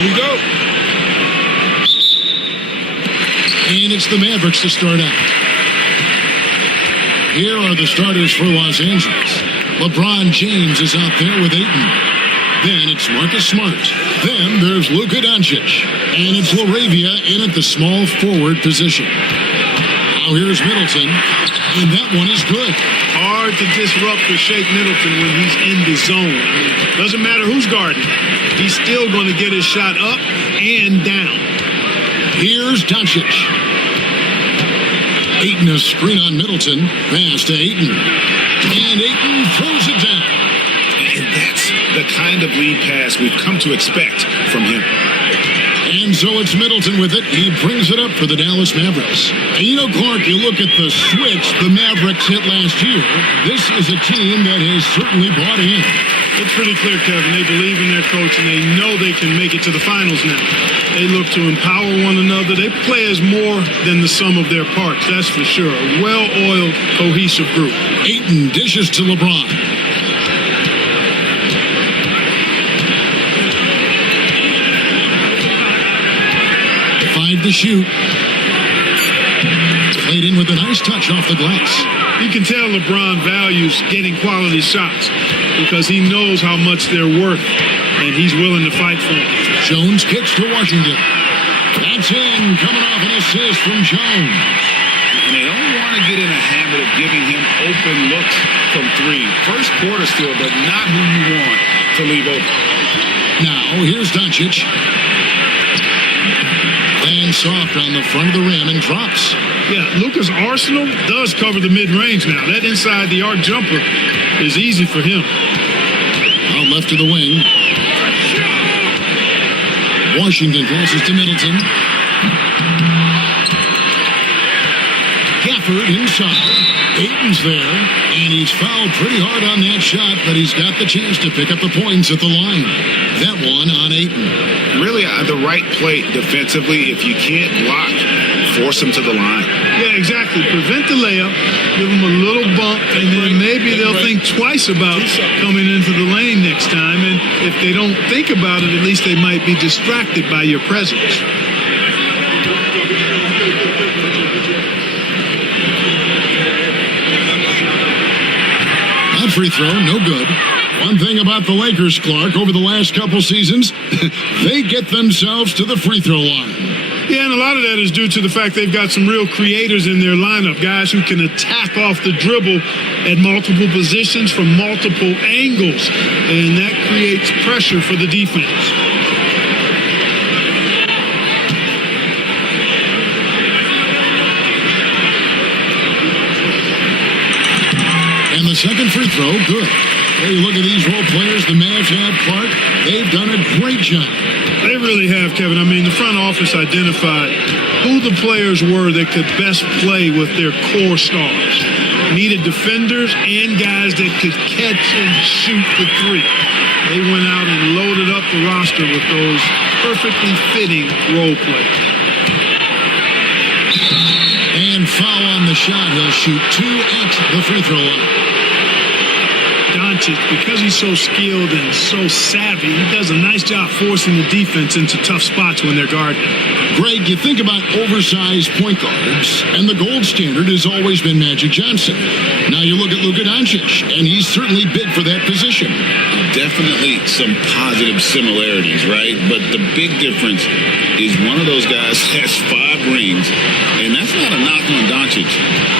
Here we go. And it's the Mavericks to start out. Here are the starters for Los Angeles. LeBron James is out there with Ayton. Then it's Marcus Smart. Then there's Luka Doncic. And it's LaRavia in at the small forward position. Now here's Middleton. And that one is good. Hard to disrupt or shake Middleton when he's in the zone. I mean, doesn't matter who's guarding. He's still going to get his shot up and down. Here's Doncic. Ayton a screen on Middleton. Pass to Ayton. And Ayton throws it down. And that's the kind of lead pass we've come to expect from him. And so it's Middleton with it. He brings it up for the Dallas Mavericks. And you know, Clark, you look at the switch the Mavericks hit last year. This is a team that has certainly bought in. It's pretty clear, Kevin. They believe in their coach, and they know they can make it to the finals now. They look to empower one another. They play as more than the sum of their parts, that's for sure. A well-oiled, cohesive group. Ayton dishes to LeBron. To shoot. Played in with a nice touch off the glass. You can tell LeBron values getting quality shots because he knows how much they're worth, and he's willing to fight for them. Jones kicks to Washington. That's in, coming off an assist from Jones. And they don't want to get in a habit of giving him open looks from three. First quarter still, but not who you want to leave open. Now, here's Doncic. And soft on the front of the rim and drops. Yeah, Luka's arsenal does cover the mid-range now. That inside the arc jumper is easy for him. Out left to the wing. Washington crosses to Middleton. Gafford inside. Ayton's there, and he's fouled pretty hard on that shot, but he's got the chance to pick up the points at the line. That one on Ayton. Really the right play defensively. If you can't block, force him to the line. Yeah, exactly. Prevent the layup, give him a little bump, and then maybe they'll think twice about coming into the lane next time. And if they don't think about it, at least they might be distracted by your presence. That free throw, no good. One thing about the Lakers, Clark, over the last couple seasons, they get themselves to the free throw line. Yeah, and a lot of that is due to the fact they've got some real creators in their lineup, guys who can attack off the dribble at multiple positions from multiple angles, and that creates pressure for the defense. And the second free throw, good. Hey, look at these role players the Mavs have, Clark. They've done a great job. They really have, Kevin. I mean, the front office identified who the players were that could best play with their core stars. Needed defenders and guys that could catch and shoot the three. They went out and loaded up the roster with those perfectly fitting role players. And foul on the shot. He'll shoot 2 at the free throw line. Doncic, because he's so skilled and so savvy, he does a nice job forcing the defense into tough spots when they're guarding. Greg, you think about oversized point guards, and the gold standard has always been Magic Johnson. Now you look at Luka Doncic, and he's certainly bid for that position. Definitely some positive similarities, right? But the big difference is one of those guys has 5 rings, and that's not a knock on Doncic.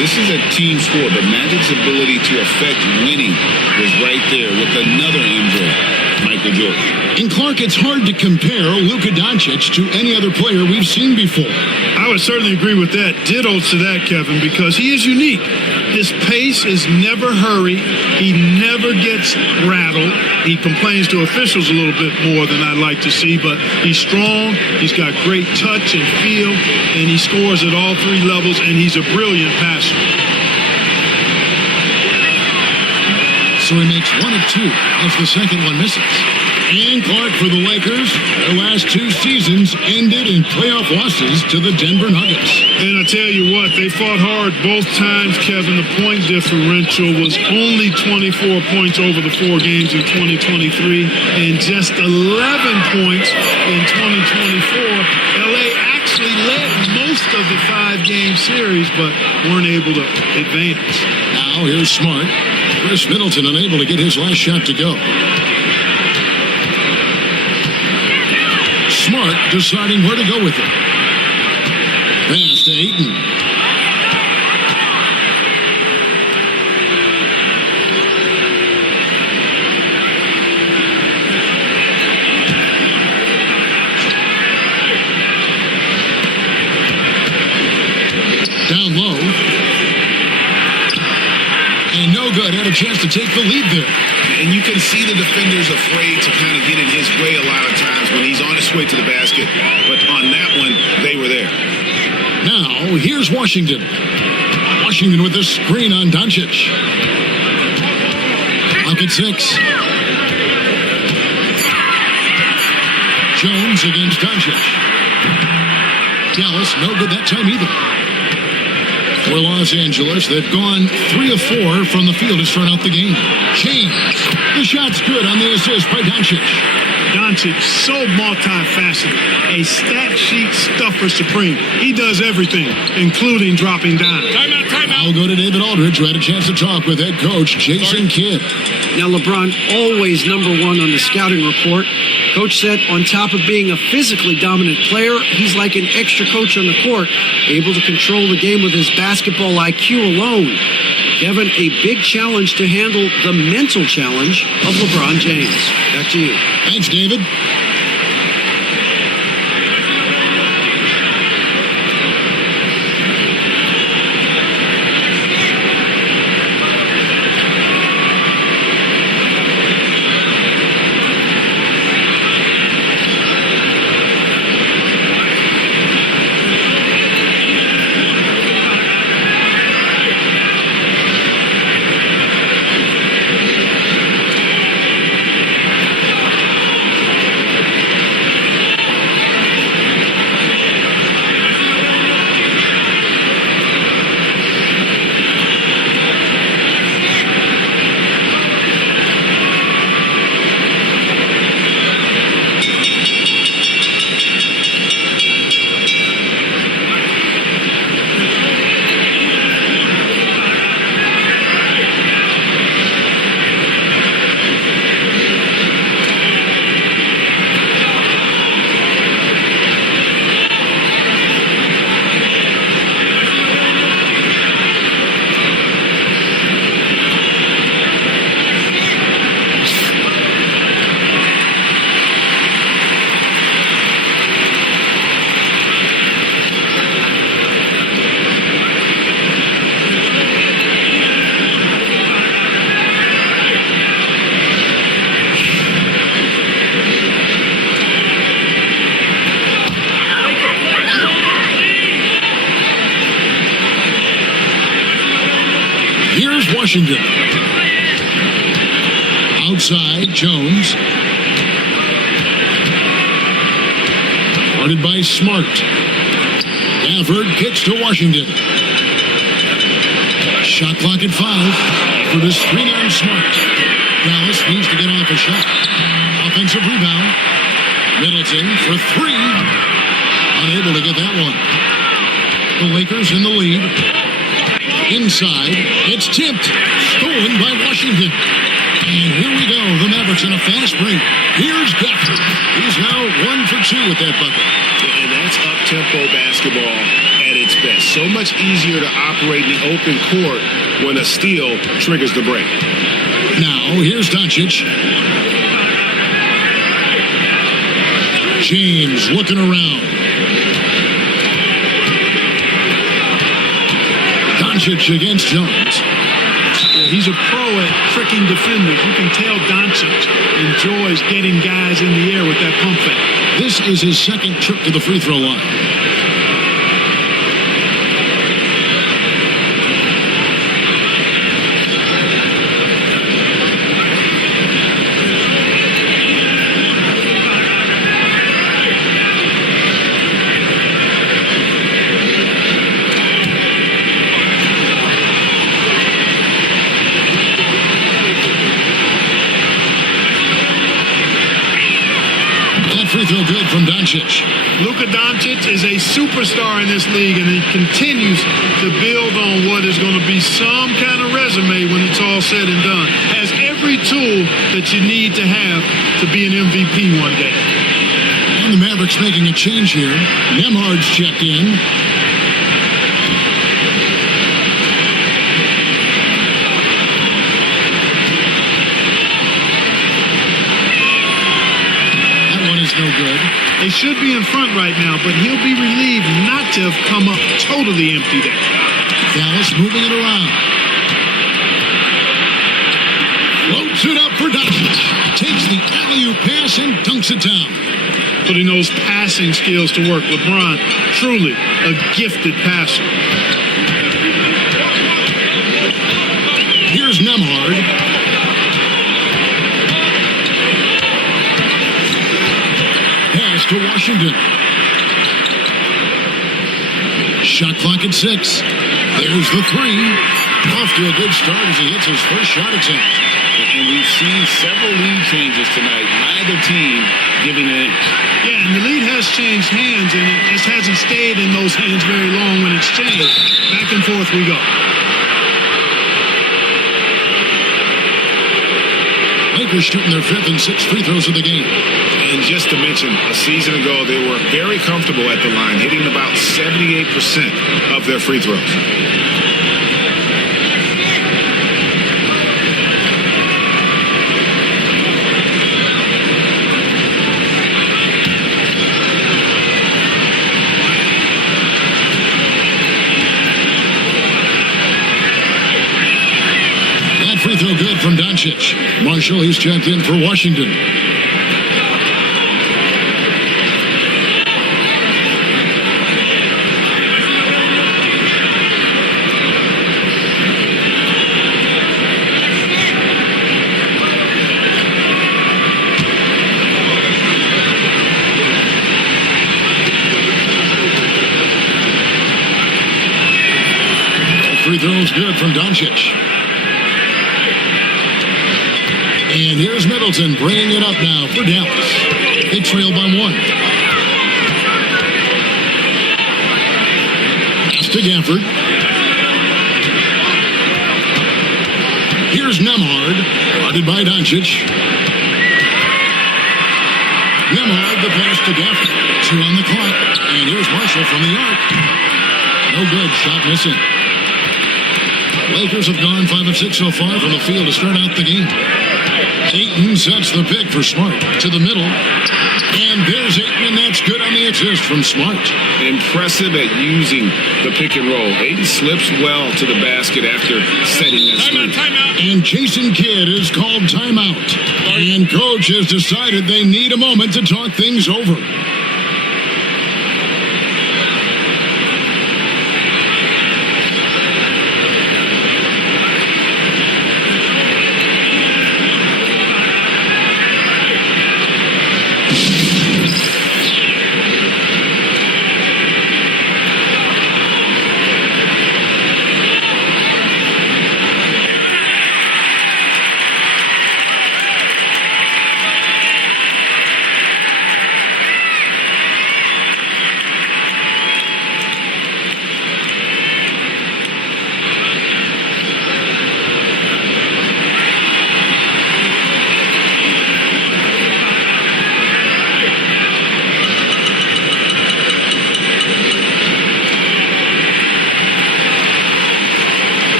This is a team sport, but Magic's ability to affect winning was right there with another MJ, Michael Jordan. And Clark, it's hard to compare Luka Doncic to any other player we've seen before. I would certainly agree with that. Ditto to that, Kevin, because he is unique. His pace is never hurried. He never gets rattled. He complains to officials a little bit more than I'd like to see, but he's strong. He's got great touch and feel, and he scores at all 3 levels, and he's a brilliant passer. So he makes 1 of 2 as the second one misses. And Clark for the Lakers. Their last two seasons ended in playoff losses to the Denver Nuggets. And I tell you what, they fought hard both times, Kevin. The point differential was only 24 points over the 4 games in 2023 and just 11 points in 2024. LA actually led most of the 5-game series, but weren't able to advance. Now here's Smart. Chris Middleton unable to get his last shot to go. Smart deciding where to go with it. Pass to Ayton. Down low. And no good. Had a chance to take the lead there. And you can see the defender's afraid to kind of get in his way a lot of times when he's on his way to the basket. But on that one, they were there. Now, here's Washington. Washington with a screen on Doncic. Clock at 6. Jones against Doncic. Dallas, no good that time either. For Los Angeles, they've gone 3 of 4 from the field to start out the game. James, the shot's good on the assist by Doncic. Doncic, so multifaceted, a stat sheet stuffer supreme. He does everything, including dropping down. Timeout. I'll go to David Aldridge, who had a chance to talk with head coach Jason Kidd. Now, LeBron, always number 1 on the scouting report. Coach said on top of being a physically dominant player, he's like an extra coach on the court, able to control the game with his basketball IQ alone. Kevin, a big challenge to handle the mental challenge of LeBron James. Back to you. Thanks, David. Washington. Outside, Jones. Guarded by Smart. Gafford kicks to Washington. Shot clock at 5 for the screen on Smart. Dallas needs to get off a shot. Offensive rebound. Middleton for 3. Unable to get that one. The Lakers in the lead. Inside, it's tipped. Stolen by Washington. And here we go. The Mavericks on a fast break. Here's Gafford. He's now 1 for 2 with that bucket. And that's up-tempo basketball at its best. So much easier to operate in the open court when a steal triggers the break. Now, here's Doncic. James looking around. Doncic against Jones. He's a pro at tricking defenders. You can tell Doncic enjoys getting guys in the air with that pump fake. This is his second trip to the free throw line. Doncic. Luka Doncic is a superstar in this league, and he continues to build on what is going to be some kind of resume when it's all said and done. Has every tool that you need to have to be an MVP one day. And the Mavericks making a change here. Nembhard's checked in. No good. They should be in front right now, but he'll be relieved not to have come up totally empty there. Dallas moving it around. Floats it up for Donic. Takes the alley-oop pass and dunks it down. Putting those passing skills to work. LeBron, truly a gifted passer. Here's Nembhard. To Washington. Shot clock at 6. There's the 3. Off to a good start as he hits his first shot attempt. And we've seen several lead changes tonight. Neither team giving an inch. Yeah, and the lead has changed hands, and it just hasn't stayed in those hands very long when it's changed. Back and forth we go. Lakers shooting their 5th and 6th free throws of the game. And just to mention, a season ago, they were very comfortable at the line, hitting about 78% of their free throws. That free throw good from Doncic. Marshall, he's checked in for Washington. Free throw's good from Doncic. And here's Middleton bringing it up now for Dallas. They trail by 1. Pass to Gafford. Here's Nembhard, guarded by Doncic. Nembhard the pass to Gafford. 2 on the clock. And here's Marshall from the arc. No good, shot missing. Lakers have gone 5 of 6 so far from the field to start out the game. Ayton sets the pick for Smart to the middle. And there's Ayton, and that's good on the assist from Smart. Impressive at using the pick and roll. Ayton slips well to the basket after setting that screen. And Jason Kidd is called timeout. And coach has decided they need a moment to talk things over.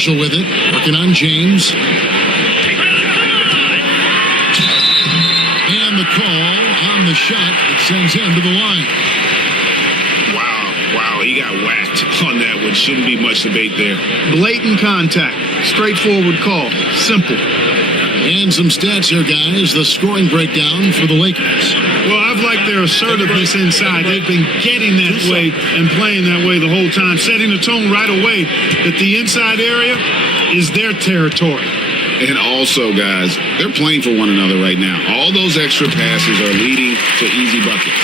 Marshall with it, working on James. And the call on the shot that sends him to the line. Wow, he got whacked on that one. Shouldn't be much debate there. Blatant contact. Straightforward call. Simple. And some stats here, guys. The scoring breakdown for the Lakers. Well, I've liked their assertiveness inside. They've been getting that way and playing that way the whole time, setting the tone right away that the inside area is their territory. And also, guys, they're playing for one another right now. All those extra passes are leading to easy buckets.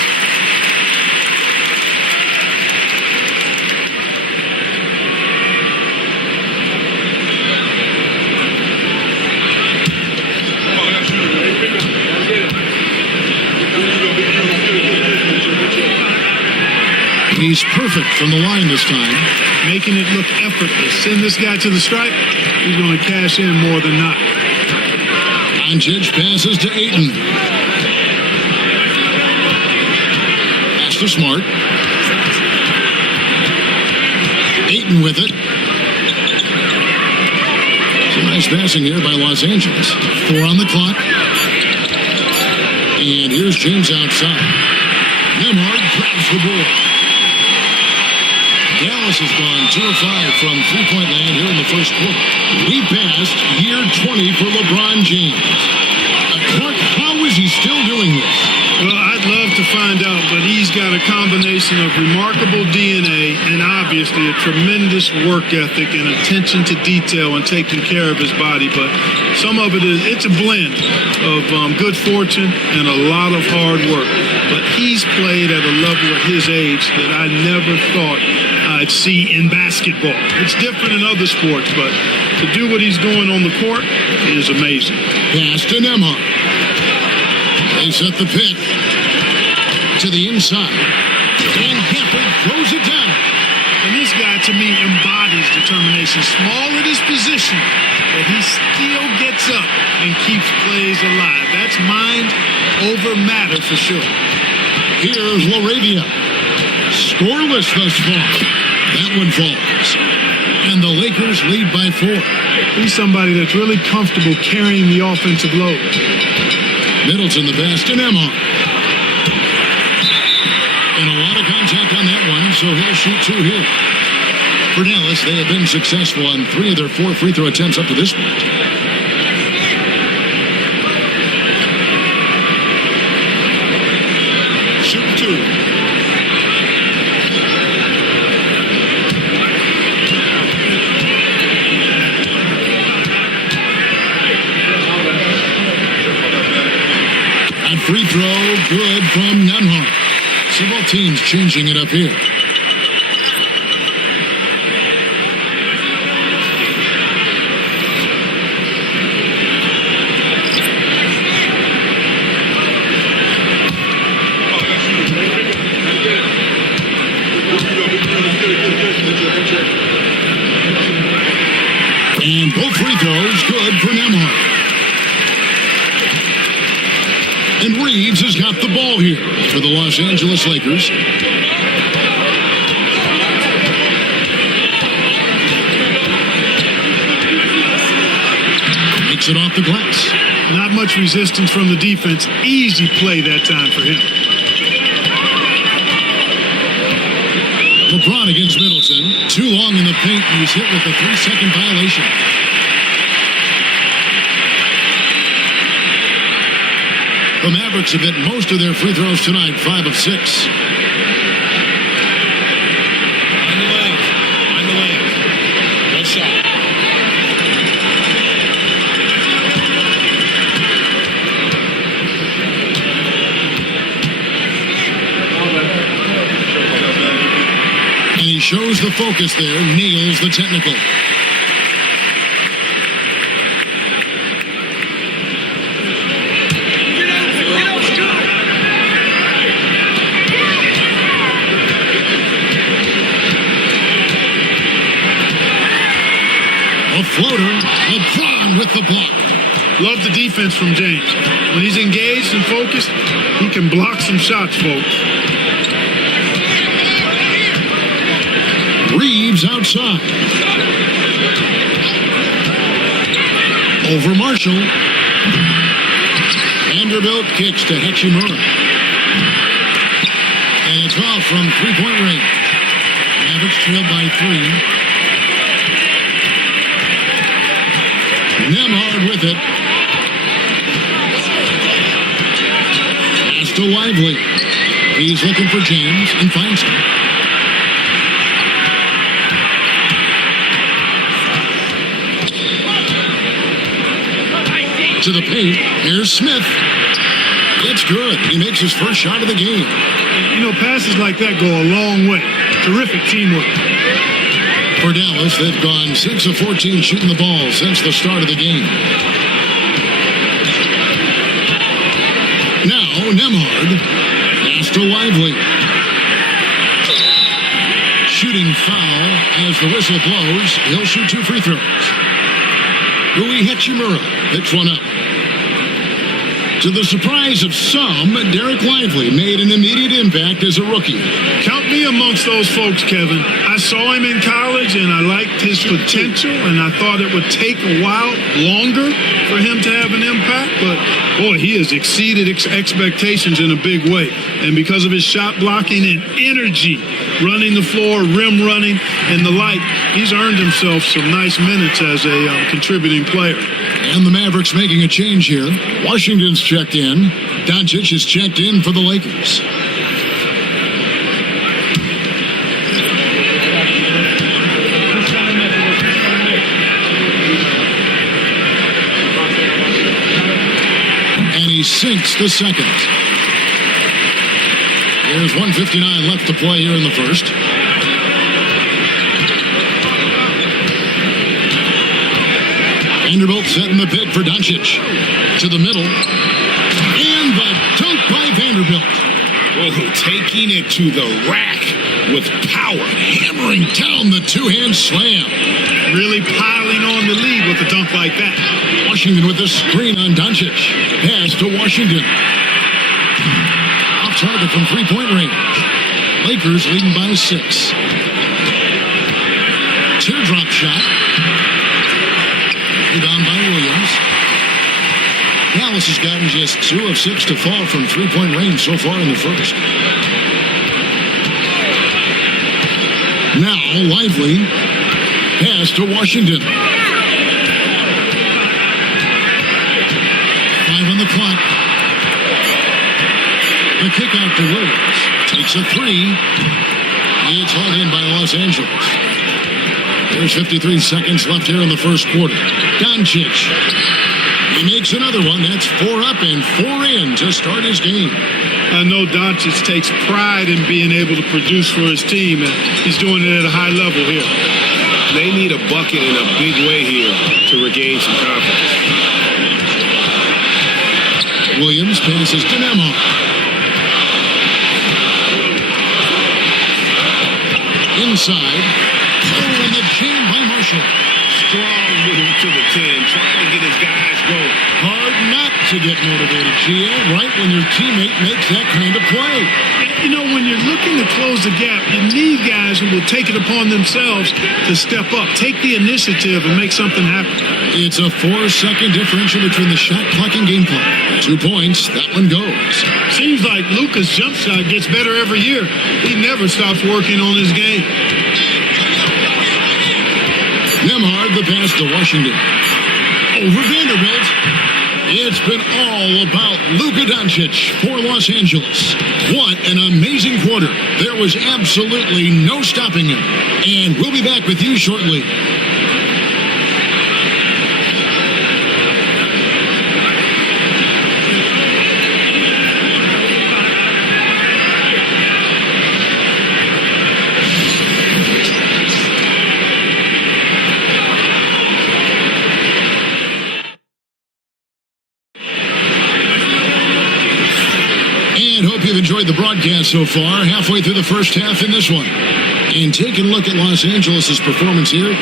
He's perfect from the line this time. Making it look effortless. Send this guy to the stripe, he's going to cash in more than not. Doncic passes to Ayton. Pass to Smart. Ayton with it. Some nice passing here by Los Angeles. 4 on the clock. And here's James outside. Nembhard grabs the ball. Dallas has gone 2 of 5 from three-point land here in the first quarter. We passed year 20 for LeBron James. Clark, how is he still doing this? Well, I'd love to find out, but he's got a combination of remarkable DNA and obviously a tremendous work ethic and attention to detail and taking care of his body. But some of it's a blend of good fortune and a lot of hard work. But he's played at a level at his age that I never thought I'd see in basketball. It's different in other sports, but to do what he's doing on the court is amazing. Pass to Nembhard. They set the pick to the inside. And Gafford throws it down. And this guy, to me, embodies determination. Small at his position, but he still gets up and keeps plays alive. That's mind over matter for sure. Here's LaRavia. Scoreless thus far. That one falls. And the Lakers lead by 4. He's somebody that's really comfortable carrying the offensive load. Middleton the pass to Nembhard. And a lot of contact on that one, so he'll shoot 2 here. For Dallas, they have been successful on 3 of their 4 free throw attempts up to this point. Shoot 2. Free throw, good from Nembhard. So both teams changing it up here. And both free throws good for Nembhard. And Reeves has got the ball here for the Los Angeles Lakers. Makes it off the glass. Not much resistance from the defense. Easy play that time for him. LeBron against Middleton. Too long in the paint. He's hit with a 3-second violation. The Mavericks have hit most of their free throws tonight, 5 of 6. On the lane. No shot. And he shows the focus there, nails the technical. Floater, LeBron with the block. Love the defense from James. When he's engaged and focused, he can block some shots, folks. Reeves outside. Over Marshall. Vanderbilt kicks to Hachimura. And it's off from three-point range. Mavericks trailed by 3. Nemhard with it. Pass to Lively. He's looking for James and finds him. To the paint. Here's Smith. It's good. He makes his first shot of the game. You know, passes like that go a long way. Terrific teamwork. For Dallas, they've gone 6 of 14 shooting the ball since the start of the game. Now, Nemhard. Pass to Lively. Shooting foul as the whistle blows. He'll shoot 2 free throws. Rui Hachimura picks one up. To the surprise of some, Derek Lively made an immediate impact as a rookie. Count me amongst those folks, Kevin. I saw him in college, and I liked his potential, and I thought it would take a while longer for him to have an impact. But, boy, he has exceeded expectations in a big way. And because of his shot blocking and energy, running the floor, rim running, and the like, he's earned himself some nice minutes as a contributing player. And the Mavericks making a change here. Washington's checked in. Doncic is checked in for the Lakers. And he sinks the second. There's 1:59 left to play here in the first. Vanderbilt setting the pick for Doncic. To the middle. And the dunk by Vanderbilt. Oh, taking it to the rack with power. Hammering down the two-hand slam. Really piling on the lead with a dunk like that. Washington with the screen on Doncic. Pass to Washington. Off target from three-point range. Lakers leading by 6. Teardrop shot. Rebound by Williams. Dallas has gotten just 2 of 6 to fall from three-point range so far in the first. Now, Lively. Pass to Washington. 5 on the clock. The kick out to Williams. Takes a 3. It's hauled in by Los Angeles. There's 53 seconds left here in the first quarter. Doncic. He makes another one. That's 4 up and 4 in to start his game. I know Doncic takes pride in being able to produce for his team, and he's doing it at a high level here. They need a bucket in a big way here to regain some confidence. Williams passes to Nemhard. Inside. Oh, and the jam by Marshall. Strong move to the 10, trying to get his guys going. Hard not to get motivated, GA, right when your teammate makes that kind of play. You know, when you're looking to close the gap, you need guys who will take it upon themselves to step up, take the initiative, and make something happen. It's a 4-second differential between the shot clock and game clock. 2 points, that one goes. Seems like Luka's jump shot gets better every year. He never stops working on his game. Nemhard, the pass to Washington. Over Vanderbilt. It's been all about Luka Doncic for Los Angeles. What an amazing quarter. There was absolutely no stopping him. And we'll be back with you shortly. Hope you've enjoyed the broadcast so far, halfway through the first half in this one. And take a look at Los Angeles' performance here.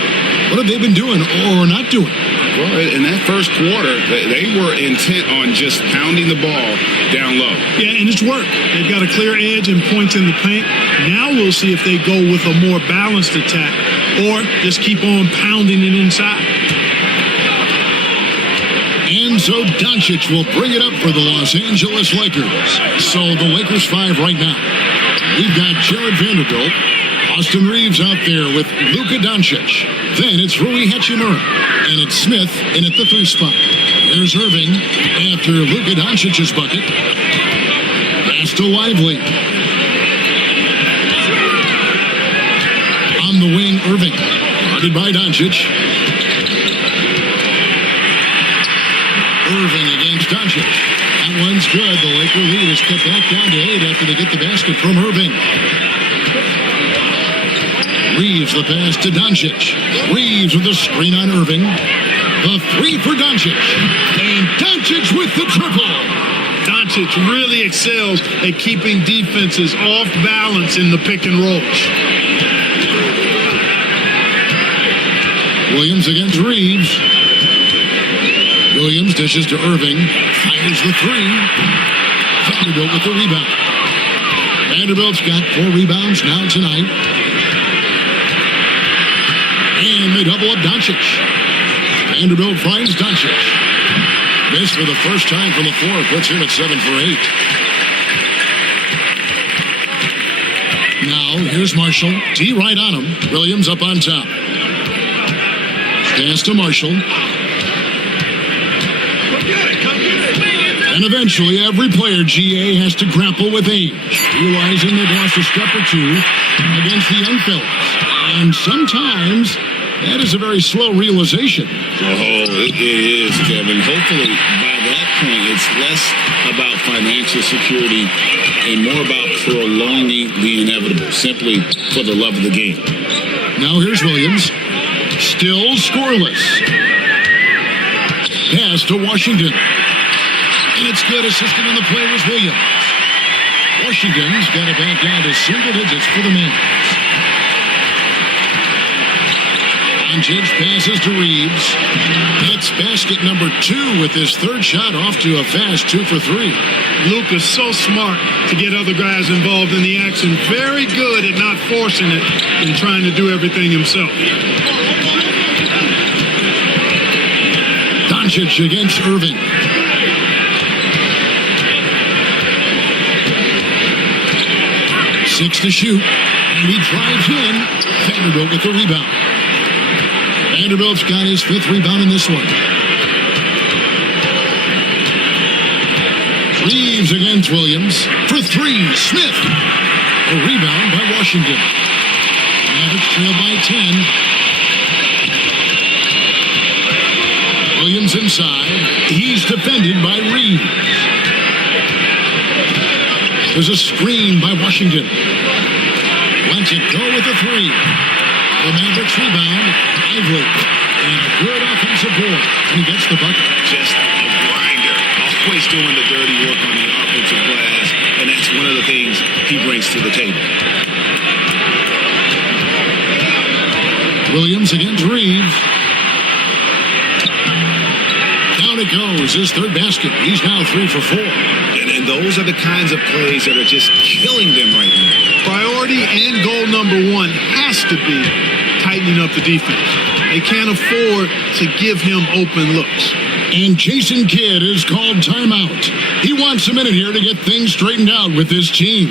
What have they been doing or not doing? Well, in that first quarter, they were intent on just pounding the ball down low. Yeah, and it's worked. They've got a clear edge and points in the paint. Now we'll see if they go with a more balanced attack or just keep on pounding it inside. So Doncic will bring it up for the Los Angeles Lakers. So the Lakers 5 right now. We've got Jared Vanderbilt, Austin Reeves out there with Luka Doncic. Then it's Rui Hachimura, and it's Smith in at the 3 spot. Here's Irving after Luka Doncic's bucket. Pass to Lively. On the wing, Irving. Guarded by Doncic. Irving against Doncic. That one's good. The Laker lead is cut back down to 8 after they get the basket from Irving. Reeves the pass to Doncic. Reeves with the screen on Irving. The 3 for Doncic. And Doncic with the triple. Doncic really excels at keeping defenses off balance in the pick and rolls. Williams against Reeves. Williams dishes to Irving. Fires the 3. Vanderbilt with the rebound. Vanderbilt's got 4 rebounds now tonight. And they double up Doncic. Vanderbilt finds Doncic. Missed for the first time from the floor. Puts him at 7 for 8. Now, here's Marshall. T right on him. Williams up on top. Pass to Marshall. And eventually, every player, GA, has to grapple with age, realizing they've lost a step or 2 against the young fellas. And sometimes, that is a very slow realization. Oh, it is, Kevin. Hopefully, by that point, it's less about financial security and more about prolonging the inevitable, simply for the love of the game. Now here's Williams. Still scoreless. Pass to Washington. And it's good. Assistant on the play was Williams. Washington's got it back down to single digits for the men. Doncic passes to Reeves. Hits basket number 2 with his 3rd shot off to a fast 2 for 3. Luka's so smart to get other guys involved in the action. Very good at not forcing it and trying to do everything himself. Doncic against Irving. Six to shoot. And he drives in. Vanderbilt with the rebound. Vanderbilt's got his 5th rebound in this one. Reeves against Williams. For 3, Smith. A rebound by Washington. Mavericks trail by 10. Williams inside. He's defended by Reeves. There's a screen by Washington. Lets it go with a 3. The Mavericks rebound. Lively. And a good offensive board. And he gets the bucket. Just a grinder. Always doing the dirty work on the offensive glass. And that's one of the things he brings to the table. Williams against Reeves. Down it goes. His 3rd basket. He's now 3 for 4. And those are the kinds of plays that are just killing them right now. Priority and goal number 1 has to be tightening up the defense. They can't afford to give him open looks. And Jason Kidd is called timeout. He wants a minute here to get things straightened out with his team.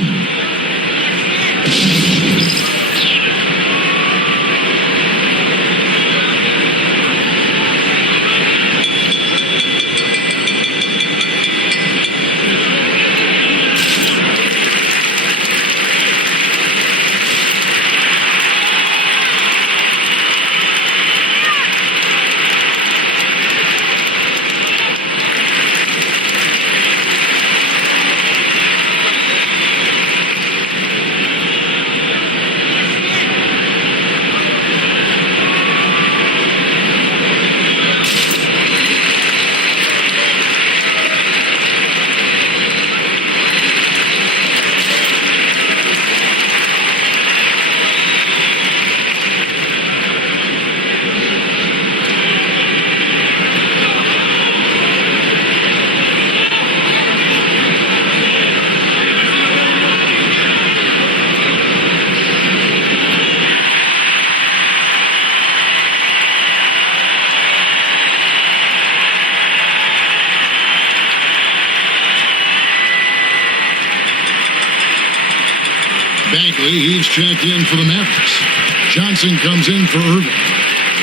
Bagley, he's checked in for the Mavericks. Johnson comes in for Irving.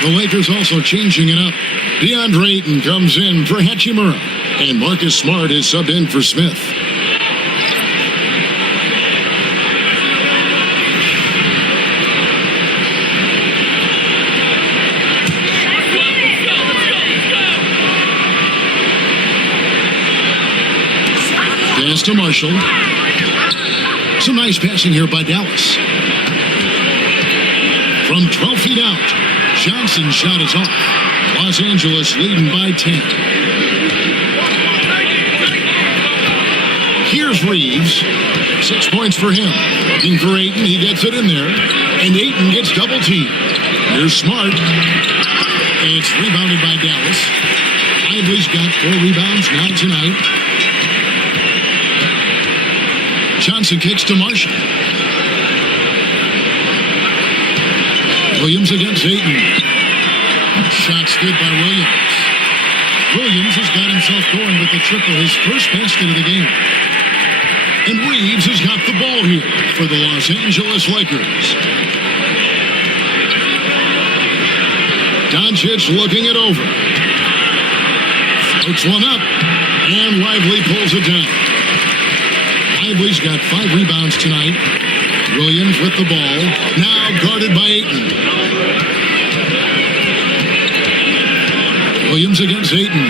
The Lakers also changing it up. DeAndre Ayton comes in for Hachimura. And Marcus Smart is subbed in for Smith. Pass to Marshall. Some nice passing here by Dallas. From 12 feet out, Johnson's shot is off. Los Angeles leading by 10. Here's Reeves. 6 points for him. Looking for Ayton. He gets it in there. And Ayton gets double teamed. Here's Smart. And it's rebounded by Dallas. Ivory's got 4 rebounds now tonight. Johnson kicks to Marshall. Williams against Ayton. Shots good by Williams. Williams has got himself going with the triple, his first basket of the game. And Reeves has got the ball here for the Los Angeles Lakers. Doncic looking it over. Floats one up. And Lively pulls it down. Lively's got 5 rebounds tonight. Williams with the ball. Now guarded by Ayton. Williams against Ayton.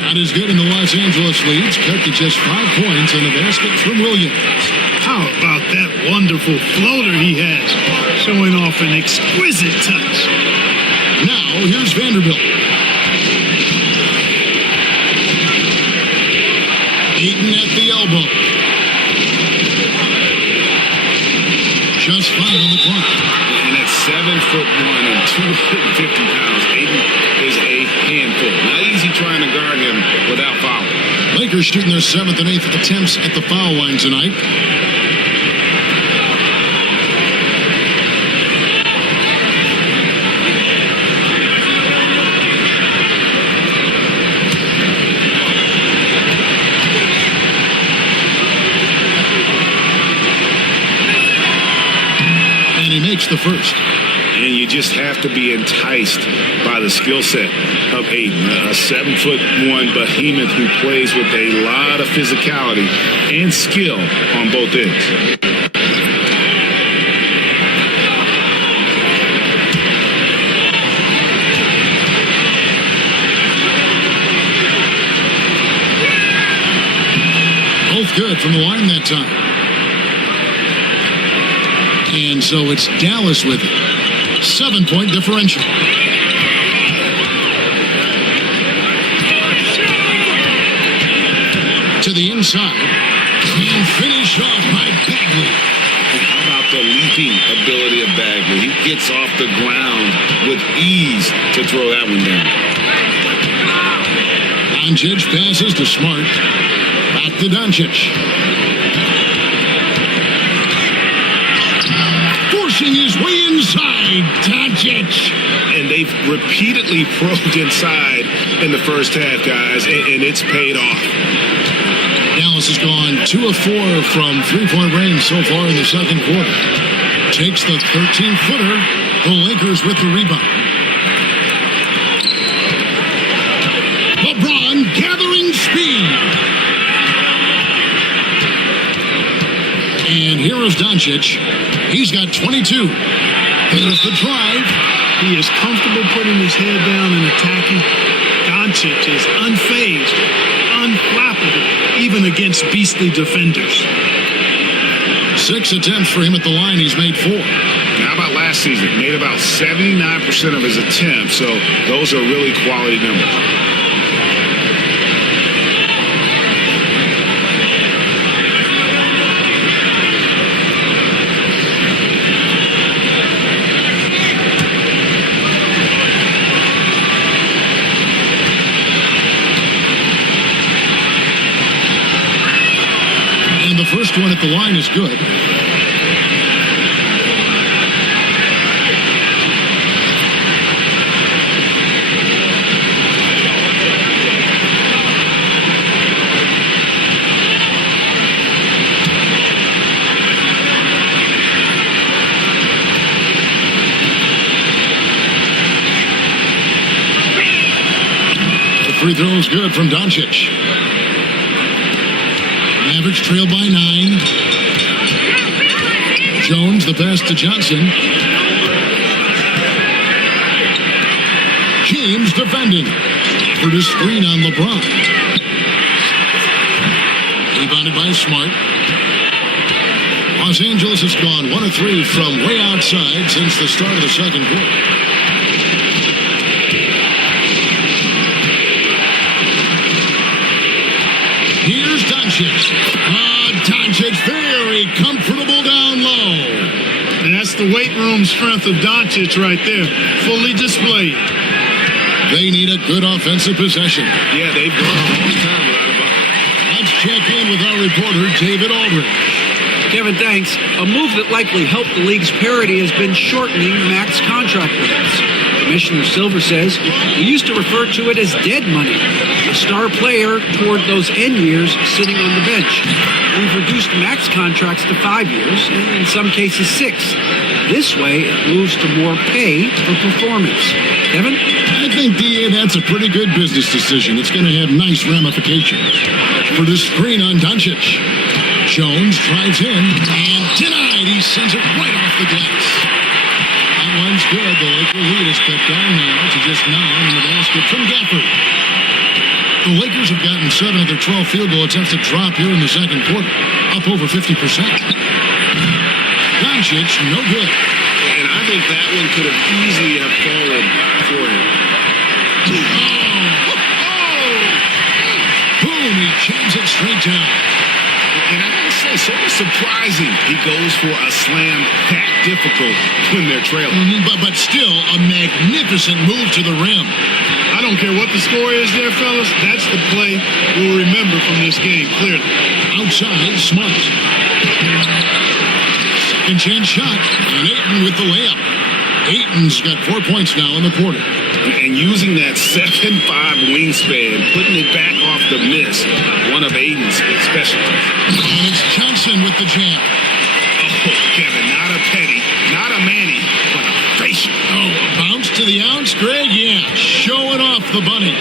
Not as good in the Los Angeles leads. Cut to just 5 points in the basket from Williams. How about that wonderful floater he has? Showing off an exquisite touch. Now here's Vanderbilt. Ayton at the elbow. Just 5 on the clock. And at 7'1" and 250 pounds, Ayton is a handful. Not easy trying to guard him without fouling. Lakers shooting their 7th and 8th attempts at the foul line tonight. The first. And you just have to be enticed by the skill set of Ayton, a 7'1" behemoth who plays with a lot of physicality and skill on both ends. Both good from the line that time. And so it's Dallas with it. 7-point differential. To the inside. And finish off by Bagley. And how about the leaping ability of Bagley? He gets off the ground with ease to throw that one down. Doncic passes to Smart. Back to Doncic. Forcing his way inside, Doncic. And they've repeatedly probed inside in the first half, guys, and it's paid off. Dallas has gone 2 of 4 from 3-point range so far in the second quarter. Takes the 13-footer. The Lakers with the rebound. LeBron gathering speed. And here is Doncic. He's got 22. There's the drive. He is comfortable putting his head down and attacking. Doncic is unfazed, unflappable, even against beastly defenders. 6 attempts for him at the line. He's made 4. How about last season? Made about 79% of his attempts, so those are really quality numbers. The first one at the line is good. throw's good from Doncic. Mavericks trail by 9. Jones, the pass to Johnson. James defending. For the screen on LeBron. Rebounded by Smart. Los Angeles has gone 1 of 3 from way outside since the start of the second quarter. Here's Doncic. Doncic very comfortable down low. And that's the weight room strength of Doncic right there. Fully displayed. They need a good offensive possession. Yeah, they've gone a long time without a bucket. Let's check in with our reporter, David Aldridge. Kevin, thanks. A move that likely helped the league's parity has been shortening max contract limits. Commissioner Silver says we used to refer to it as dead money, a star player toward those end years sitting on the bench. We've reduced max contracts to 5 years, and in some cases 6. This way, it moves to more pay for performance. Kevin? I think, DA, that's a pretty good business decision. It's going to have nice ramifications. For the screen on Doncic. Jones drives in and denied. He sends it right off the glass. That one's good. The Laker lead is cut down now to just 9 in the basket from Gafford. The Lakers have gotten 7 of their 12 field goal attempts to drop here in the second quarter, up over 50%. Doncic, no good. And I think that one could have easily have fallen for him. Boom, he jams it straight down. And I gotta say, sort of surprising he goes for a slam that difficult when they're trailing. But still, a magnificent move to the rim. I don't care what the score is there, fellas. That's the play we'll remember from this game, clearly. Outside, Smart. Second chance shot, and Ayton with the layup. Ayton's got 4 points now in the quarter. And using that 7'5" wingspan, putting it back off the miss, one of Ayton's specialties. And it's Johnson with the jam. Oh, Kevin, not a Petty, not a Manny, but a facial. Oh, a bounce to the ounce, Greg? Yeah, showing off the bunnies.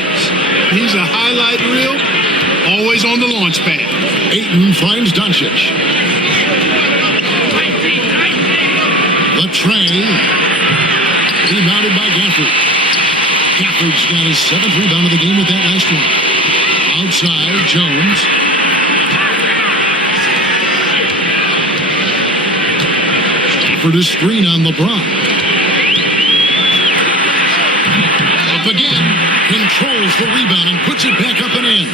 He's a highlight reel, always on the launch pad. Ayton finds Doncic. Latray, rebounded by Gafford. Gafford's got his 7th rebound of the game with that last one. Outside, Jones. For the screen on LeBron. Up again. Controls the rebound and puts it back up and in.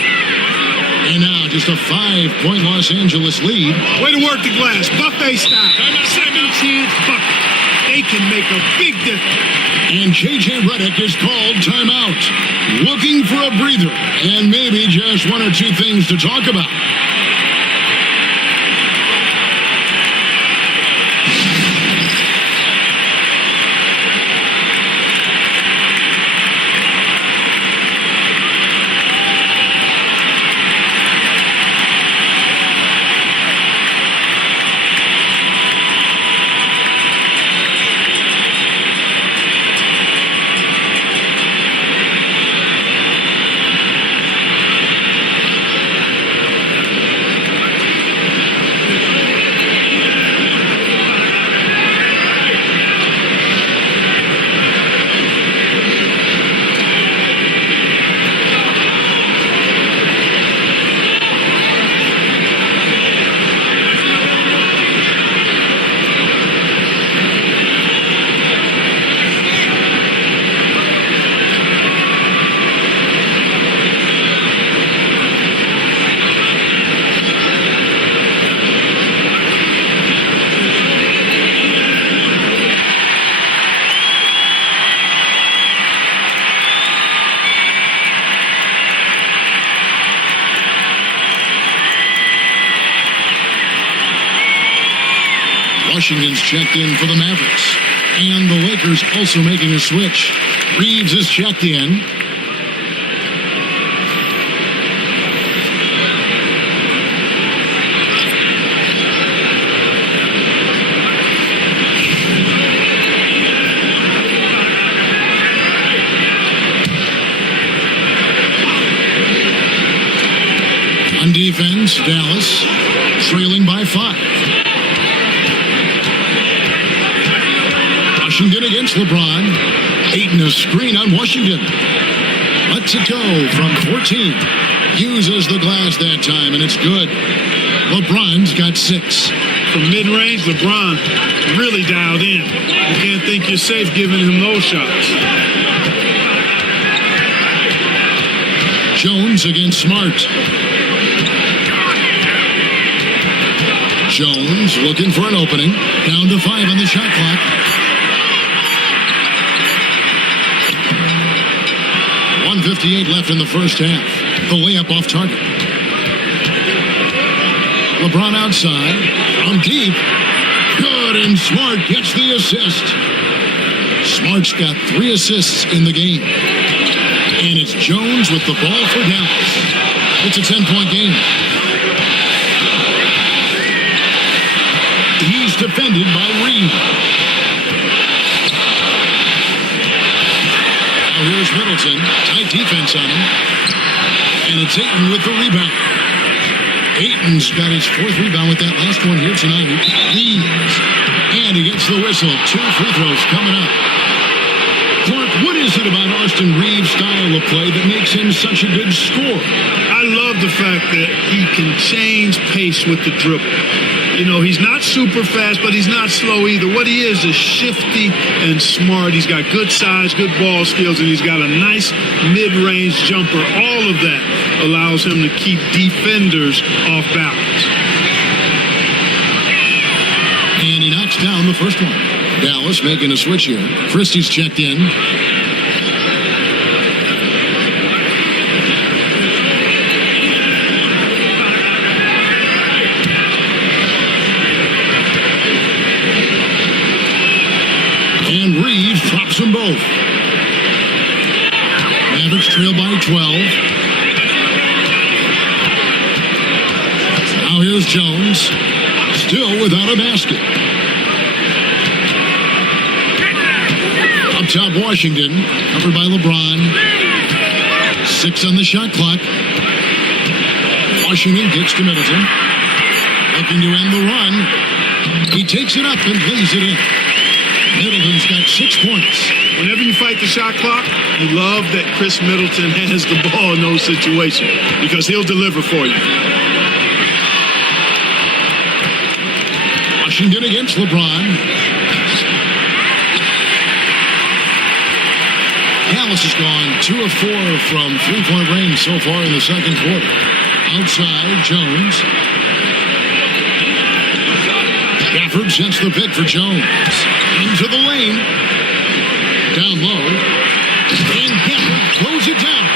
And now just a 5-point Los Angeles lead. Way to work the glass. Buffet style. Second chance bucket. They can make a big difference. And J.J. Redick is called timeout. Looking for a breather and maybe just 1 or 2 things to talk about. Washington's checked in for the Mavericks. And the Lakers also making a switch. Reeves is checked in. On defense, Dallas trailing by 5. Washington against LeBron. Ayton a screen on Washington. Lets it go from 14. Uses the glass that time, and it's good. LeBron's got 6. From mid-range, LeBron really dialed in. You can't think you're safe giving him those shots. Jones against Smart. Jones looking for an opening. Down to 5 on the shot clock. .158 left in the first half. The layup off target. LeBron outside. From deep. Good, and Smart gets the assist. Smart's got 3 assists in the game. And it's Jones with the ball for Dallas. It's a 10-point game. He's defended by Reed. Now here's Middleton. Tight defense on him. And it's Ayton with the rebound. Ayton's got his 4th rebound with that last one here tonight. Leads. And he gets the whistle. 2 free throws coming up. Clark, what is it about Austin Reeves' style of play that makes him such a good scorer? I love the fact that he can change pace with the dribble. You know, he's not super fast, but he's not slow either. What he is shifty and smart. He's got good size, good ball skills, and he's got a nice mid-range jumper. All of that allows him to keep defenders off balance. And he knocks down the first one. Dallas making a switch here. Christie's checked in. And Reeves drops them both. Mavericks trail by 12. Now here's Jones. Still without a basket. Up top, Washington. Covered by LeBron. 6 on the shot clock. Washington gets to Middleton. Looking to end the run. He takes it up and lays it in. Middleton's got 6 points. Whenever you fight the shot clock, you love that Chris Middleton has the ball in those situations because he'll deliver for you. Washington against LeBron. Dallas has gone 2 of 4 from 3-point range so far in the second quarter. Outside, Jones. Gafford sets the pick for Jones. Into the lane. Down low. And Gafford throws it down.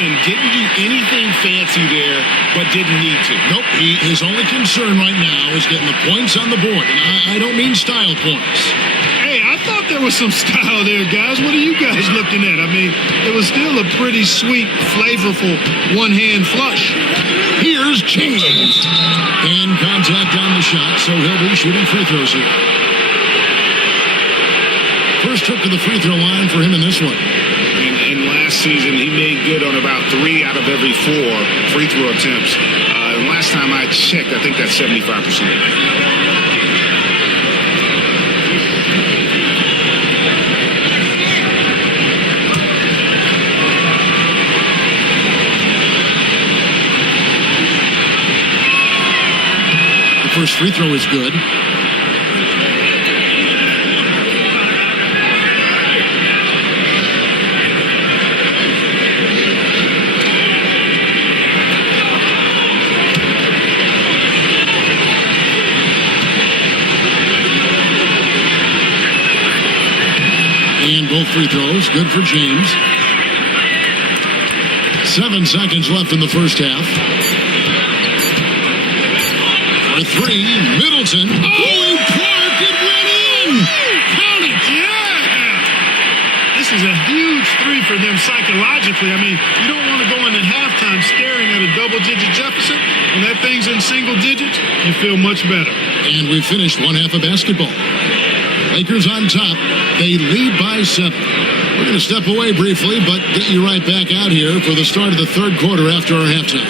And didn't do anything fancy there, but didn't need to. Nope. His only concern right now is getting the points on the board. And I don't mean style points. Hey, I thought there was some style there, guys. What are you guys looking at? I mean, it was still a pretty sweet, flavorful one-hand flush. Here's James. And contact on the shot, so he'll be shooting free throws here. First trip to the free throw line for him in this one. And last season, he made good on about 3 out of every 4 free throw attempts. And last time I checked, I think that's 75%. First free throw is good. And both free throws, good for James. 7 seconds left in the first half. 3, Middleton. Oh, Clark, it went in! Count it! Yeah! This is a huge 3 for them psychologically. I mean, you don't want to go into halftime staring at a double-digit deficit. When that thing's in single digits, you feel much better. And we finished one half of basketball. Lakers on top. They lead by 7. We're going to step away briefly, but get you right back out here for the start of the third quarter after our halftime.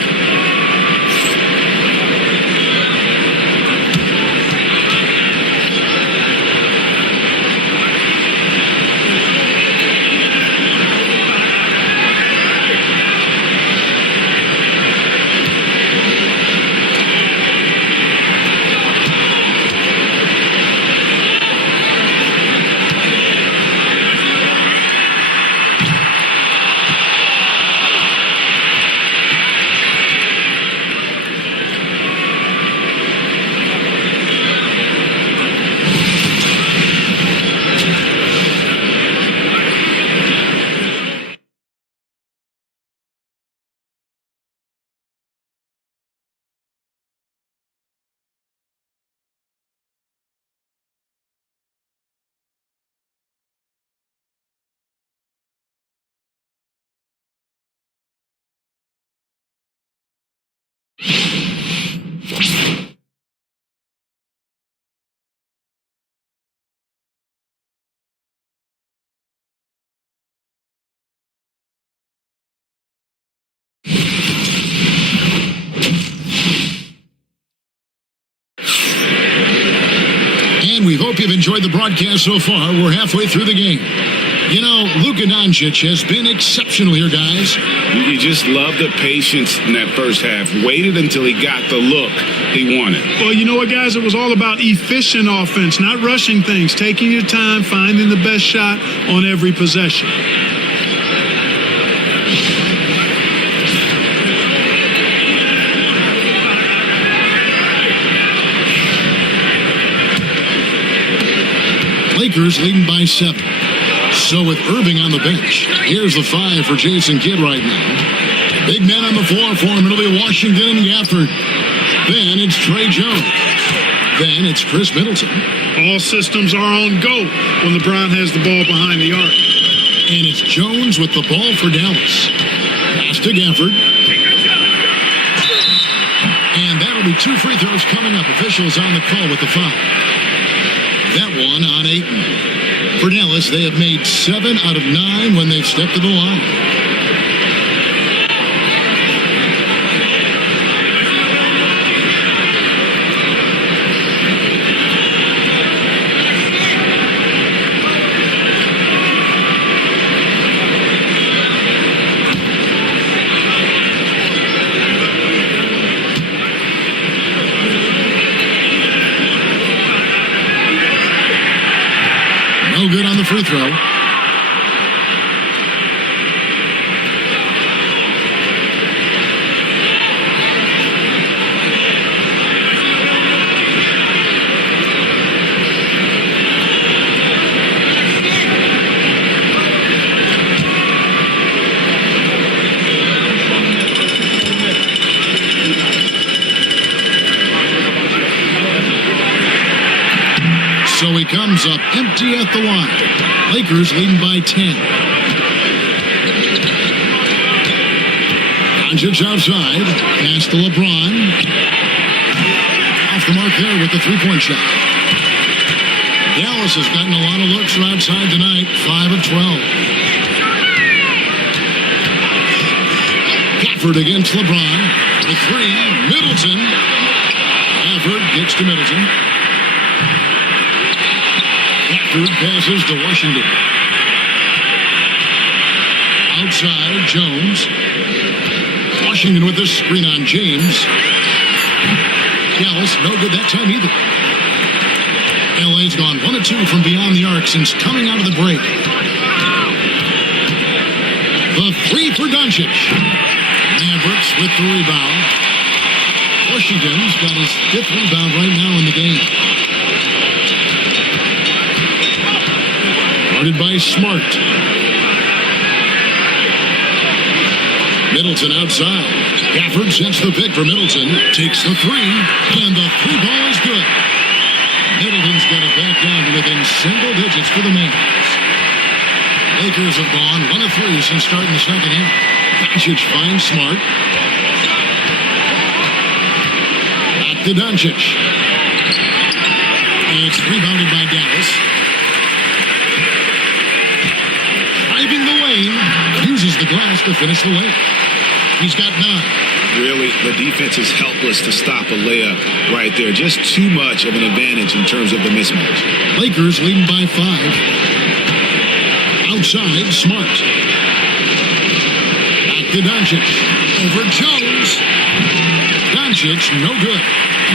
you've enjoyed the broadcast so far. We're halfway through the game. You know, Luka Doncic has been exceptional here, guys. You just love the patience in that first half. Waited until he got the look he wanted. Well, you know what, guys? It was all about efficient offense, not rushing things, taking your time, finding the best shot on every possession. Lakers leading by 7. So with Irving on the bench, here's the 5 for Jason Kidd right now. Big men on the floor for him. It'll be Washington and Gafford. Then it's Trey Jones. Then it's Chris Middleton. All systems are on go when LeBron has the ball behind the arc. And it's Jones with the ball for Dallas. Pass to Gafford. And that'll be 2 free throws coming up. Officials on the call with the foul. That one on Ayton. For Dallas, they have made 7 out of 9 when they've stepped to the line. No good on the free throw. So he comes up empty at the line. Lakers leading by 10. Doncic outside. Pass to LeBron. Off the mark there with the three-point shot. Dallas has gotten a lot of looks from outside tonight. 5 of 12. Gafford against LeBron. The 3. Middleton. Gafford gets to Middleton. Gafford passes to Washington. Outside, Jones. Washington with the screen on James. Dallas, no good that time either. LA's gone 1 of 2 from beyond the arc since coming out of the break. The 3 for Doncic. Mavericks with the rebound. Washington's got his 5th rebound right now in the game. Guarded by Smart. Middleton outside. Gafford sets the pick for Middleton. Takes the 3. And the 3 ball is good. Middleton's got it back down to within single digits for the Mavericks. Lakers have gone 1 of 3 since starting the second half. Doncic finds Smart. Back to Doncic. And it's rebounded by Dallas. Driving the lane, uses the glass to finish the layup. He's got 9. Really, the defense is helpless to stop a layup right there. Just too much of an advantage in terms of the mismatch. Lakers leading by 5. Outside, Smart. Back to Doncic. Over Jones. Doncic, no good.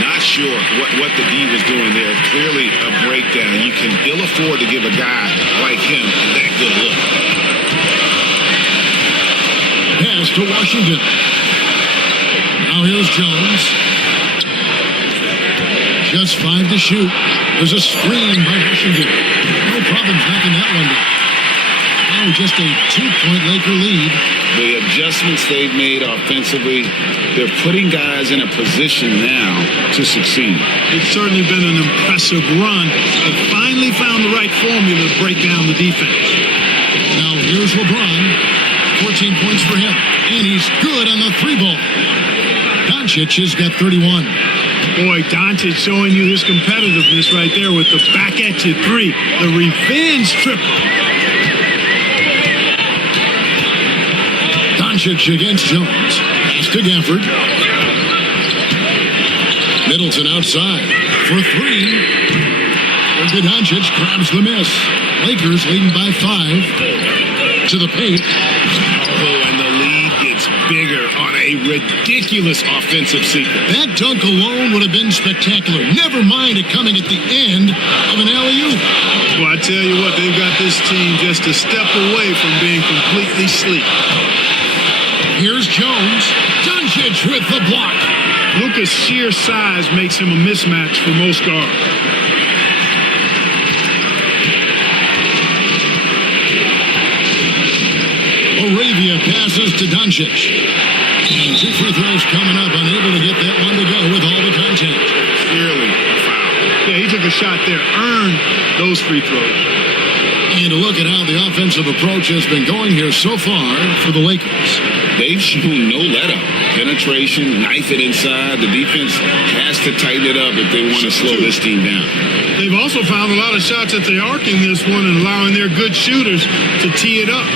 Not sure what the D was doing there. Clearly a breakdown. You can ill afford to give a guy like him that good a look. Pass to Washington. Now here's Jones. Just 5 to shoot. There's a screen by Washington. No problems knocking that one down. Now just a 2-point Laker lead. The adjustments they've made offensively, they're putting guys in a position now to succeed. It's certainly been an impressive run. They finally found the right formula to break down the defense. Now here's LeBron. 14 points for him. And he's good on the 3 ball. Doncic has got 31. Boy, Doncic showing you his competitiveness right there with the back at you 3. The revenge triple. Doncic against Jones. Pass to Gafford. Middleton outside for 3. Luka Doncic grabs the miss. Lakers leading by 5 to the paint. Oh, and the lead gets bigger on a ridiculous offensive sequence. That dunk alone would have been spectacular. Never mind it coming at the end of an alley-oop. Well, I tell you what, they've got this team just a step away from being completely sleep. Here's Jones. Doncic with the block. Luka's sheer size makes him a mismatch for most guards. Arabia passes to Doncic. And 2 free throws coming up. Unable to get that one to go with all the contact. Clearly a foul. Yeah, he took a shot there, earned those free throws. And to look at how the offensive approach has been going here so far for the Lakers. They've shown no let-up. Penetration, knife it inside. The defense has to tighten it up if they want to slow this team down. They've also found a lot of shots at the arc in this one and allowing their good shooters to tee it up.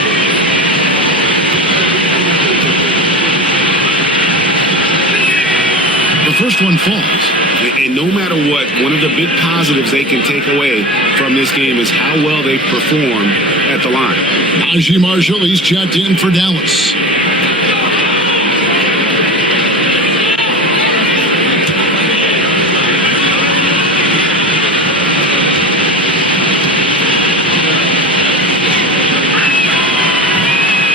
The first one falls. And no matter what, one of the big positives they can take away from this game is how well they perform at the line. Najee Marshall, he's checked in for Dallas.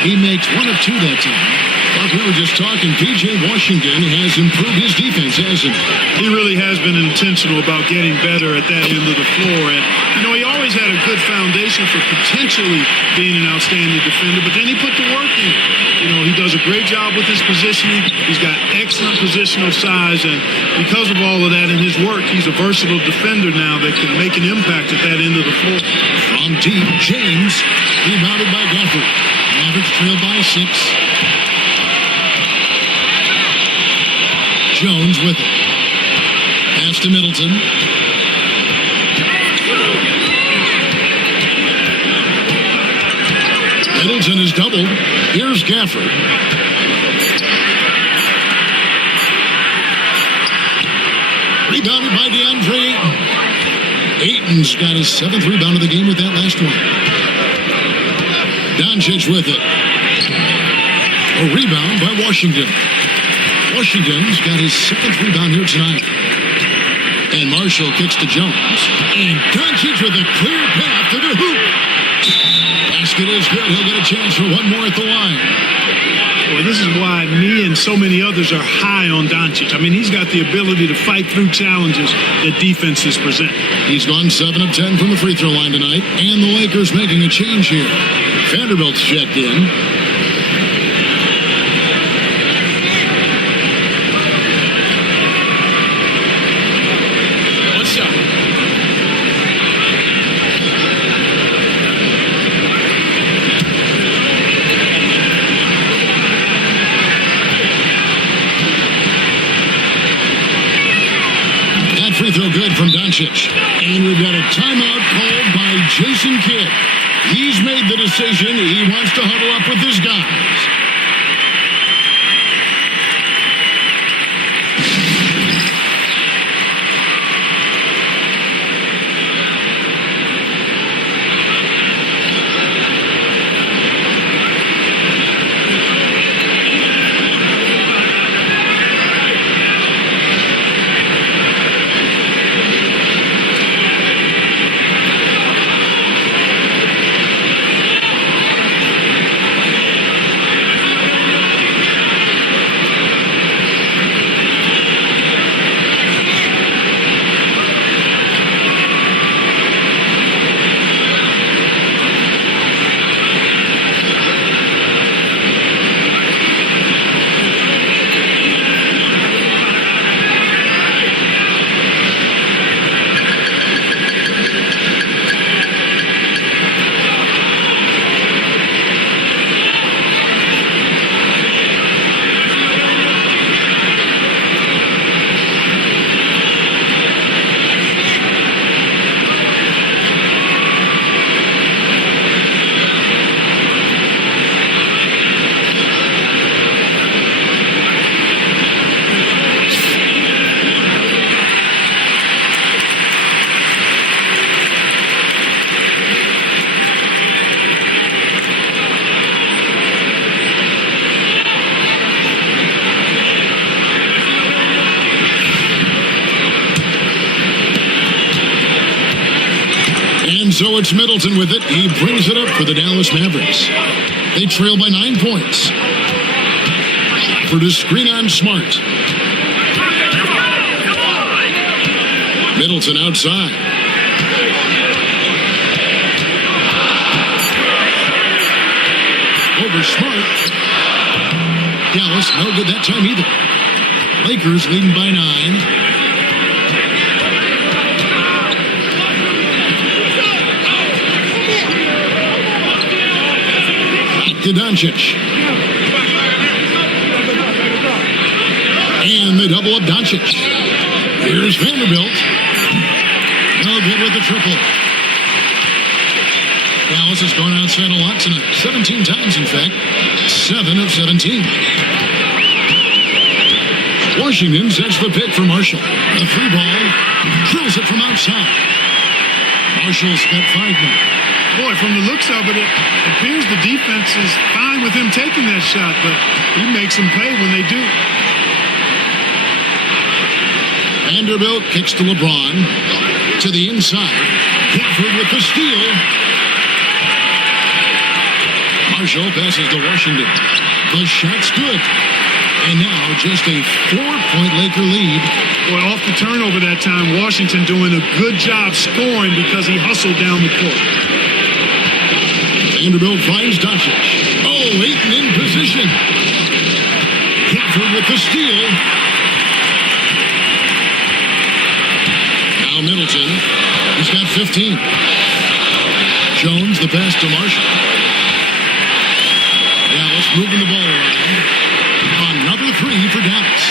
He makes 1 of 2 that time. Like we were just talking, P.J. Washington has improved his defense, hasn't he? He really has been intentional about getting better at that end of the floor. And, you know, he always had a good foundation for potentially being an outstanding defender, but then he put the work in. You know, he does a great job with his positioning. He's got excellent positional size, and because of all of that in his work, he's a versatile defender now that can make an impact at that end of the floor. From deep, James, rebounded by Gafford. Mavericks trail by 6. Jones with it. Pass to Middleton. Middleton is doubled. Here's Gafford. Rebounded by DeAndre Ayton. Ayton's got his 7th rebound of the game with that last one. Doncic with it. A rebound by Washington. Washington's got his 7th rebound here tonight. And Marshall kicks to Jones. And Doncic with a clear path to the hoop. Basket is good. He'll get a chance for one more at the line. Well, this is why me and so many others are high on Doncic. I mean, he's got the ability to fight through challenges that defenses present. He's gone 7 of 10 from the free throw line tonight. And the Lakers making a change here. Vanderbilt's checked in. Free throw good from Doncic. And we've got a timeout called by Jason Kidd. He's made the decision. He wants to huddle up with his guys. so it's Middleton with it. He brings it up for the Dallas Mavericks. They trail by 9 points. For the screen on Smart. Middleton outside. Over Smart. Dallas, no good that time either. Lakers leading by 9. Back to Doncic. And they double up Doncic. Here's Vanderbilt. No good with the triple. Dallas has gone outside a lot tonight. 17 times, in fact. 7 of 17. Washington sets the pick for Marshall. The 3 ball. Drills it from outside. Marshall's got 5 now. Boy, from the looks of it, it appears the defense is fine with him taking that shot, but he makes them pay when they do. Vanderbilt kicks to LeBron. To the inside. Gafford with the steal. Marshall passes to Washington. The shot's good. And now just a 4-point Laker lead. Boy, off the turnover that time, Washington doing a good job scoring because he hustled down the court. Vanderbilt finds Donic. Oh, Ayton in position. Gafford with the steal. Now Middleton. He's got 15. Jones, the pass to Marshall. Dallas moving the ball around. Another 3 for Dallas.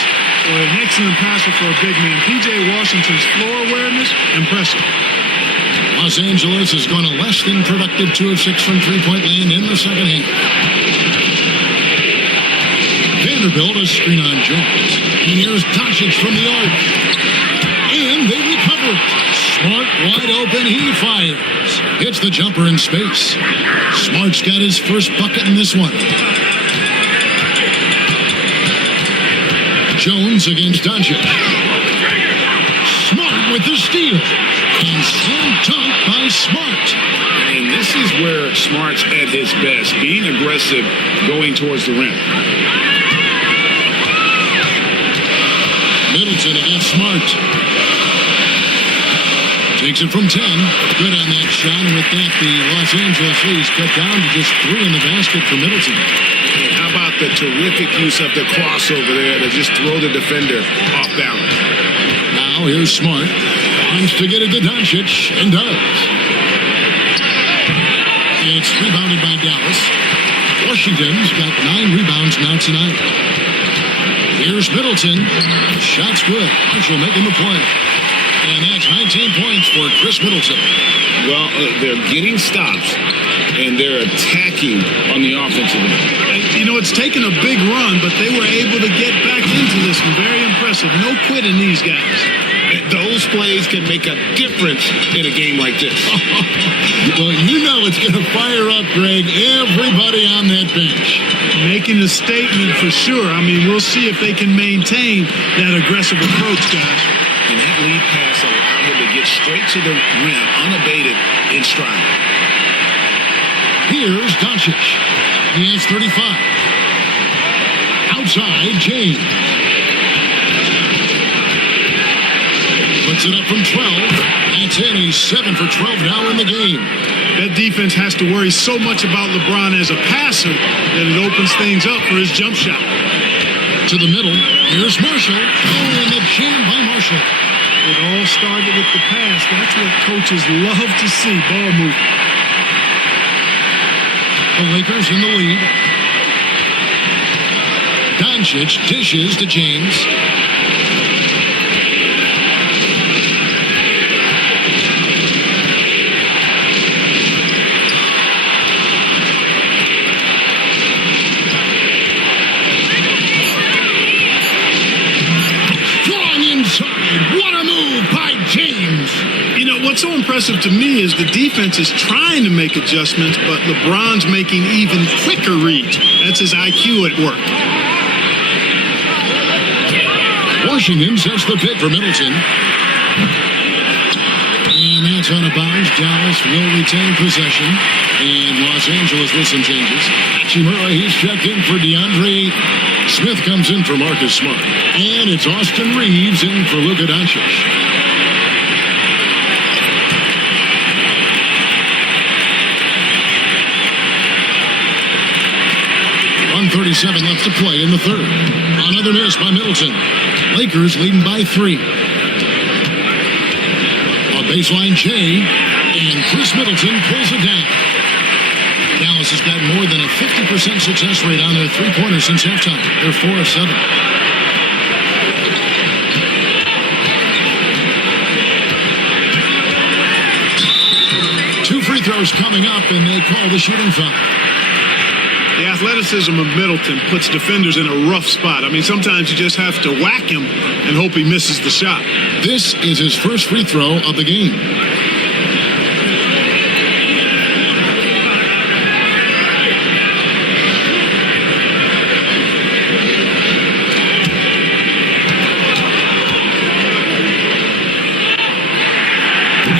Boy, an excellent passer for a big man. P.J. Washington's floor awareness, impressive. Los Angeles has gone a less than productive 2 of 6 from three-point land in the second half. Vanderbilt a screen on Jones. And here's Donic from the arc. And they recover it. Smart wide open. He fires. Hits the jumper in space. Smart's got his first bucket in this one. Jones against Donic. Smart with the steal. And slam dunk by Smart. And this is where Smart's at his best, being aggressive, going towards the rim. Middleton against Smart. Takes it from 10. Good on that shot. And with that, the Los Angeles lead cut down to just 3 in the basket for Middleton. And how about the terrific use of the crossover there to just throw the defender off balance? Now here's Smart. Wants to get it to Doncic, and does. It's rebounded by Dallas. Washington's got 9 rebounds now tonight. Here's Middleton. Shot's good. Marshall making the play. And that's 19 points for Chris Middleton. Well, they're getting stops, and they're attacking on the offensive end. You know, it's taken a big run, but they were able to get back into this one. Very impressive. No quitting these guys. Those plays can make a difference in a game like this. Well, you know it's going to fire up, Greg, everybody on that bench. Making a statement for sure. I mean, we'll see if they can maintain that aggressive approach, guys. And that lead pass allowed him to get straight to the rim, unabated in stride. Here's Doncic. He has 35. Outside, James. Puts it up from 12. That's in. He's 7 for 12 now in the game. That defense has to worry so much about LeBron as a passer that it opens things up for his jump shot. To the middle. Here's Marshall. Oh, and the jam by Marshall. It all started with the pass. That's what coaches love to see, ball movement. The Lakers in the lead. Doncic dishes to James. What a move by James. You know, what's so impressive to me is the defense is trying to make adjustments, but LeBron's making even quicker reads. That's his IQ at work. Washington sets the pick for Middleton. And points out of bounds. Dallas will retain possession. And Los Angeles with some changes. Hachimura, he's checked in for DeAndre Ayton. Smith comes in for Marcus Smart. And it's Austin Reeves in for Luka Doncic. .37 left to play in the third. Another miss by Middleton. Lakers leading by 3. A baseline J, and Chris Middleton pulls it down. Dallas has got more than a 50% success rate on their three-pointers since halftime. They're 4 of 7. Two free throws coming up, and they call the shooting foul. The athleticism of Middleton puts defenders in a rough spot. I mean, sometimes you just have to whack him and hope he misses the shot. This is his first free throw of the game.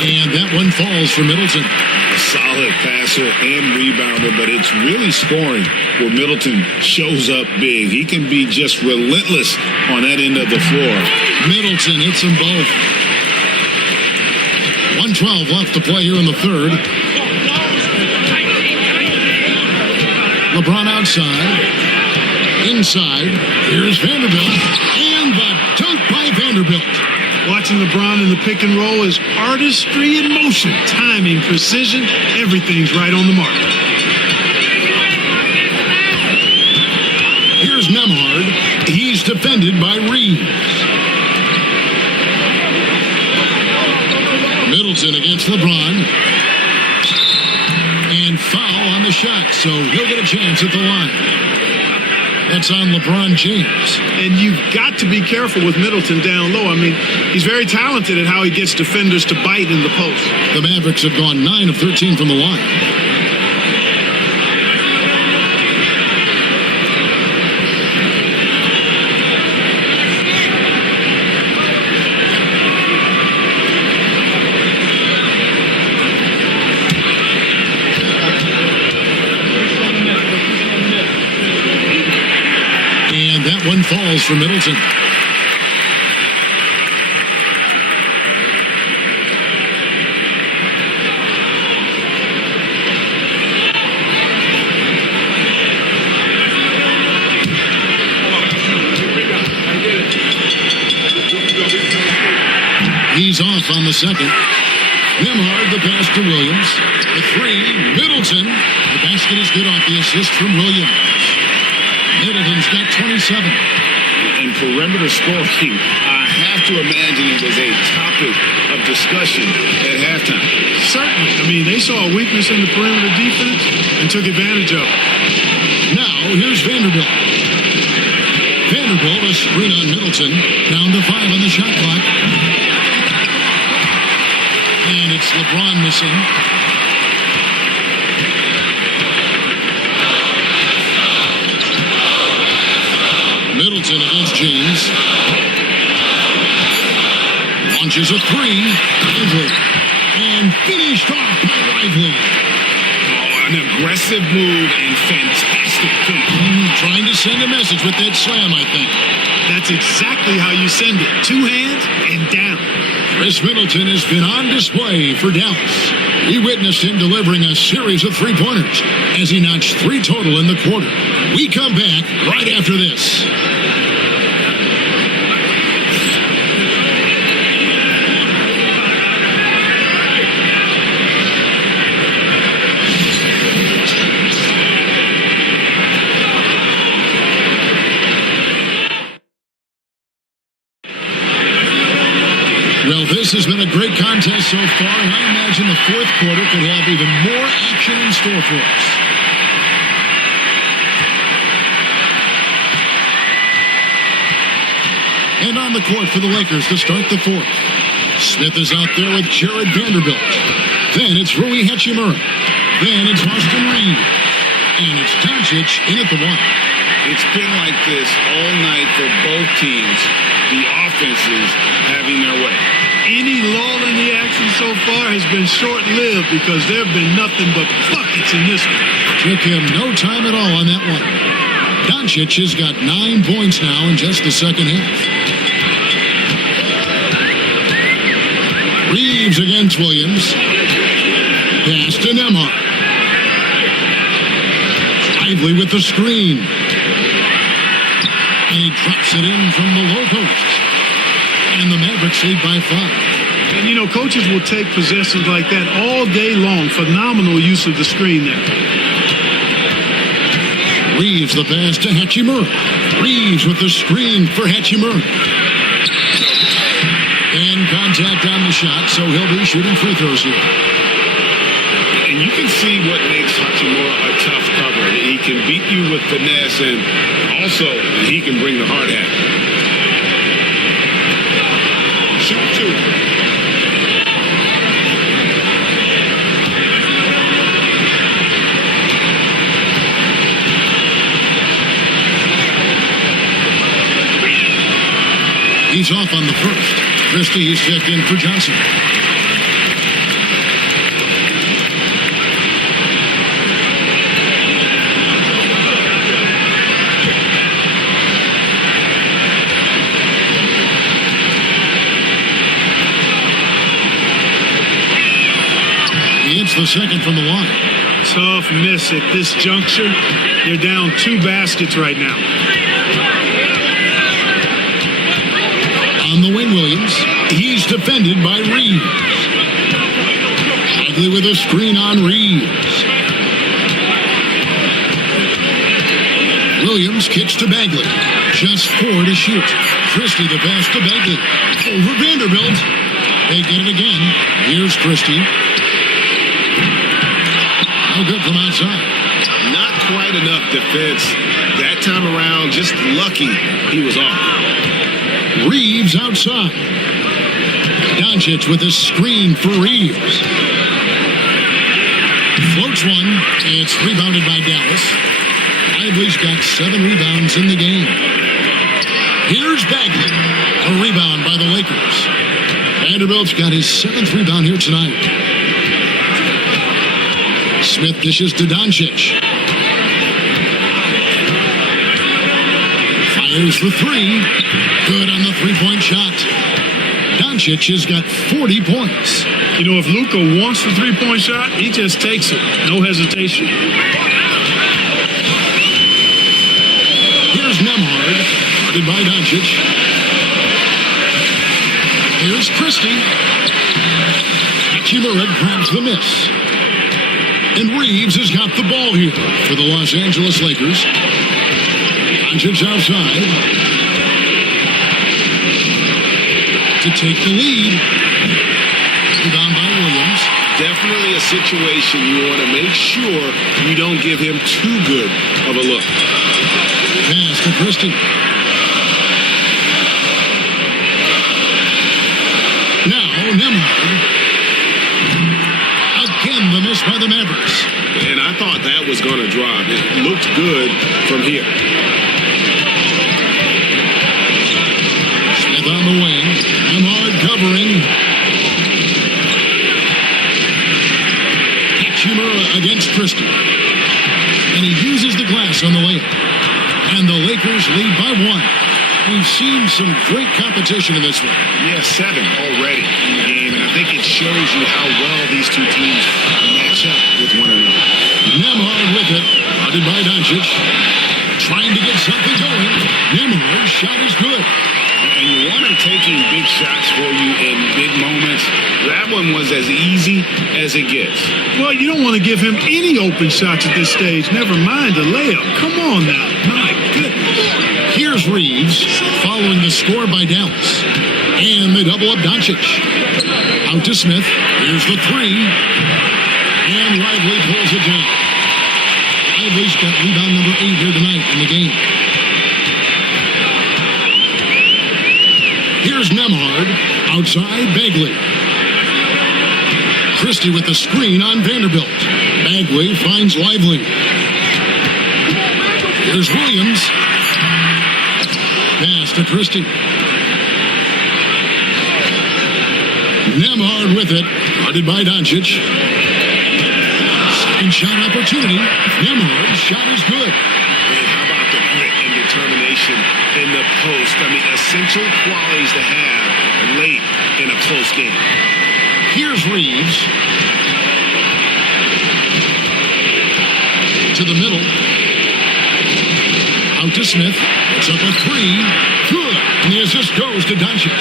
And that one falls for Middleton. A solid passer and rebounder, but it's really scoring where Middleton shows up big. He can be just relentless on that end of the floor. Middleton hits them both. 1:12 left to play here in the third. LeBron outside. Inside. Here's Vanderbilt. And the dunk by Vanderbilt. Watching LeBron in the pick and roll is artistry in motion. Timing, precision, everything's right on the mark. Here's Nembhard. He's defended by Reeves. Middleton against LeBron. And foul on the shot, so he'll get a chance at the line. That's on LeBron James. And you've got to be careful with Middleton down low. I mean, he's very talented at how he gets defenders to bite in the post. The Mavericks have gone 9 of 13 from the line. That one falls for Middleton. He's off on the second. Nembhard, the pass to Williams. The three, Middleton. The basket is good off the assist from Williams. Middleton's got 27. And perimeter scoring, I have to imagine it was a topic of discussion at halftime. Certainly. I mean, they saw a weakness in the perimeter defense and took advantage of it. Now, here's Vanderbilt. Vanderbilt, a screen on Middleton. Down to 5 on the shot clock. And it's LeBron missing. Middleton against James. Launches a three. Lively. And finished off by Lively. Oh, an aggressive move and fantastic finish. Trying to send a message with that slam, I think. That's exactly how you send it. 2 hands and down. Chris Middleton has been on display for Dallas. We witnessed him delivering a series of three-pointers as he notched 3 total in the quarter. We come back right after this. Well, this has been a great contest so far, and I imagine the fourth quarter could have even more action in store for us. And on the court for the Lakers to start the fourth. Smith is out there with Jared Vanderbilt. Then it's Rui Hachimura. Then it's Austin Reeves. And it's Doncic in at the 1. It's been like this all night for both teams. The offenses having their way. Any lull in the action production so far has been short-lived because there have been nothing but buckets in this one. Took him no time at all on that one. Doncic has got 9 points now in just the second half. Reeves against Williams. Pass to Nembhard. Lively with the screen. And he drops it in from the low post. And the Mavericks lead by 5. And, you know, coaches will take possessions like that all day long. Phenomenal use of the screen there. Reeves the pass to Hachimura. Reeves with the screen for Hachimura. And contact on the shot, so he'll be shooting free throws here. And you can see what makes Hachimura a tough cover. He can beat you with finesse, and also he can bring the hard hat. Shoot 2. He's off on the first. Christie is checked in for Johnson. It's the second from the line. Tough miss at this juncture. They're down 2 baskets right now. On the wing, Williams. He's defended by Reeves. Bagley with a screen on Reeves. Williams kicks to Bagley. Just 4 to shoot. Christie the pass to Bagley. Over Vanderbilt. They get it again. Here's Christie. No good from outside. Not quite enough defense. That time around, just lucky he was off. Reeves outside. Doncic with a screen for Reeves. Floats one. It's rebounded by Dallas. Lively's got 7 rebounds in the game. Here's Bagley. A rebound by the Lakers. Vanderbilt's got his 7th rebound here tonight. Smith dishes to Doncic. Fires for 3. Good on the 3-point shot. Doncic has got 40 points. You know, if Luka wants the 3-point shot, he just takes it. No hesitation. Here's Nembhard. Guarded by Doncic. Here's Christie. Hachimura grabs the miss. And Reeves has got the ball here for the Los Angeles Lakers. Doncic outside to take the lead. Rebound by Williams. Definitely a situation you want to make sure you don't give him too good of a look. Pass to Christie. Now Nembhard. Again, the miss by the Mavericks. And I thought that was going to drop. It looked good from here. Smith on the wing. Nembhard covering. Hachimura against Christie. And he uses the glass on the layup. And the Lakers lead by 1. We've seen some great competition in this one. Yeah, 7 already in the game, and I think it shows you how well these two teams match up with one another. Nembhard with it, guarded by Doncic. Trying to get something going. Nembhard's shot is good. And you want him taking big shots for you in big moments. That one was as easy as it gets. Well, you don't want to give him any open shots at this stage. Never mind the layup. Come on now. My goodness. Here's Reeves, following the score by Dallas. And they double up Doncic. Out to Smith. Here's the 3. And Lively pulls it down. Lively's got rebound number 8 here tonight in the game. Here's Nembhard. Outside, Bagley. Christie with the screen on Vanderbilt. Bagley finds Lively. Here's Williams. Pass to Christie. Nembhard with it. Guarded by Doncic. Second shot opportunity. Nembhard's shot is good. And how about the grit and determination in the post? I mean, essential qualities to have late in a close game. Here's Reeves. To the middle. Out to Smith. It's up a three. Good. And the assist goes to Doncic.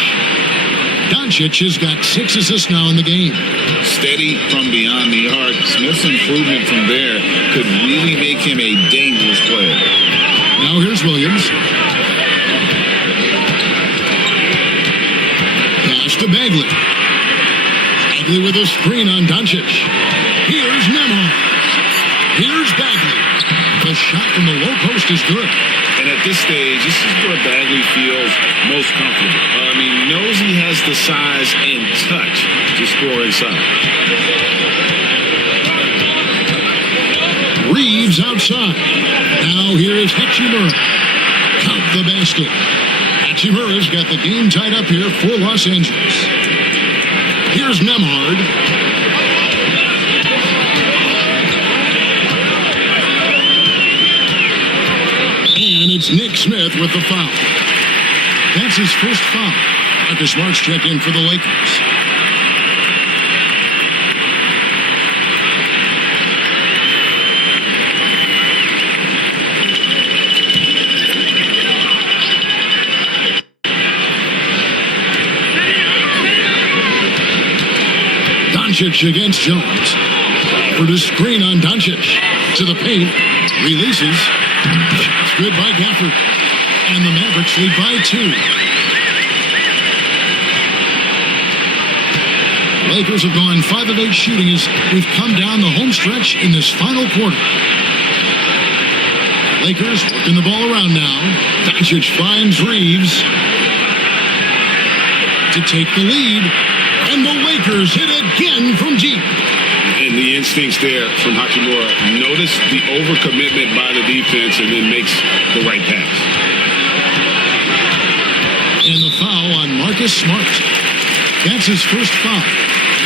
Doncic has got 6 assists now in the game. Steady from beyond the arc. Smith's improvement from there could really make him a dangerous player. Now here's Williams. Pass to Bagley. Bagley with a screen on Doncic. Here's Nembhard. Here's Bagley. The shot from the low post is good. And at this stage, this is where Bagley feels most comfortable. I mean, knows he has the size and touch to score inside. Reeves outside. Now here is Hachimura. Count the basket. Hachimura's got the game tied up here for Los Angeles. Here's Nembhard. And it's Nick Smith with the foul. That's his first foul. Marcus Smart's check in for the Lakers. Doncic against Jones. For the screen on Doncic. To the paint. Releases. Shots good by Gafford. And the Mavericks lead by 2. Lakers have gone 5 of 8 shooting as we've come down the home stretch in this final quarter. Lakers working the ball around now. Doncic finds Reeves to take the lead. And the Lakers hit again from deep. And the instincts there from Hachimura. Notice the overcommitment by the defense and then makes the right pass. And the foul on Marcus Smart. That's his first foul.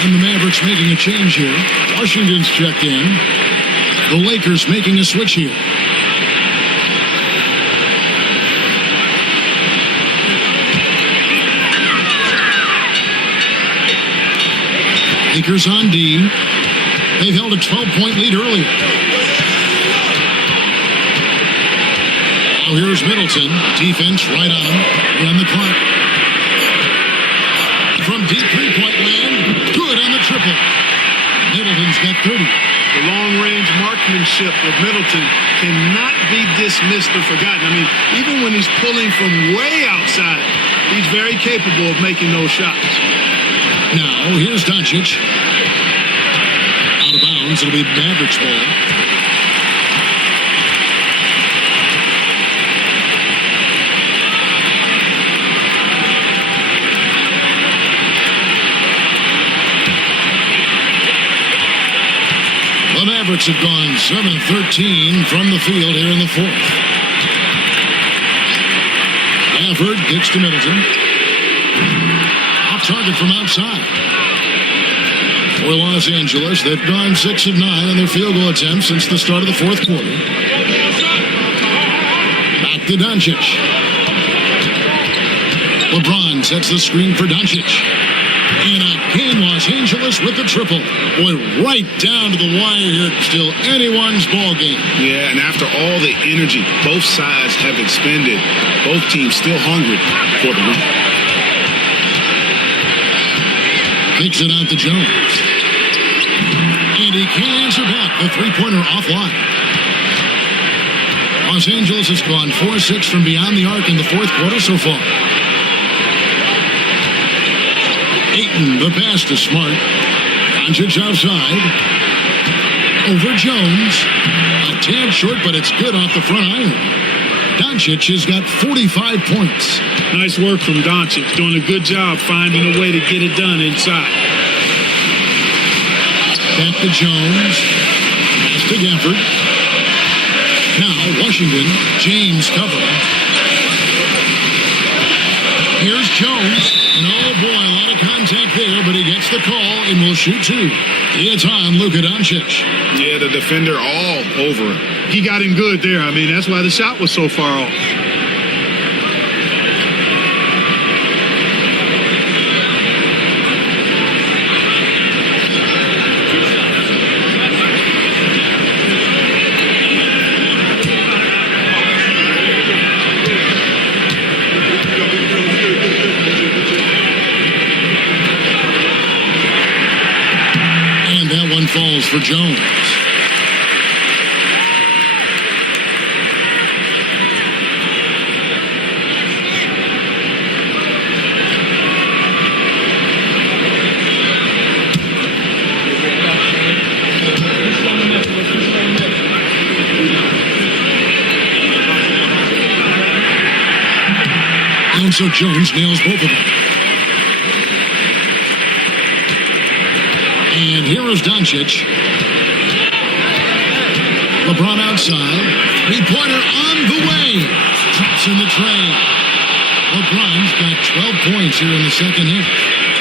And the Mavericks making a change here. Washington's checked in. The Lakers making a switch here. Lakers on D. They've held a 12-point lead earlier. Now here's Middleton. Defense right on the clock. From deep three-point land. Good on the triple. Middleton's got 30. The long-range marksmanship of Middleton cannot be dismissed or forgotten. I mean, even when he's pulling from way outside, he's very capable of making those shots. Now, here's Doncic. Out of bounds. It'll be Mavericks ball. The Mavericks have gone 7 of 13 from the field here in the fourth. Gafford kicks to Middleton. Off target from outside. For Los Angeles, they've gone 6 of 9 on their field goal attempts since the start of the fourth quarter. Back to Doncic. LeBron sets the screen for Doncic. And again, Los Angeles with the triple. Boy, right down to the wire here. Still anyone's ball game. Yeah, and after all the energy both sides have expended, both teams still hungry for the win. Kicks it out to Jones. And he can't answer back. The three-pointer offline. Los Angeles has gone 4-6 from beyond the arc in the fourth quarter so far. Ayton, the pass to Smart. Doncic outside. Over Jones. A tad short, but it's good off the front iron. Doncic has got 45 points. Nice work from Doncic. Doing a good job finding a way to get it done inside. Back to Jones. Pass to Gafford. Now Washington. James covering. Here's Jones. And oh boy, a lot of contact there, but he gets gets the call and will shoot two. It's on Luka Doncic. Yeah, the defender all over him. He got him good there. I mean, that's why the shot was so far off. And that one falls for Jones. And so Jones nails both of them. And here is Doncic. LeBron outside. Three-pointer on the way. Drops in the tray. LeBron's got 12 points here in the second half.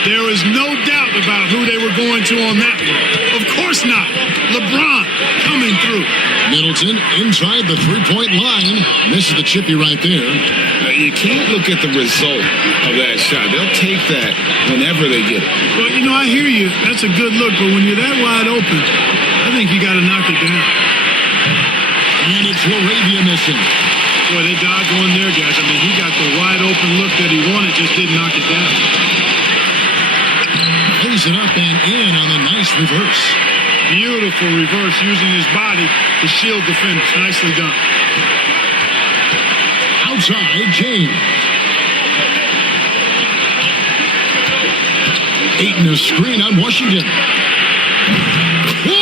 There is no doubt about who they were going to on that one. Of course not. LeBron coming through. Middleton inside the three-point line. Misses the chippy right there. You can't look at the result of that shot. They'll take that whenever they get it. Well, you know, I hear you. That's a good look, but when you're that wide open, I think you got to knock it down. And it's LaRavia missing. Boy, they dodged one there, guys. I mean, he got the wide open look that he wanted, just didn't knock it down. Plays it up and in on the nice reverse. Beautiful reverse using his body to shield the finish. Nicely done. Outside, James. Aiton a screen on Washington. Whoa!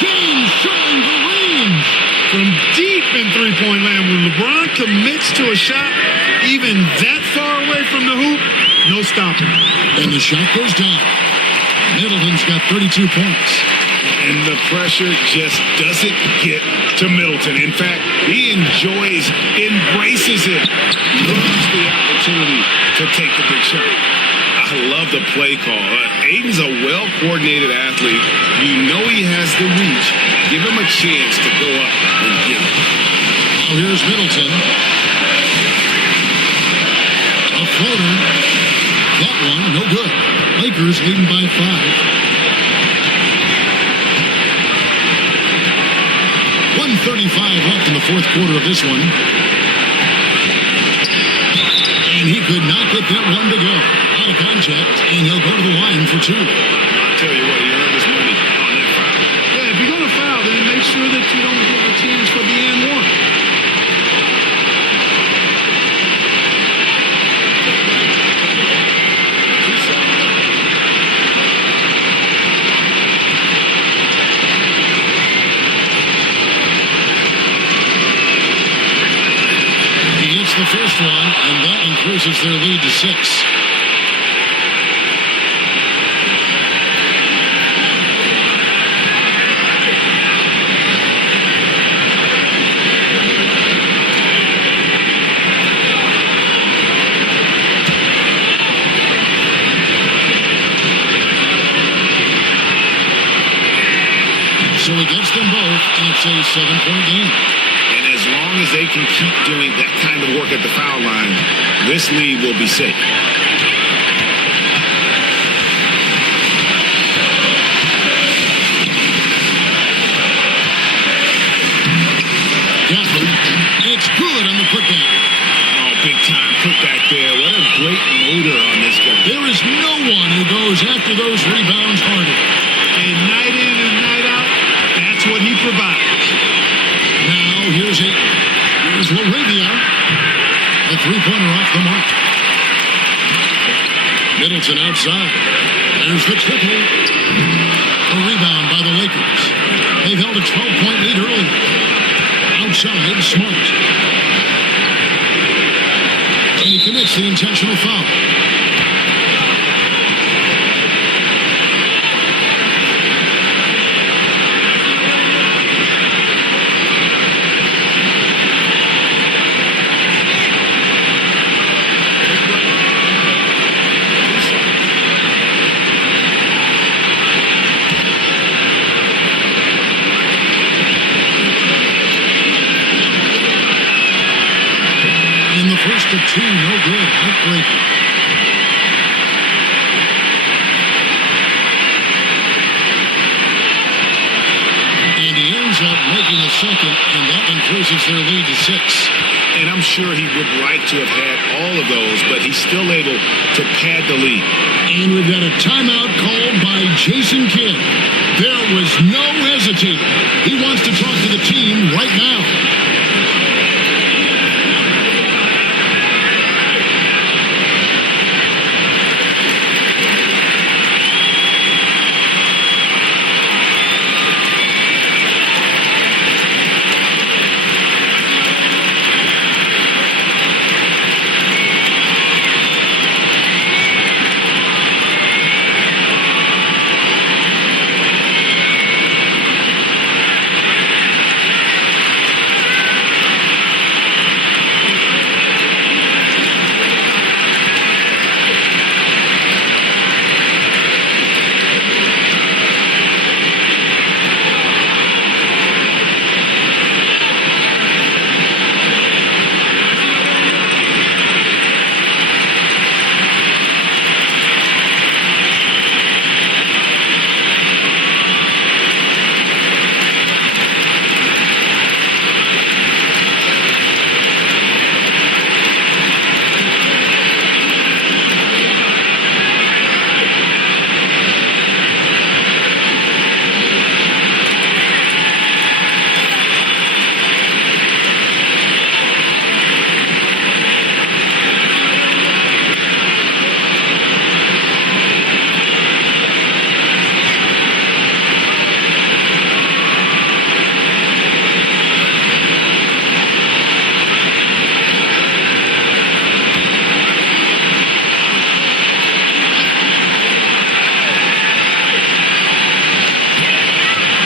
James showing the range. From deep in three-point land, when LeBron commits to a shot, even that far away from the hoop, no stopping. And the shot goes down. Middleton's got 32 points. And the pressure just doesn't get to Middleton. In fact, he enjoys, embraces it, loves the opportunity to take the big shot. I love the play call. Aiden's a well-coordinated athlete. You know he has the reach. Give him a chance to go up and get it. Now here's Middleton. A floater. That one, no good. Lakers leading by 5. 1:35 left in the fourth quarter of this one. And he could not get that one to go. Out of contact, and he'll go to the line for two. I'll tell you what, he earned his money on that foul. Yeah, if you're going to foul, then make sure that you don't give a chance for the and one. The first one, and that increases their lead to 6. So he gets them both, and it's a 7-point game. And as long as they can keep doing that kind of work at the foul line, this lead will be safe. Gafford, it's good on the putback. Oh, big time putback there. What a great motor on this guy. There is no one who goes after those rebounds harder. And night in and night out, that's what he provides. Now here's Aiton. Here's LaRavia. The three-pointer off the mark. Middleton outside. There's the triple. A rebound by the Lakers. They've held a 12-point lead early. Outside, Smart. And he commits the intentional foul. good. Heartbreaking. And he ends up making a second, and that increases their lead to 6. And I'm sure he would like to have had all of those, but he's still able to pad the lead. And we've got a timeout called by Jason Kidd. There was no hesitating. He wants to talk to the team right now.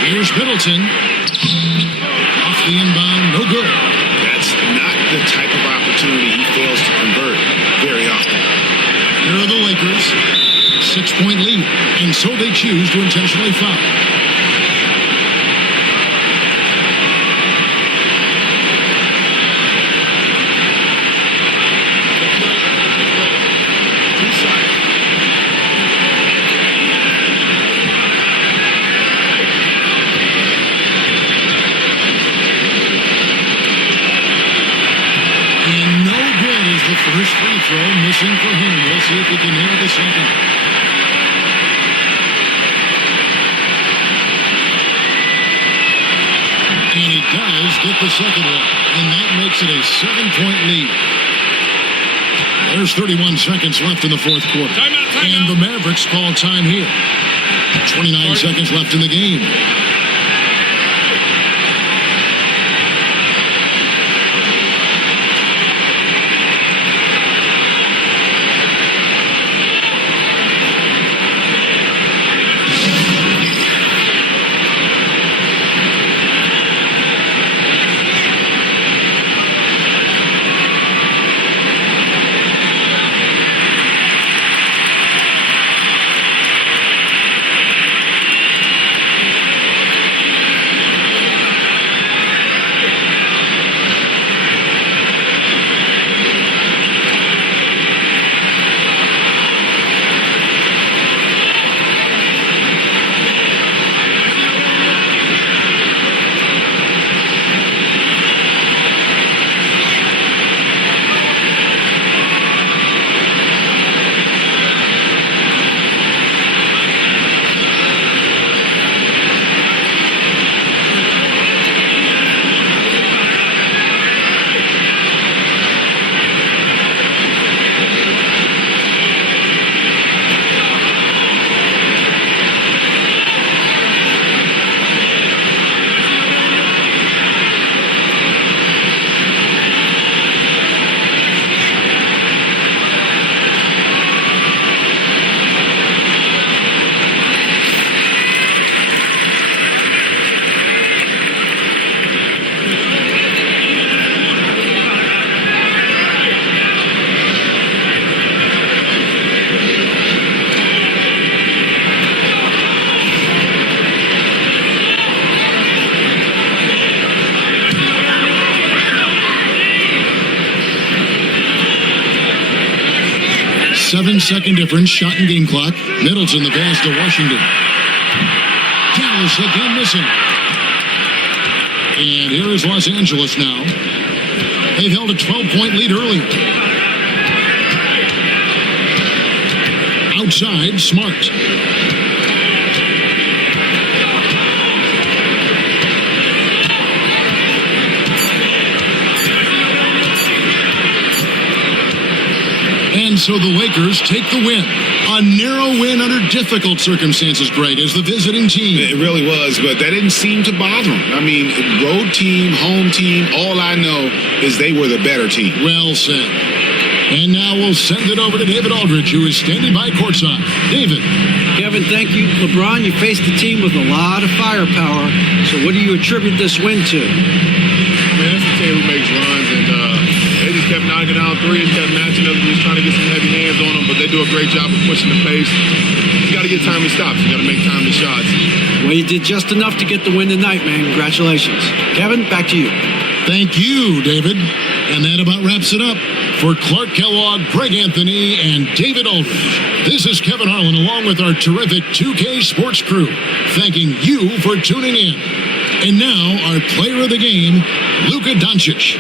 Here's Middleton. Off the inbound, no good. That's not the type of opportunity he fails to convert very often. Here are the Lakers. 6-point lead. And so they choose to intentionally foul. First free throw missing for him. We'll see if he can nail the second. And he does get the second one. And that makes it a 7-point lead. There's 31 seconds left in the fourth quarter. Timeout. And the Mavericks call time here. 29 seconds left in the game. 7-second difference, shot and game clock. Middleton the pass to Washington. Dallas again missing. And here is Los Angeles now. They've held a 12-point lead early. Outside, Smart. And so the Lakers take the win. A narrow win under difficult circumstances, Greg, as the visiting team. It really was, but that didn't seem to bother them. I mean, road team, home team, all I know is they were the better team. Well said. And now we'll send it over to David Aldridge, who is standing by courtside. David. Kevin, thank you. LeBron, you faced a team with a lot of firepower. So what do you attribute this win to? Man, that's the team who makes runs, and they just kept knocking down threes, kept matching up, just trying to get some heavy hands on them, but they do a great job of pushing the pace. You got to get timely stops. You got to make timely shots. Well, you did just enough to get the win tonight, man. Congratulations. Kevin, back to you. Thank you, David. And that about wraps it up. For Clark Kellogg, Greg Anthony, and David Aldridge, this is Kevin Harlan along with our terrific 2K Sports crew, thanking you for tuning in. And now, our player of the game, Luka Doncic.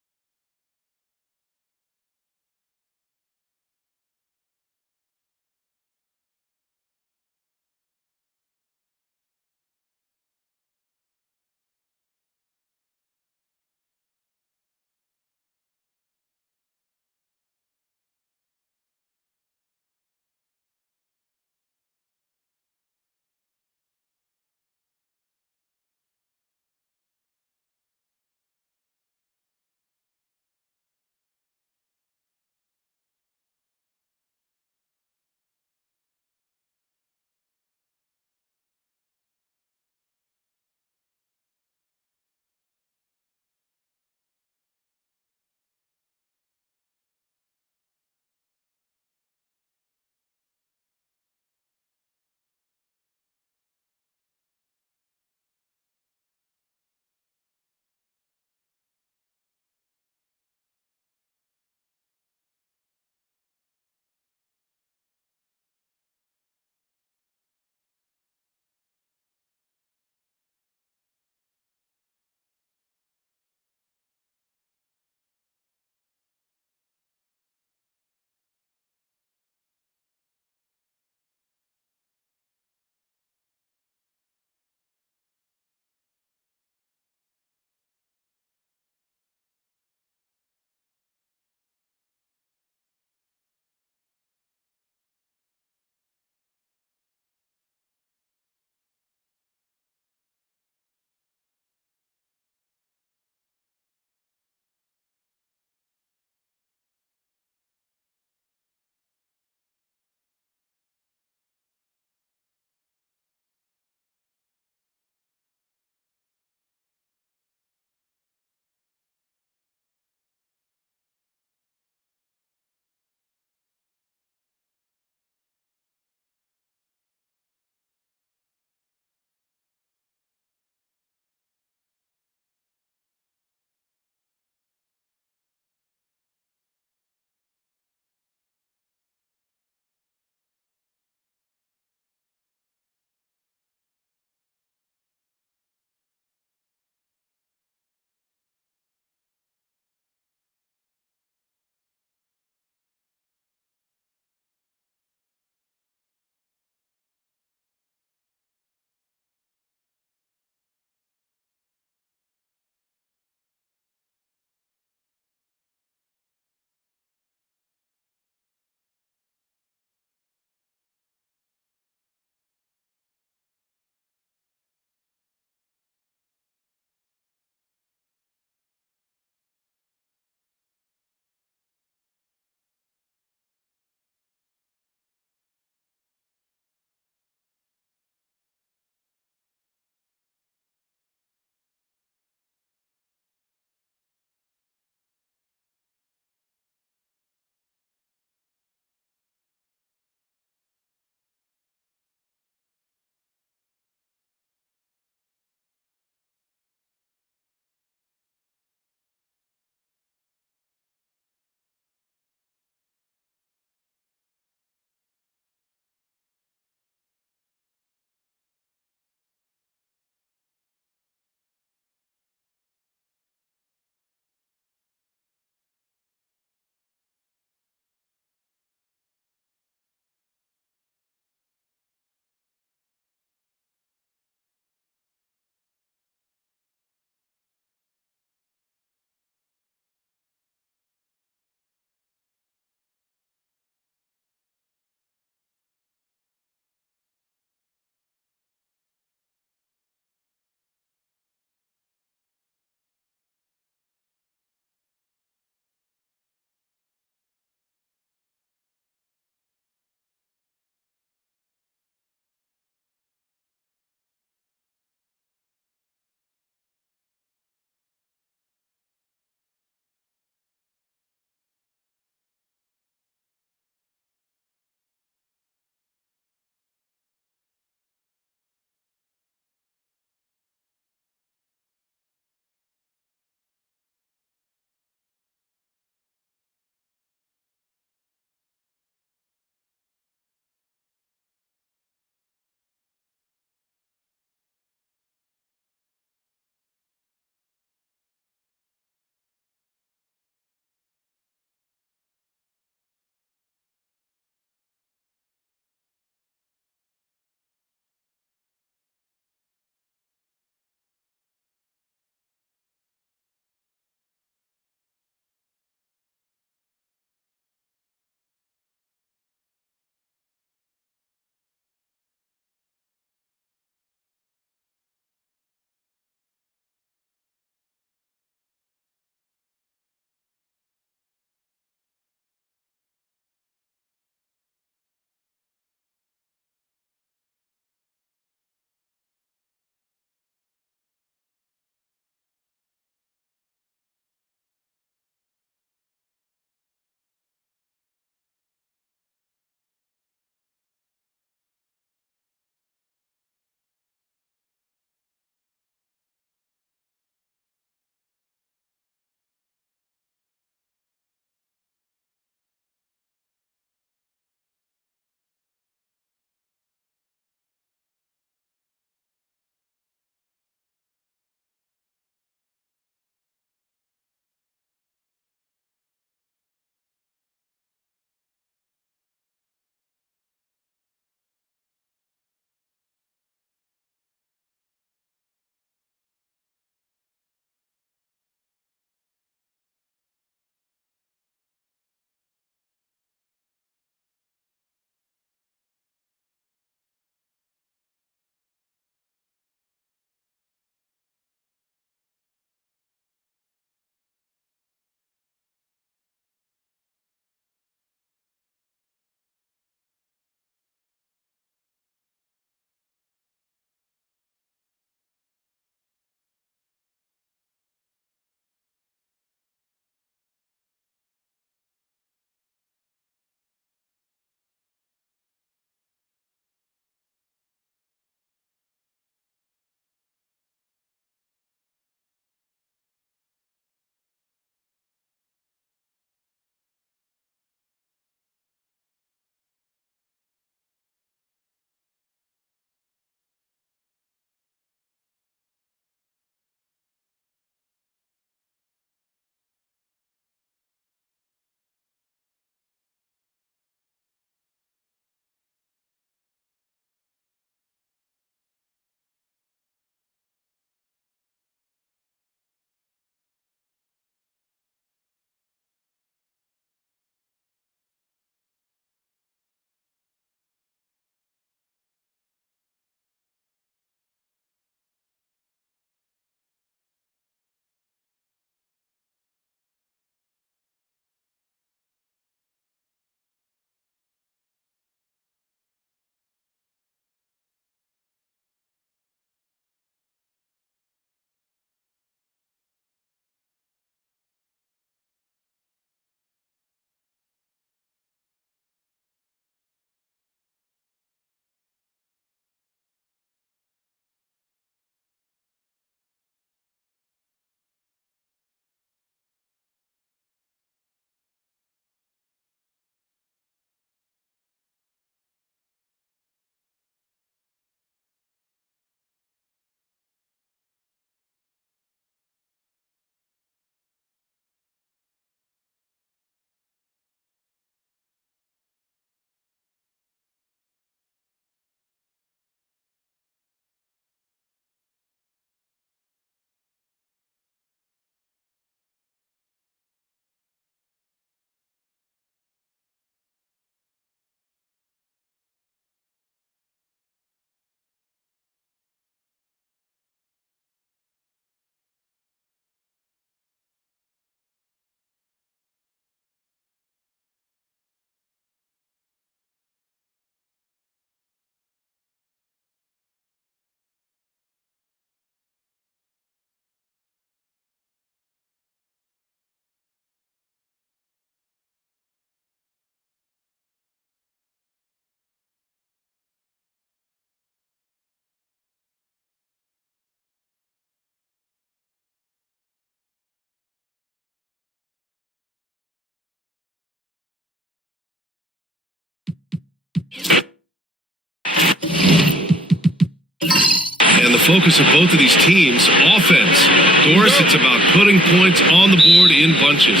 And the focus of both of these teams, offense. Doris, it's about putting points on the board in bunches.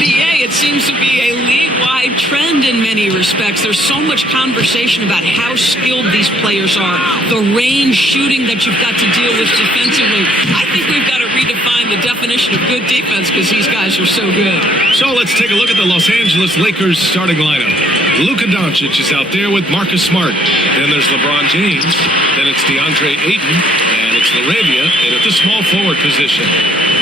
BA, it seems to be a league-wide trend in many respects. There's so much conversation about how skilled these players are, the range shooting that you've got to deal with defensively. I think we've got to redefine the definition of good defense because these guys are so good. So let's take a look at the Los Angeles Lakers starting lineup. Luka Doncic is out there with Marcus Smart. Then there's LeBron James. Then it's DeAndre Ayton. And it's Laravia in at the small forward position.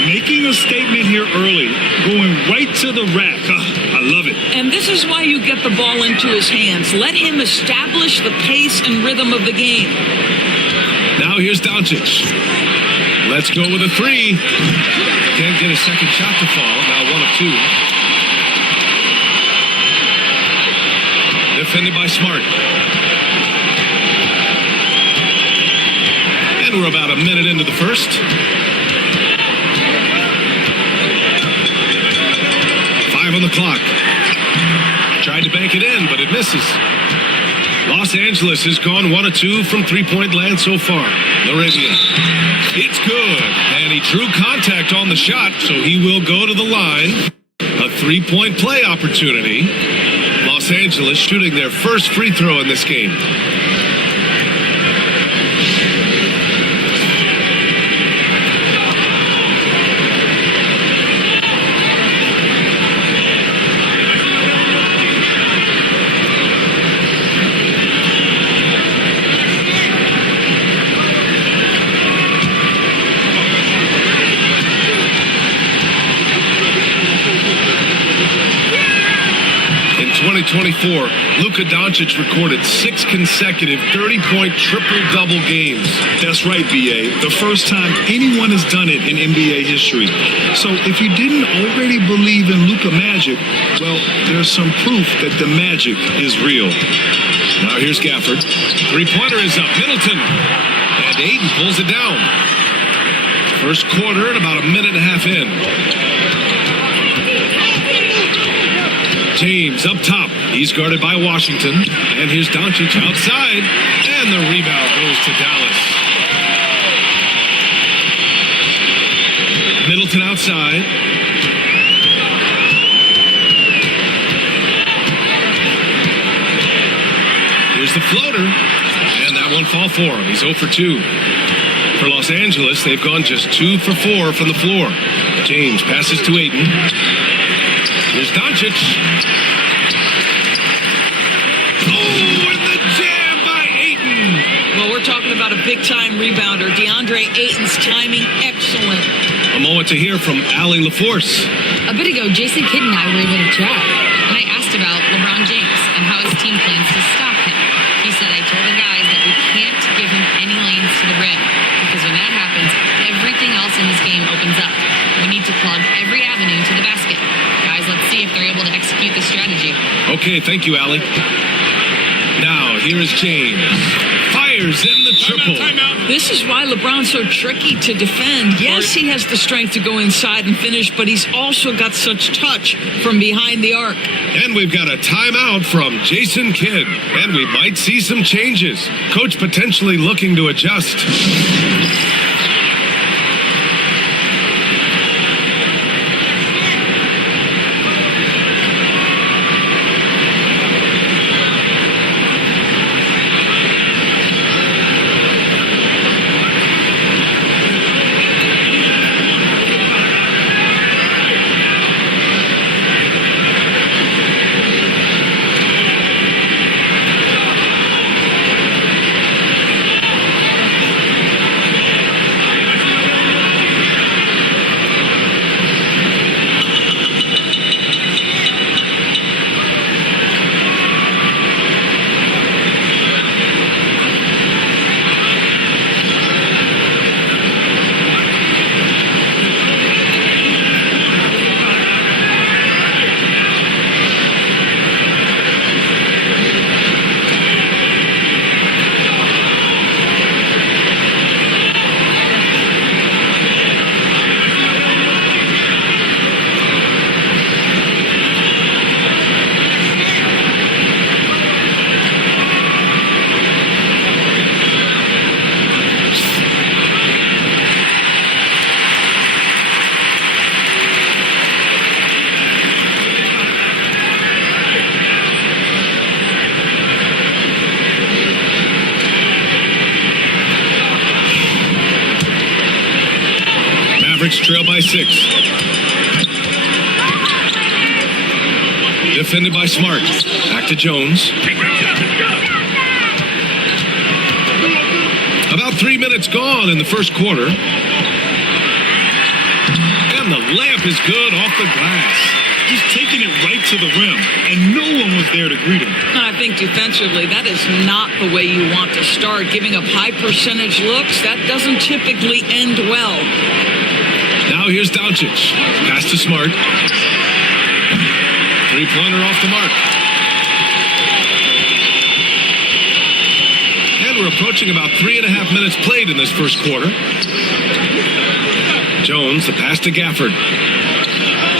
Making a statement here early, going right to the rack. I love it. And this is why you get the ball into his hands. Let him establish the pace and rhythm of the game. Now here's Doncic. Let's go with a three. Can't get a second shot to fall. Now 1 of 2. Defended by Smart. And we're about a minute into the first. 5 on the clock. Tried to bank it in, but it misses. Los Angeles has gone 1 of 2 from three-point land so far. Laravia. It's good. And he drew contact on the shot, so he will go to the line. A three-point play opportunity. Los Angeles shooting their first free throw in this game. In 2024, Luka Doncic recorded 6 consecutive 30-point triple-double games. That's right, BA. The first time anyone has done it in NBA history. So if you didn't already believe in Luka magic, well, there's some proof that the magic is real. Now here's Gafford. Three-pointer is up. Middleton. And Ayton pulls it down. First quarter and about a minute and a half in. James up top. He's guarded by Washington. And here's Doncic outside. And the rebound goes to Dallas. Middleton outside. Here's the floater. And that won't fall for him. He's 0 for 2. For Los Angeles, they've gone just 2 for 4 from the floor. James passes to Ayton. Here's Doncic. Oh, and the jam by Ayton. Well, we're talking about a big-time rebounder. DeAndre Ayton's timing, excellent. A moment to hear from Allie LaForce. A bit ago, Jason Kidd and I were able to chat, and I asked about LeBron James and how his team plans to stop him. He said, I told the guys that we can't give him any lanes to the rim, because when that happens, everything else in his game opens up. We need to plug every avenue to the basket. Guys, let's see if they're able to execute the strategy. Okay, thank you, Allie. Now, here is James. Fires in the triple. This is why LeBron's so tricky to defend. Yes, he has the strength to go inside and finish, but he's also got such touch from behind the arc. And we've got a timeout from Jason Kidd. And we might see some changes. Coach potentially looking to adjust. Mavericks trail by 6. Defended by Smart. Back to Jones. About 3 minutes gone in the first quarter. And the layup is good off the glass. He's taking it right to the rim, and no one was there to greet him. I think defensively, that is not the way you want to start. Giving up high percentage looks, that doesn't typically end well. Now here's Donic. Pass to Smart. Three-pointer off the mark. And we're approaching about 3.5 minutes played in this first quarter. Jones, the pass to Gafford.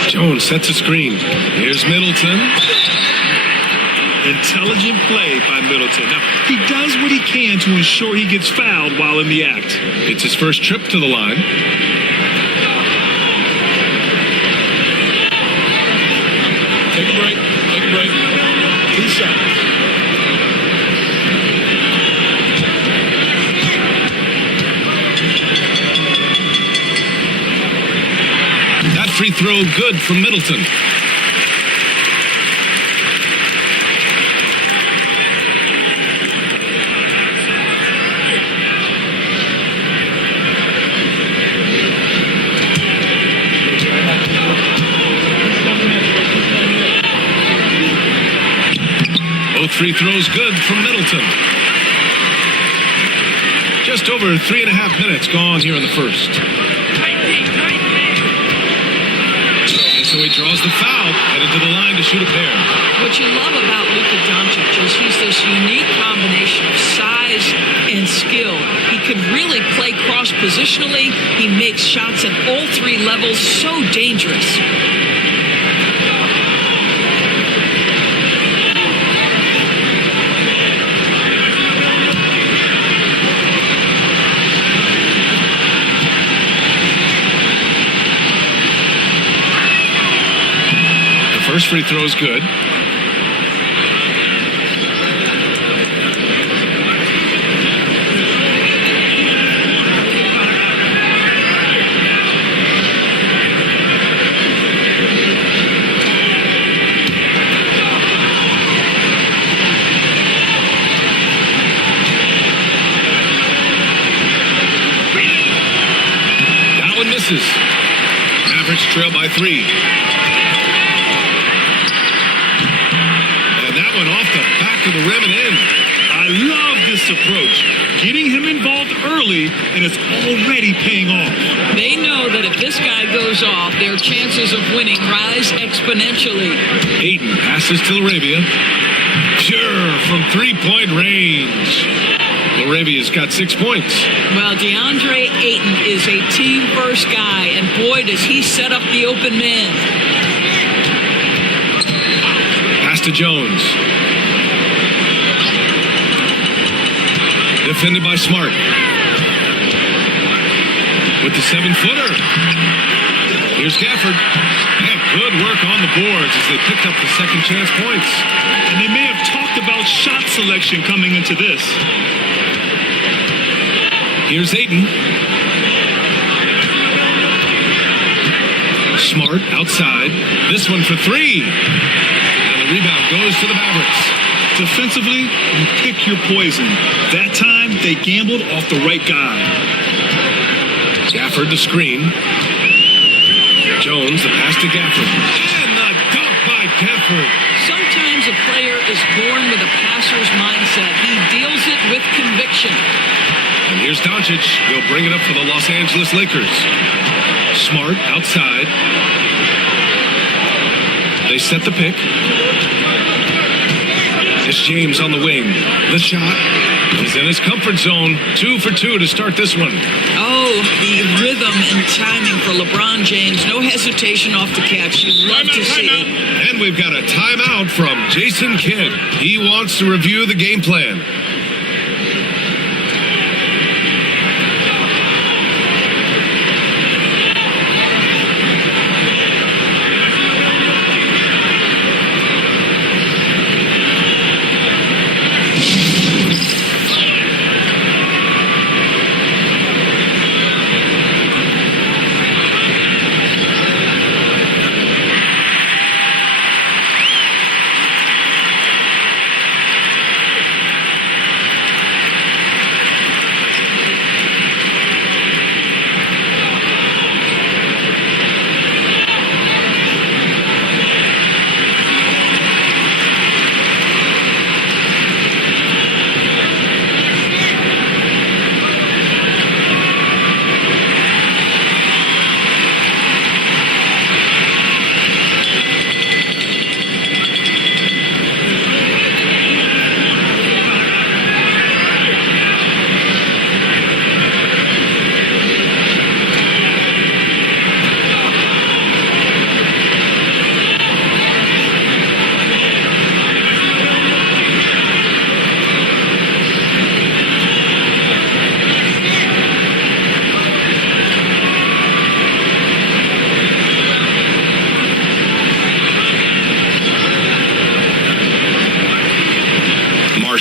Jones sets a screen. Here's Middleton. Intelligent play by Middleton. Now, he does what he can to ensure he gets fouled while in the act. It's his first trip to the line. Take a break. Take a break. 2 shots. That free throw good from Middleton. Both free throws good from Middleton. Just over 3.5 minutes gone here in the first. So he draws the foul, headed to the line to shoot a pair. What you love about Luka Doncic is he's this unique combination of size and skill. He could really play cross-positionally. He makes shots at all 3 levels, so dangerous. First free throw is good. That one misses. Mavericks trail by 3. To the rim and in. I love this approach. Getting him involved early, and it's already paying off. They know that if this guy goes off, their chances of winning rise exponentially. Ayton passes to Laravia. Pure from 3-point range. Laravia's got 6 points. Well, DeAndre Ayton is a team-first guy, and boy, does he set up the open man. Pass to Jones. Defended by Smart. With the 7-footer. Here's Gafford. And good work on the boards as they picked up the second chance points. And they may have talked about shot selection coming into this. Here's Ayton. Smart outside. This one for 3. And the rebound goes to the Mavericks. Defensively, you pick your poison. That time, they gambled off the right guy. Gafford the screen. Jones the pass to Gafford. And the dunk by Gafford. Sometimes a player is born with a passer's mindset. He deals it with conviction. And here's Donic. He'll bring it up for the Los Angeles Lakers. Smart outside. They set the pick. It's James on the wing. The shot is in his comfort zone. 2 for 2 to start this one. Oh, the rhythm and timing for LeBron James. No hesitation off the catch. You love to see it. And we've got a timeout from Jason Kidd. He wants to review the game plan.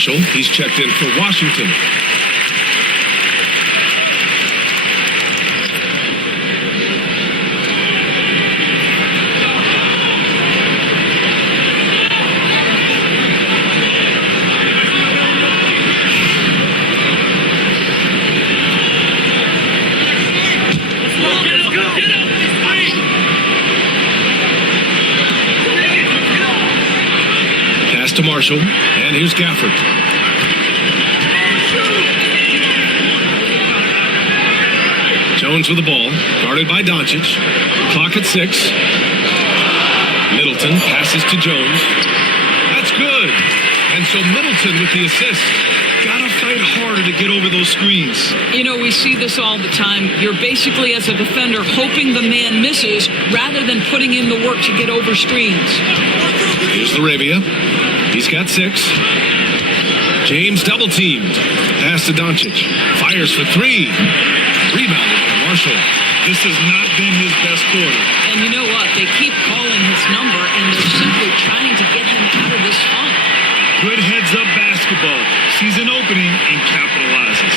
Marshall. He's checked in for Washington. To Marshall, and here's Gafford. Jones with the ball, guarded by Doncic. Clock at 6. Middleton passes to Jones. That's good. And so Middleton with the assist. Gotta fight harder to get over those screens. You know, we see this all the time. You're basically, as a defender, hoping the man misses rather than putting in the work to get over screens. Here's LaRavia. He's got 6. James double teamed. Pass to Doncic. Fires for 3. Rebounded by Marshall. This has not been his best quarter. And you know what? They keep calling his number, and they're simply trying to get him out of this funk. Good heads-up basketball. Sees an opening and capitalizes.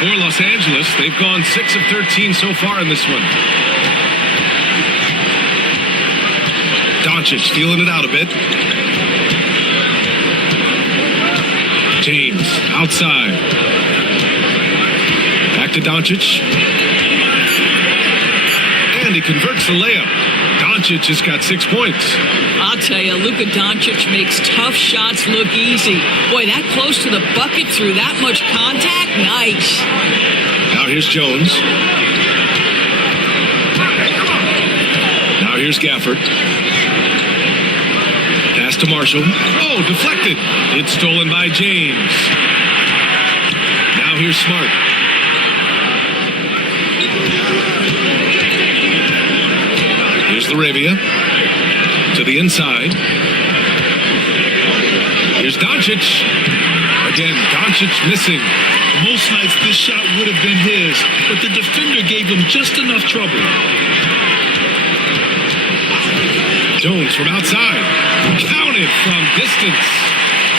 For Los Angeles, they've gone 6 of 13 so far in this one. Doncic feeling it out a bit. James outside. Back to Doncic. And he converts the layup. Doncic has got 6 points. I'll tell you, Luka Doncic makes tough shots look easy. Boy, that close to the bucket through that much contact, nice. Now here's Jones. Now here's Gafford. Pass to Marshall. Oh, deflected. It's stolen by James. Now here's Smart. Here's LaRavia. To the inside. Here's Doncic. Again, Doncic missing. Most nights this shot would have been his, but the defender gave him just enough trouble. Jones from outside. Counted from distance.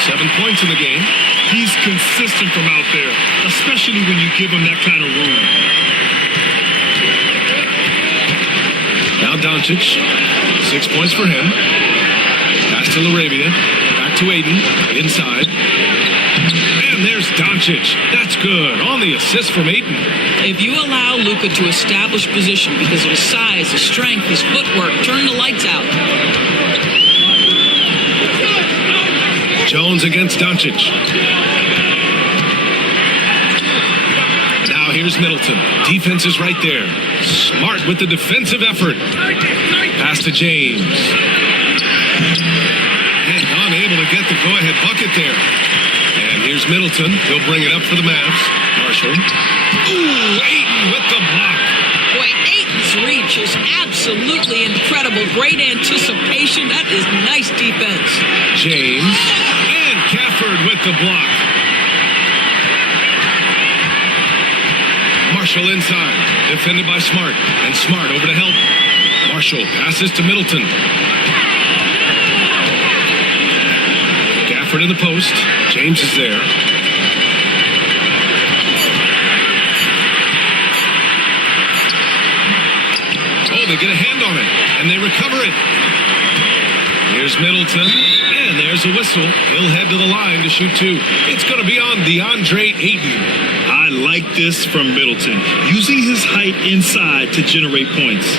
7 points in the game. He's consistent from out there, especially when you give him that kind of room. Now Doncic. 6 points for him. Pass to LaRavia. Back to Aiden. Inside. And there's Doncic. That's good. On the assist from Aiden. If you allow Luka to establish position because of his size, his strength, his footwork, turn the lights out. Jones against Doncic. Now here's Middleton. Defense is right there. Smart with the defensive effort. Pass to James. And unable to get the go-ahead bucket there. And here's Middleton. He'll bring it up for the Mavs. Marshall. Ooh, Ayton with the block. Boy, Ayton's reach is absolutely incredible. Great anticipation. That is nice defense. James. And Gafford with the block. Marshall inside. Defended by Smart. And Smart over to help. Marshall passes to Middleton. Gafford in the post. James is there. Oh, they get a hand on it. And they recover it. Here's Middleton. And there's a whistle. He'll head to the line to shoot 2. It's going to be on DeAndre Ayton. I like this from Middleton, using his height inside to generate points.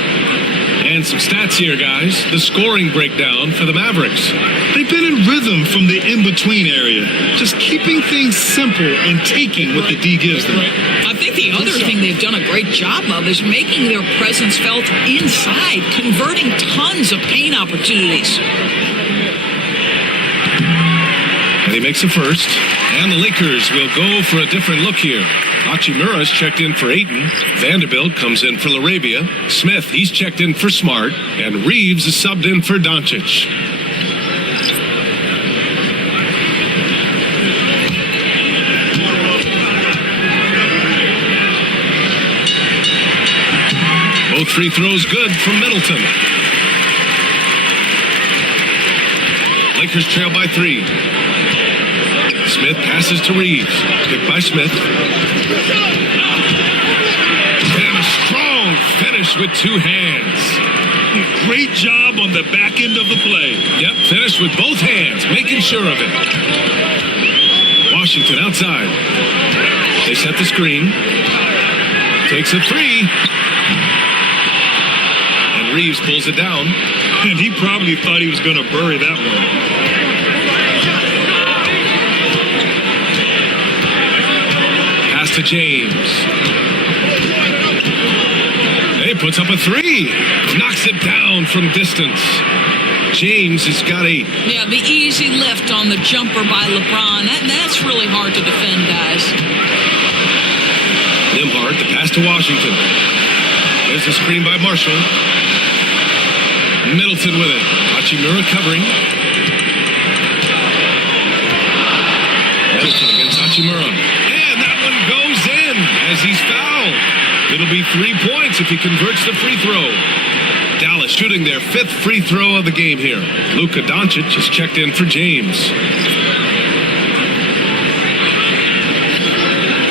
And some stats here, guys. The scoring breakdown for the Mavericks. They've been in rhythm from the in-between area, just keeping things simple and taking what the D gives them. I think the other thing they've done a great job of is making their presence felt inside, converting tons of paint opportunities. And he makes the first. And the Lakers will go for a different look here. Hachimura's checked in for Ayton. Vanderbilt comes in for LaRavia. Smith, he's checked in for Smart. And Reeves is subbed in for Doncic. Both free throws good from Middleton. Lakers trail by 3. Smith passes to Reeves. Picked by Smith. And a strong finish with two hands. Great job on the back end of the play. Yep, finished with both hands, making sure of it. Washington outside. They set the screen. Takes a three. And Reeves pulls it down. And he probably thought he was going to bury that one. Pass to James. He puts up a three. Knocks it down from distance. James has got a... Yeah, the easy lift on the jumper by LeBron. That's really hard to defend, guys. Nembhard, the pass to Washington. There's the screen by Marshall. Middleton with it. Hachimura covering. Middleton against Hachimura. And that one goes in as he's fouled. It'll be 3 points if he converts the free throw. Dallas shooting their 5th free throw of the game here. Luka Doncic has checked in for James.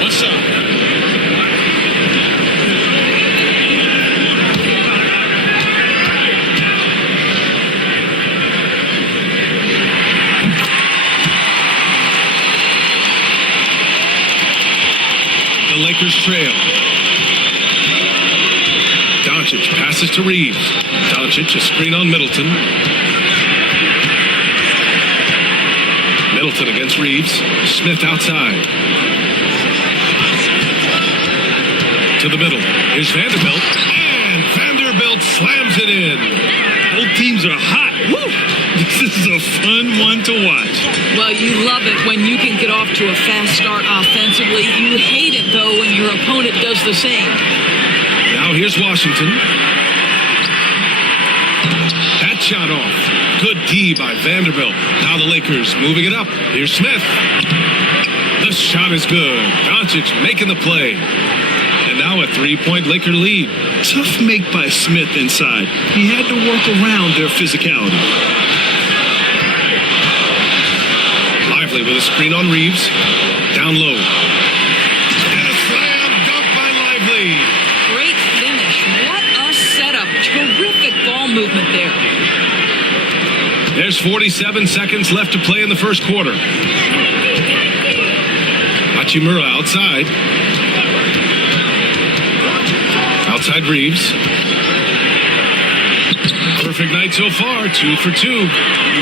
What's up? The Lakers trail. Doncic passes to Reeves. Doncic, a screen on Middleton. Middleton against Reeves. Smith outside. To the middle. Here's Vanderbilt. And Vanderbilt slams it in. Both teams are hot. Woo! This is a fun one to watch. Well, you love it when you can get off to a fast start offensively. You hate it, though, when your opponent does the same. Now here's Washington. That shot off. Good D by Vanderbilt. Now the Lakers moving it up. Here's Smith. The shot is good. Doncic making the play. And now a 3-point Laker lead. Tough make by Smith inside. He had to work around their physicality. Lively with a screen on Reeves. Down low. And a slam dunk by Lively. Great finish. What a setup. Terrific ball movement there. There's 47 seconds left to play in the first quarter. Hachimura outside. Outside Reeves. Perfect night so far, 2 for 2. You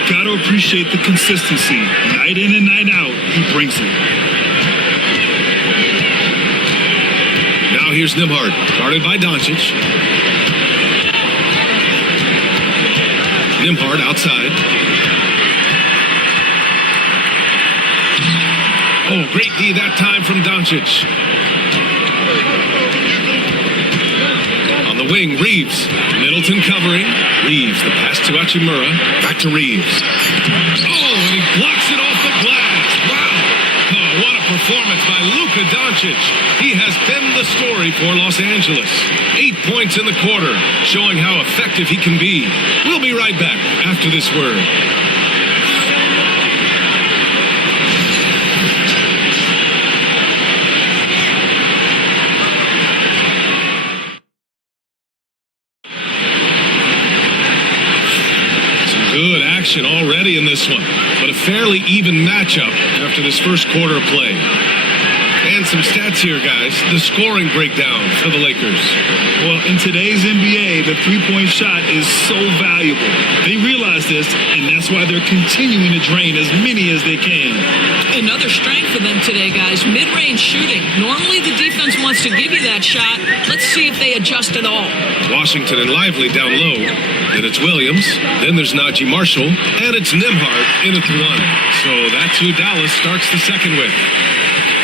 got to appreciate the consistency. Night in and night out, he brings it. Now here's Nembhard, guarded by Doncic. Nembhard outside. Oh, great D that time from Doncic. On the wing, Reeves. Middleton covering. Reeves, the pass to Hachimura. Back to Reeves. Oh, and he blocks it off the glass. Wow. Oh, what a performance by Luka Doncic. He has been the story for Los Angeles. 8 points in the quarter, showing how effective he can be. We'll be right back after this word. Good action already in this one, but a fairly even matchup after this first quarter of play. And some stats here, guys. The scoring breakdown for the Lakers. Well, in today's NBA, the three-point shot is so valuable. They realize this, and that's why they're continuing to drain as many as they can. Another strength for them today, guys. Mid-range shooting. Normally the defense wants to give you that shot. Let's see if they adjust at all. Washington and Lively down low. Then it's Williams. Then there's Najee Marshall. And it's Nembhard in at the one. So that's who Dallas starts the second with.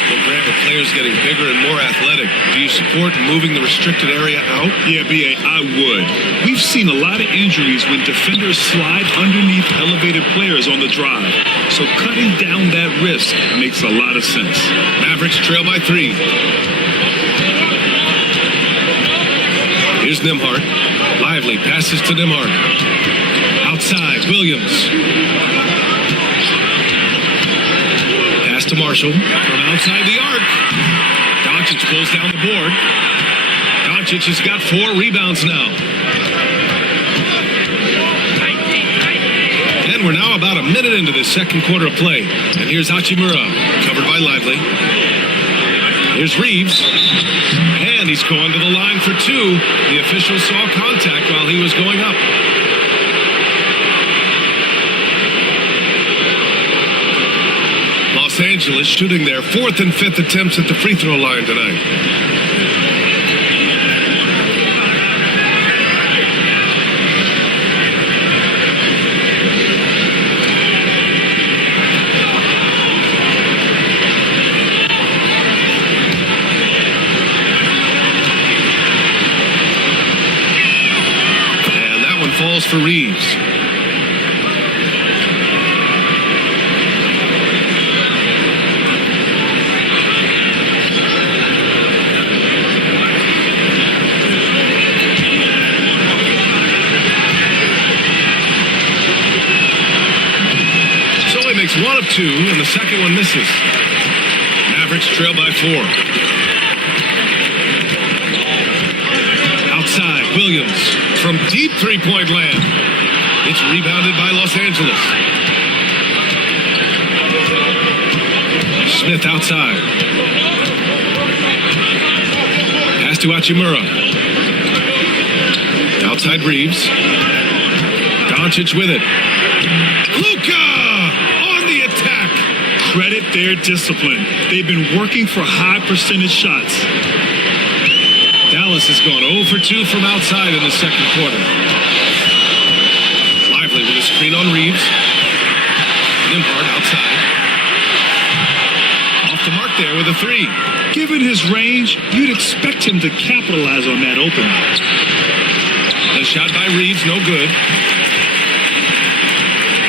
Well, Grant, with players getting bigger and more athletic, do you support moving the restricted area out? Yeah, B.A., I would. We've seen a lot of injuries when defenders slide underneath elevated players on the drive. So cutting down that risk makes a lot of sense. Mavericks trail by 3. Here's Nembhard. Lively passes to Nembhard. Outside, Williams. Pass to to Marshall from outside the arc. Doncic pulls down the board. Doncic has got 4 rebounds now. And we're now about a minute into the second quarter of play. And here's Hachimura, covered by Lively. Here's Reeves. And he's going to the line for 2. The official saw contact while he was going up. Los Angeles shooting their 4th and 5th attempts at the free throw line tonight. And that one falls for Reeves. Makes 1 of 2, and the second one misses. Mavericks trail by 4. Outside, Williams from deep three-point land. It's rebounded by Los Angeles. Smith outside. Pass to Hachimura. Outside Reeves. Doncic with it. Luka! Credit their discipline. They've been working for high percentage shots. Dallas has gone 0 for 2 from outside in the second quarter. Lively with a screen on Reeves. Nembhard outside. Off the mark there with a 3. Given his range, you'd expect him to capitalize on that opening. The shot by Reeves, no good.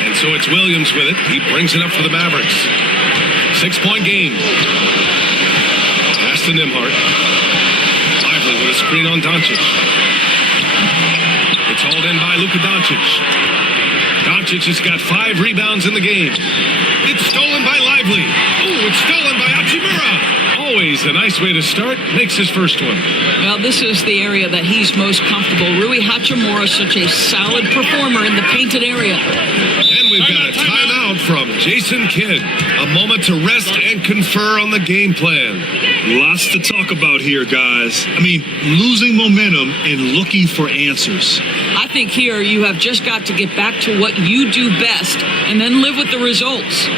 And so it's Williams with it. He brings it up for the Mavericks. 6-point game. Pass to Nembhard. Lively with a screen on Doncic. It's hauled in by Luka Doncic. Doncic has got 5 rebounds in the game. It's stolen by Lively. Oh, it's stolen by Hachimura. Always a nice way to start. Makes his first one. Well, this is the area that he's most comfortable. Rui Hachimura, such a solid performer in the painted area. And we've got a timeout from Jason Kidd. A moment to rest and confer on the game plan. Lots to talk about here, guys. I mean, losing momentum and looking for answers. I think here you have just got to get back to what you do best and then live with the results.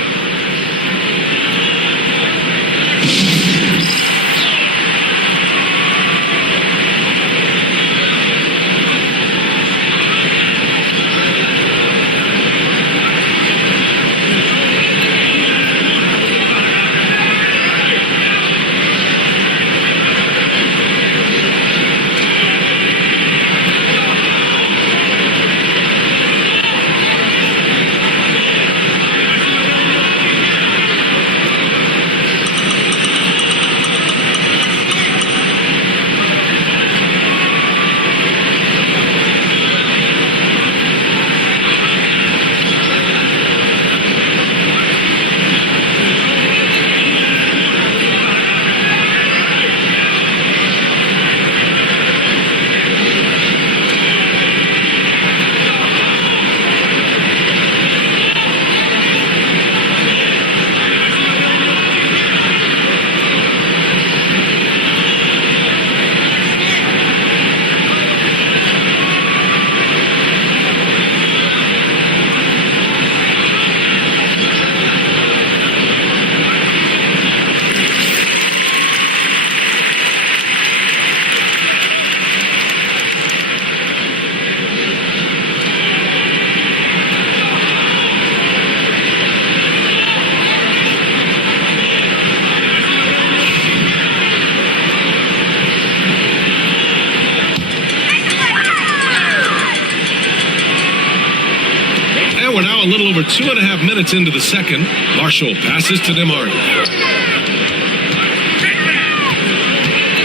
We're now a little over 2.5 minutes into the second. Marshall passes to Nembhard.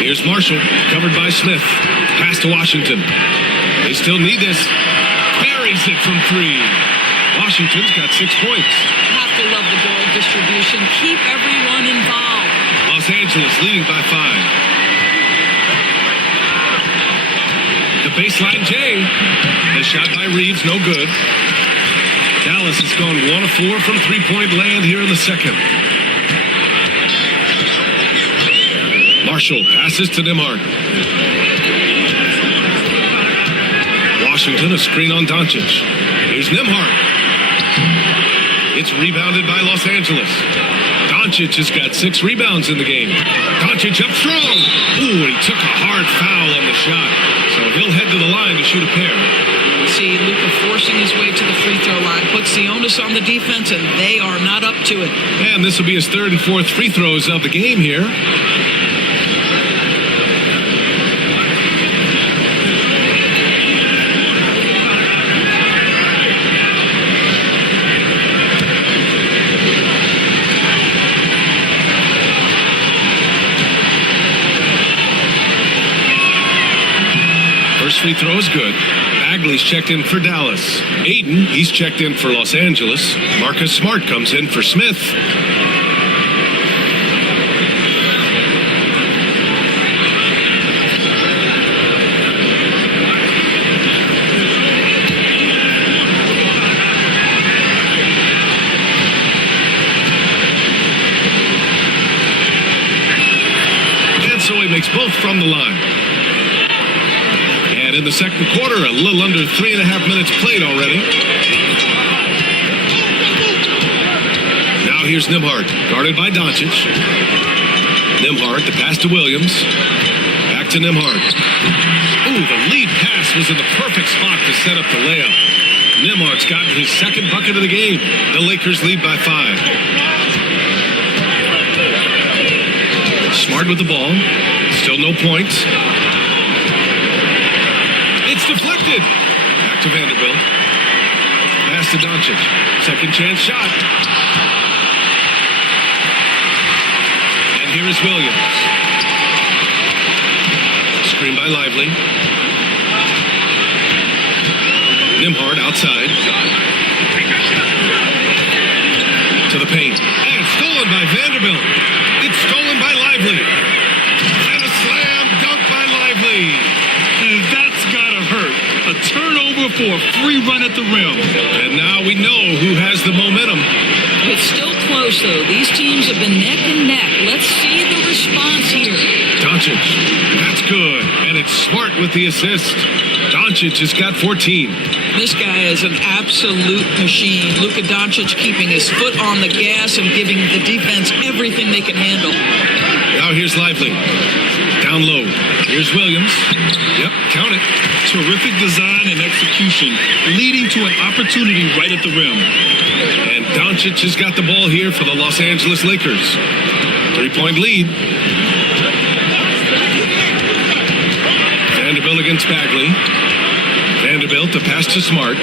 Here's Marshall, covered by Smith. Pass to Washington. They still need this. Buries it from 3. Washington's got 6 points. I have to love the goal. distribution. Keep everyone involved. Los Angeles leading by 5. The baseline J. The shot by Reeves, no good. Dallas has gone 1 of 4 from three-point land here in the second. Marshall passes to Nembhard. Washington, a screen on Doncic. Here's Nembhard. It's rebounded by Los Angeles. Doncic has got 6 rebounds in the game. Doncic up strong. Ooh, he took a hard foul on the shot. So he'll head to the line to shoot a pair. See Luka forcing his way to the free throw line. Puts the onus on the defense, and they are not up to it. And this will be his 3rd and 4th free throws of the game here. Free throw is good. Bagley's checked in for Dallas. Aiden, he's checked in for Los Angeles. Marcus Smart comes in for Smith. And so he makes both from the line. In the second quarter, a little under 3.5 minutes played already. Now here's Nembhard, guarded by Doncic. Nembhard, the pass to Williams. Back to Nembhard. Ooh, the lead pass was in the perfect spot to set up the layup. Nembhard's gotten his 2nd bucket of the game. The Lakers lead by 5. Smart with the ball. Still no points. It's deflected. Back to Vanderbilt. Pass to Doncic. Second chance shot. And here is Williams. Screen by Lively. Nembhard outside. To the paint. And stolen by Vanderbilt. It's stolen by Lively. And a slam dunk by Lively. And that's gotta hurt. A turnover for a free run at the rim. And now we know who has the momentum. It's still close, though. These teams have been neck and neck. Let's see the response here. Doncic, that's good. And it's Smart with the assist. Doncic has got 14. This guy is an absolute machine. Luka Doncic keeping his foot on the gas and giving the defense everything they can handle. Now here's Lively. Down low. Here's Williams. Yep, count it. Terrific design and execution, leading to an opportunity right at the rim. And Doncic has got the ball here for the Los Angeles Lakers. 3-point lead. Vanderbilt against Bagley. Vanderbilt, the pass to Smart.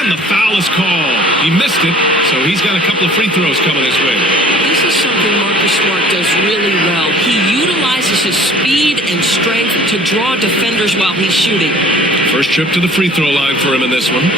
And the foul is called. He missed it, so he's got a couple of free throws coming his way. This is something Marcus Smart does really well. He utilizes his speed and strength to draw defenders while he's shooting. First trip to the free throw line for him in this one.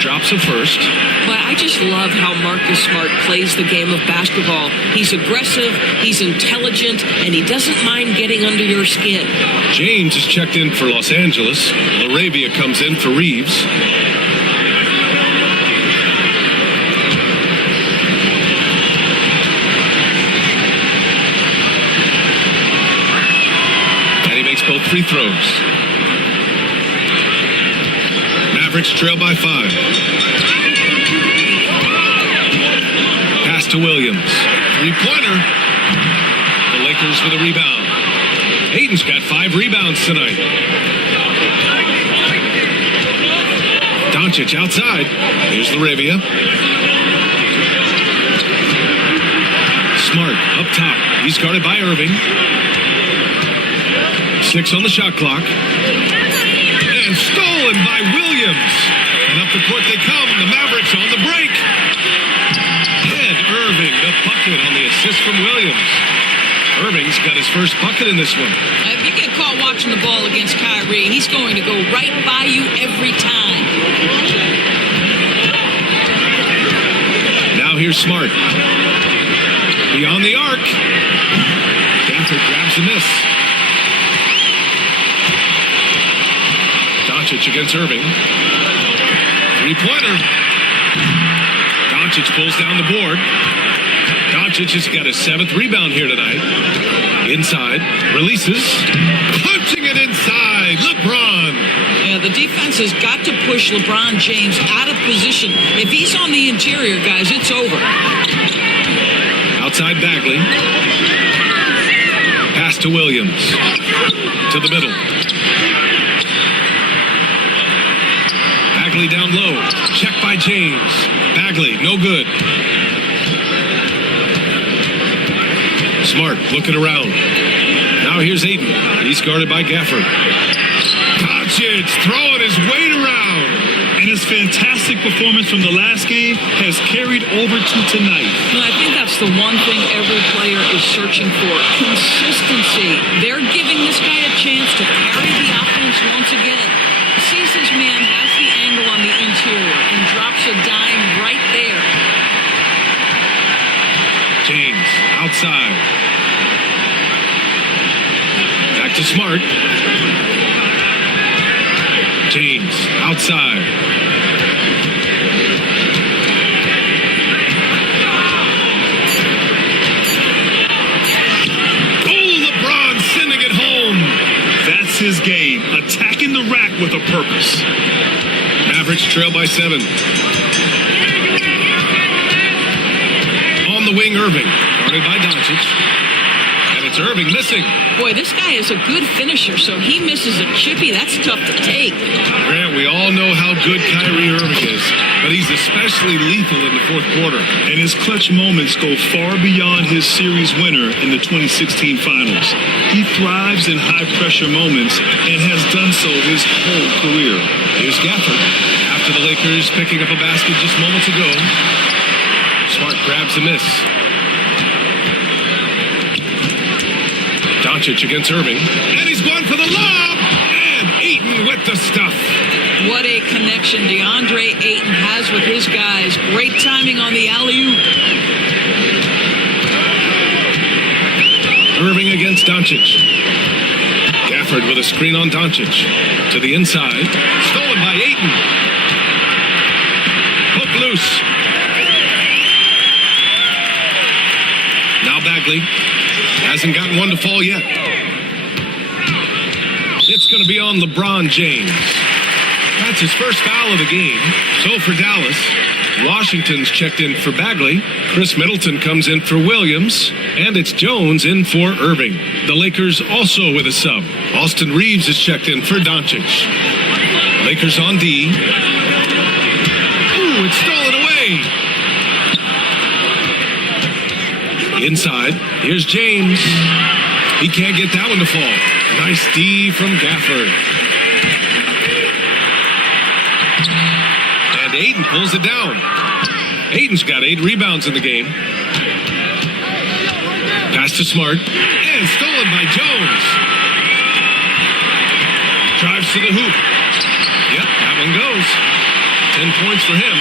Drops a first. But I just love how Marcus Smart plays the game of basketball. He's aggressive, he's intelligent, and he doesn't mind getting under your skin. James is checked in for Los Angeles. LaRavia comes in for Reeves. And he makes both free throws. Mavericks trail by 5. Pass to Williams. 3-pointer. The Lakers with a rebound. Aiden's got 5 rebounds tonight. Doncic outside. Here's LaRavia. Smart up top. He's guarded by Irving. 6 on the shot clock. And stolen by Williams. And up the court they come. The Mavericks on the break. And Irving, the bucket on the assist from Williams. Irving's got his first bucket in this one. If you get caught watching the ball against Kyrie, he's going to go right by you every time. Now here's Smart. Beyond the arc. Gafford grabs the miss. Doncic against Irving. Three-pointer. Doncic pulls down the board. Doncic has got his 7th rebound here tonight. Inside. Releases. Punching it inside. LeBron. Yeah, the defense has got to push LeBron James out of position. If he's on the interior, guys, it's over. Outside Bagley. Pass to Williams. To the middle. Bagley down low. Check by James. Bagley, no good. Smart looking around. Now here's Ayton. He's guarded by Gafford. Doncic throwing his weight around. And his fantastic performance from the last game has carried over to tonight. No, I think that's the one thing every player is searching for. Consistency. They're giving this guy a chance to carry the offense once again. Sees his man, has the angle on the interior, and drops a dime right there. James outside. Back to Smart. James outside. Oh, LeBron sending it home. That's his game, attacking the rack with a purpose. Mavericks trail by 7. On the wing, Irving, guarded by Doncic. And it's Irving missing. Boy, this guy is a good finisher, so he misses a chippy. That's tough to take. Grant, we all know how good Kyrie Irving is, but he's especially lethal in the fourth quarter. And his clutch moments go far beyond his series winner in the 2016 finals. He thrives in high-pressure moments and has done so his whole career. Here's Gafford. After the Lakers picking up a basket just moments ago. Smart grabs the miss. Doncic against Irving. And he's going for the lob! And Ayton with the stuff. What a connection DeAndre Ayton has with his guys. Great timing on the alley-oop. Irving against Doncic. Gafford with a screen on Doncic. To the inside. Stolen by Ayton. Hook loose. Now Bagley. Hasn't gotten one to fall yet. It's going to be on LeBron James. That's his first foul of the game. So for Dallas, Washington's checked in for Bagley. Chris Middleton comes in for Williams. And it's Jones in for Irving. The Lakers also with a sub. Austin Reeves is checked in for Doncic. Lakers on D. Ooh, it's stolen away. Inside, here's James. He can't get that one to fall. Nice D from Gafford. And Ayton pulls it down. Ayton's got 8 rebounds in the game. Pass to Smart. And stolen by Jones. Drives to the hoop. Yep, that one goes. 10 points for him.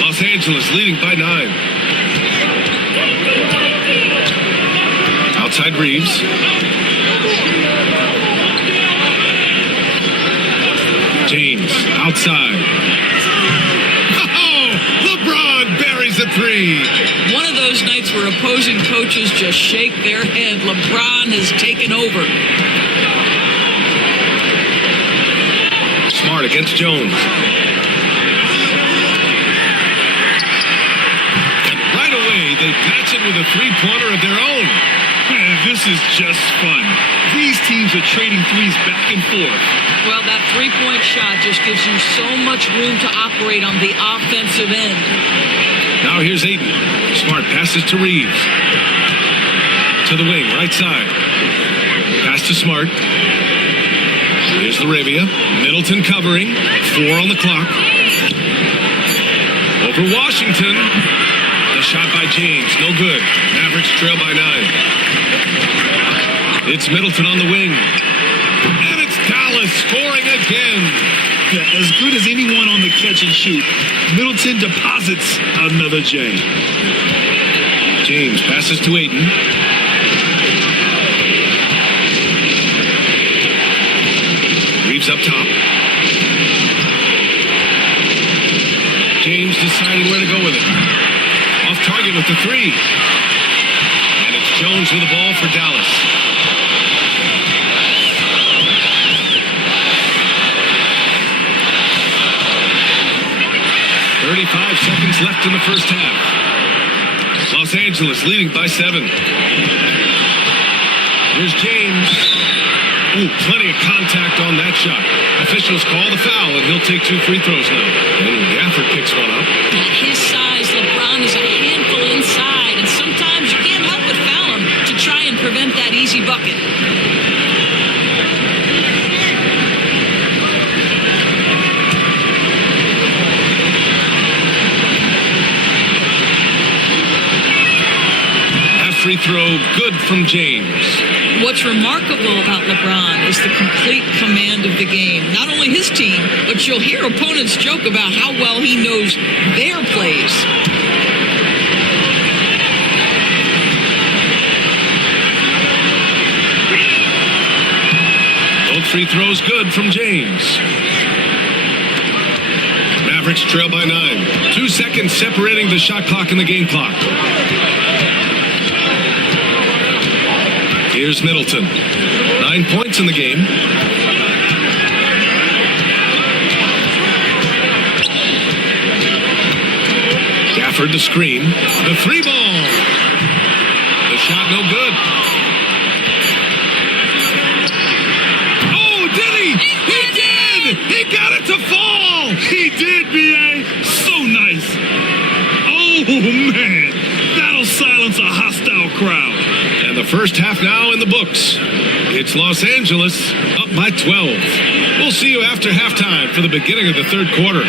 Los Angeles leading by 9. Outside Reeves. James outside. Oh, LeBron buries a 3. One of those nights where opposing coaches just shake their head. LeBron has taken over. Smart against Jones. They match it with a three-pointer of their own. Man, this is just fun. These teams are trading threes back and forth. Well, that three-point shot just gives you so much room to operate on the offensive end. Now here's Ayton. Smart passes to Reeves. To the wing, right side. Pass to Smart. Here's Laravia. Middleton covering. 4 on the clock. Over Washington. The shot by James. No good. Mavericks trail by 9. It's Middleton on the wing. And it's Dallas scoring again. Yeah, as good as anyone on the catch and shoot. Middleton deposits another J. James passes to Ayton. Reeves up top. James deciding where to go with it. Off target with the 3. And it's Jones with the ball for Dallas. .35 seconds left in the first half. Los Angeles leading by 7. Here's James. Ooh, plenty of contact on that shot. Officials call the foul, and he'll take 2 free throws now. And Gafford picks one up. At his size, LeBron is a handful inside, and sometimes you can't help but foul him to try and prevent that easy bucket. Free throw, good from James. What's remarkable about LeBron is the complete command of the game. Not only his team, but you'll hear opponents joke about how well he knows their plays. Both free throws good from James. Mavericks trail by 9. 2 seconds separating the shot clock and the game clock. Here's Middleton. 9 points in the game. Gafford the screen. The 3 ball. The shot no good. Oh, did he? He did! He got it to fall! He did, B.A. So nice. Oh, man. That'll silence a hostile crowd. And the first half now in the books. It's Los Angeles up by 12. We'll see you after halftime for the beginning of the third quarter.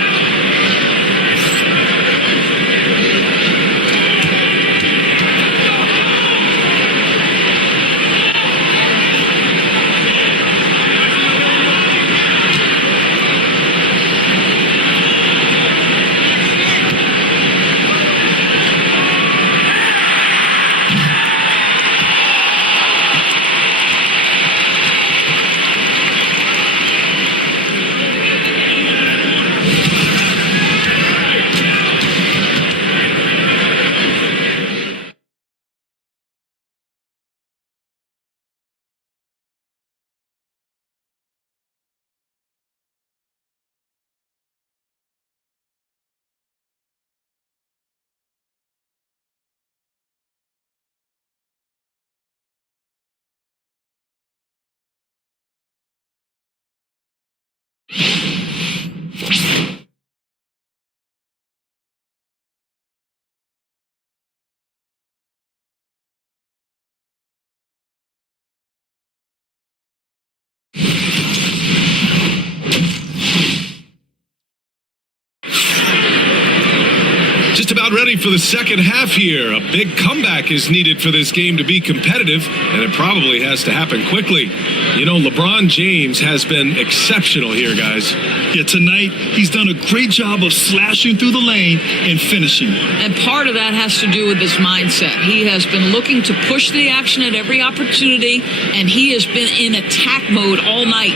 Just about ready for the second half here. A big comeback is needed for this game to be competitive, and it probably has to happen quickly. You know, LeBron James has been exceptional here, guys. Yeah, tonight he's done a great job of slashing through the lane and finishing. And part of that has to do with his mindset. He has been looking to push the action at every opportunity, and he has been in attack mode all night.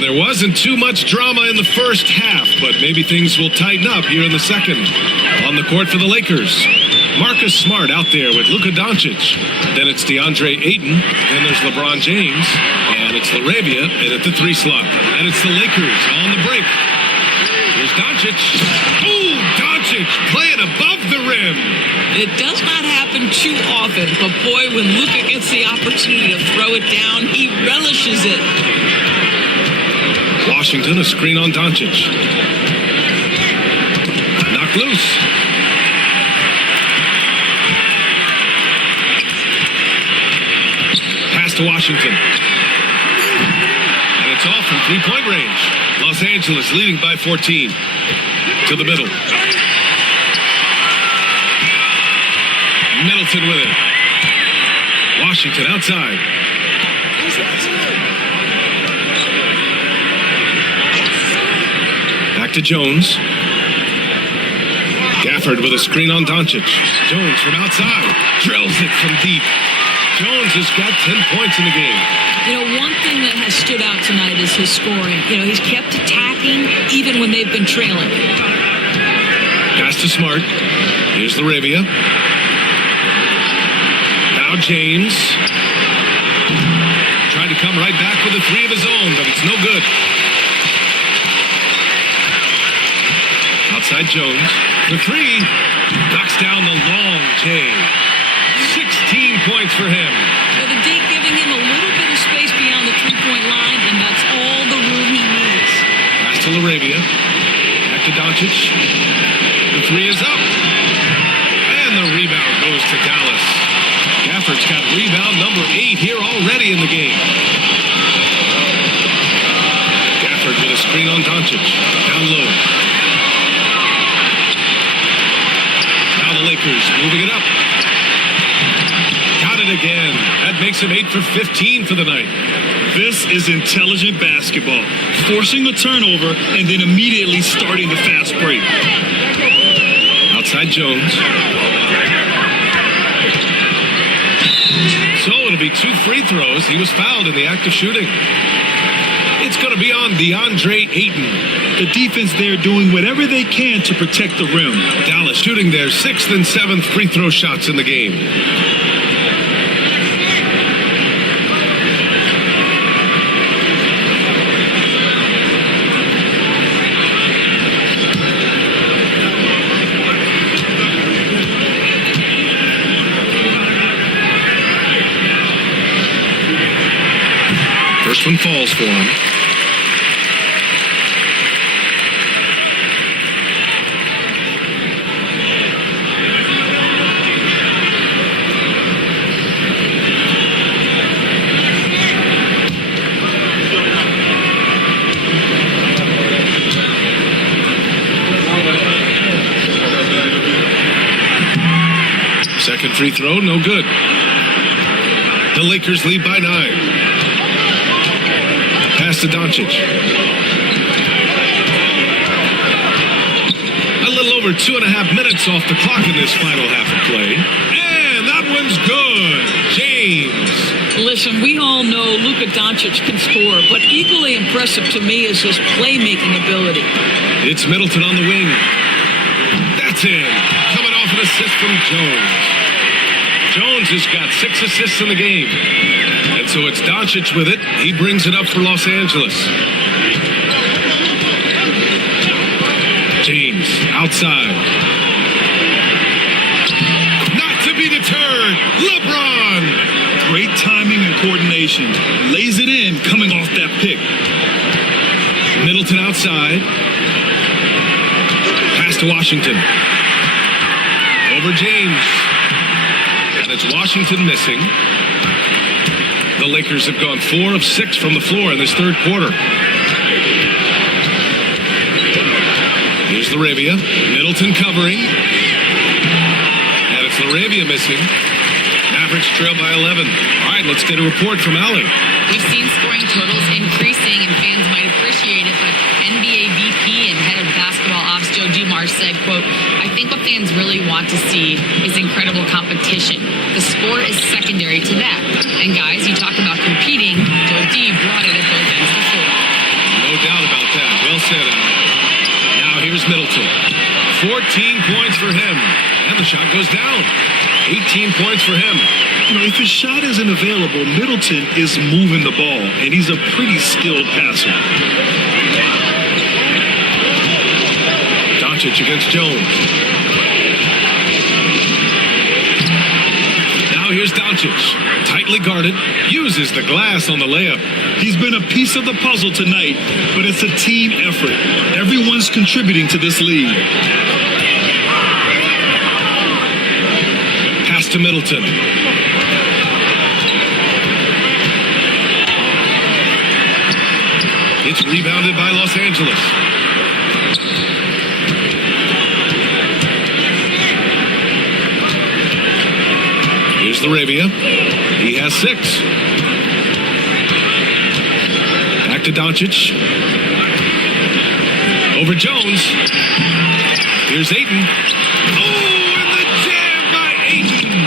There wasn't too much drama in the first half, but maybe things will tighten up here in the second. On the court for the Lakers, Marcus Smart out there with Luka Doncic. Then it's DeAndre Ayton. Then there's LeBron James. And it's Laravia in at the 3 slot. And it's the Lakers on the break. Here's Doncic. Oh, Doncic playing above the rim. It does not happen too often, but boy, when Luka gets the opportunity to throw it down, he relishes it. Washington, a screen on Doncic. knocked loose. Pass to Washington. And it's off from three-point range. Los Angeles leading by 14. To the middle. Middleton with it. Washington outside. Back to Jones. Gafford with a screen on Doncic. Jones from outside. Drills it from deep. Jones has got 10 points in the game. You know, one thing that has stood out tonight is his scoring. You know, he's kept attacking even when they've been trailing. Pass to Smart. Here's Laravia. Now James. Tried to come right back with a three of his own, but it's no good. Outside Jones. The three. Knocks down the long J. 16 points for him. So the D giving him a little bit of space beyond the three-point line, and that's all the room he needs. Pass to Laravia. Back to Doncic. The three is up. And the rebound goes to Dallas. Gafford's got rebound number 8 here already in the game. Gafford with a screen on Doncic. Down low. Now the Lakers moving it up. Got it again. That makes him 8 for 15 for the night. This is intelligent basketball. Forcing a turnover and then immediately starting the fast break. Outside Jones. So it'll be 2 free throws. He was fouled in the act of shooting. It's going to be on DeAndre Ayton. The defense there doing whatever they can to protect the rim. Dallas shooting their 6th and 7th free throw shots in the game. First one falls for him. Second free throw, no good. The Lakers lead by 9. Pass to Doncic. A little over 2.5 minutes off the clock in this final half of play. And that one's good. James. Listen, we all know Luka Doncic can score, but equally impressive to me is his playmaking ability. It's Middleton on the wing. That's in. Coming off an assist from Jones. Jones has got 6 assists in the game. And so it's Doncic with it. He brings it up for Los Angeles. James outside. Not to be deterred. LeBron. Great timing and coordination. Lays it in coming off that pick. Middleton outside. Pass to Washington. Over James. And it's Washington missing. The Lakers have gone 4 of 6 from the floor in this third quarter. Here's Laravia. Middleton covering. And it's Laravia missing. Mavericks trail by 11. All right, let's get a report from Allie. We've seen scoring totals increasing, and fans might appreciate it, but NBA VP and head of basketball ops Joe Dumars said, quote, "I think what fans really want to see is incredible competition. The score is secondary to that. And guys, you talk about competing, Joe D brought it at both ends of the floor." No doubt about that. Well said, Allie. Now here's Middleton. 14 points for him. And the shot goes down. 18 points for him. You know, if his shot isn't available, Middleton is moving the ball, and he's a pretty skilled passer. Doncic against Jones. Now here's Doncic. Tightly guarded. Uses the glass on the layup. He's been a piece of the puzzle tonight, but it's a team effort. Everyone's contributing to this lead. to Middleton. It's rebounded by Los Angeles. Here's Laravia. He has 6. Back to Doncic. Over Jones. Here's Ayton. Oh, and the jam by Ayton.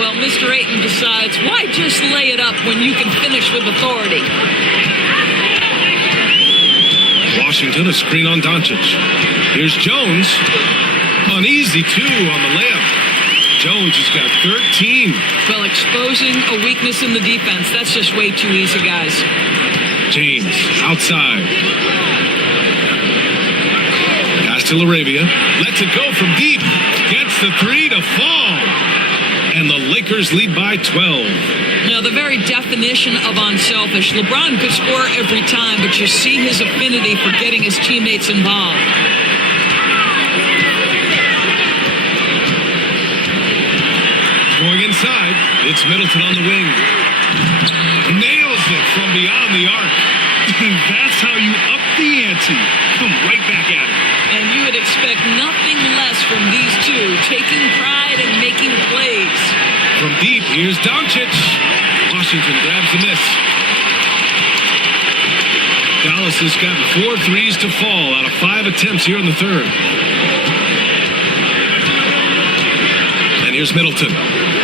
Well, Mr. Ayton decides, why just lay it up when you can finish with authority? Washington, a screen on Doncic. Here's Jones. An easy 2 on the layup. Jones has got 13. Well, exposing a weakness in the defense, that's just way too easy, guys. James, outside. Pass to Laravia. Lets it go from deep. Gets the 3 to fall. And the Lakers lead by 12. Now, the very definition of unselfish. LeBron could score every time, but you see his affinity for getting his teammates involved. Going inside, it's Middleton on the wing. Nails it from beyond the arc. That's how you up the ante. Come right back at it. And you would expect nothing less from these two, taking pride and making plays. From deep, here's Doncic. Washington grabs the miss. Dallas has gotten 4 threes to fall out of 5 attempts here in the third. And here's Middleton.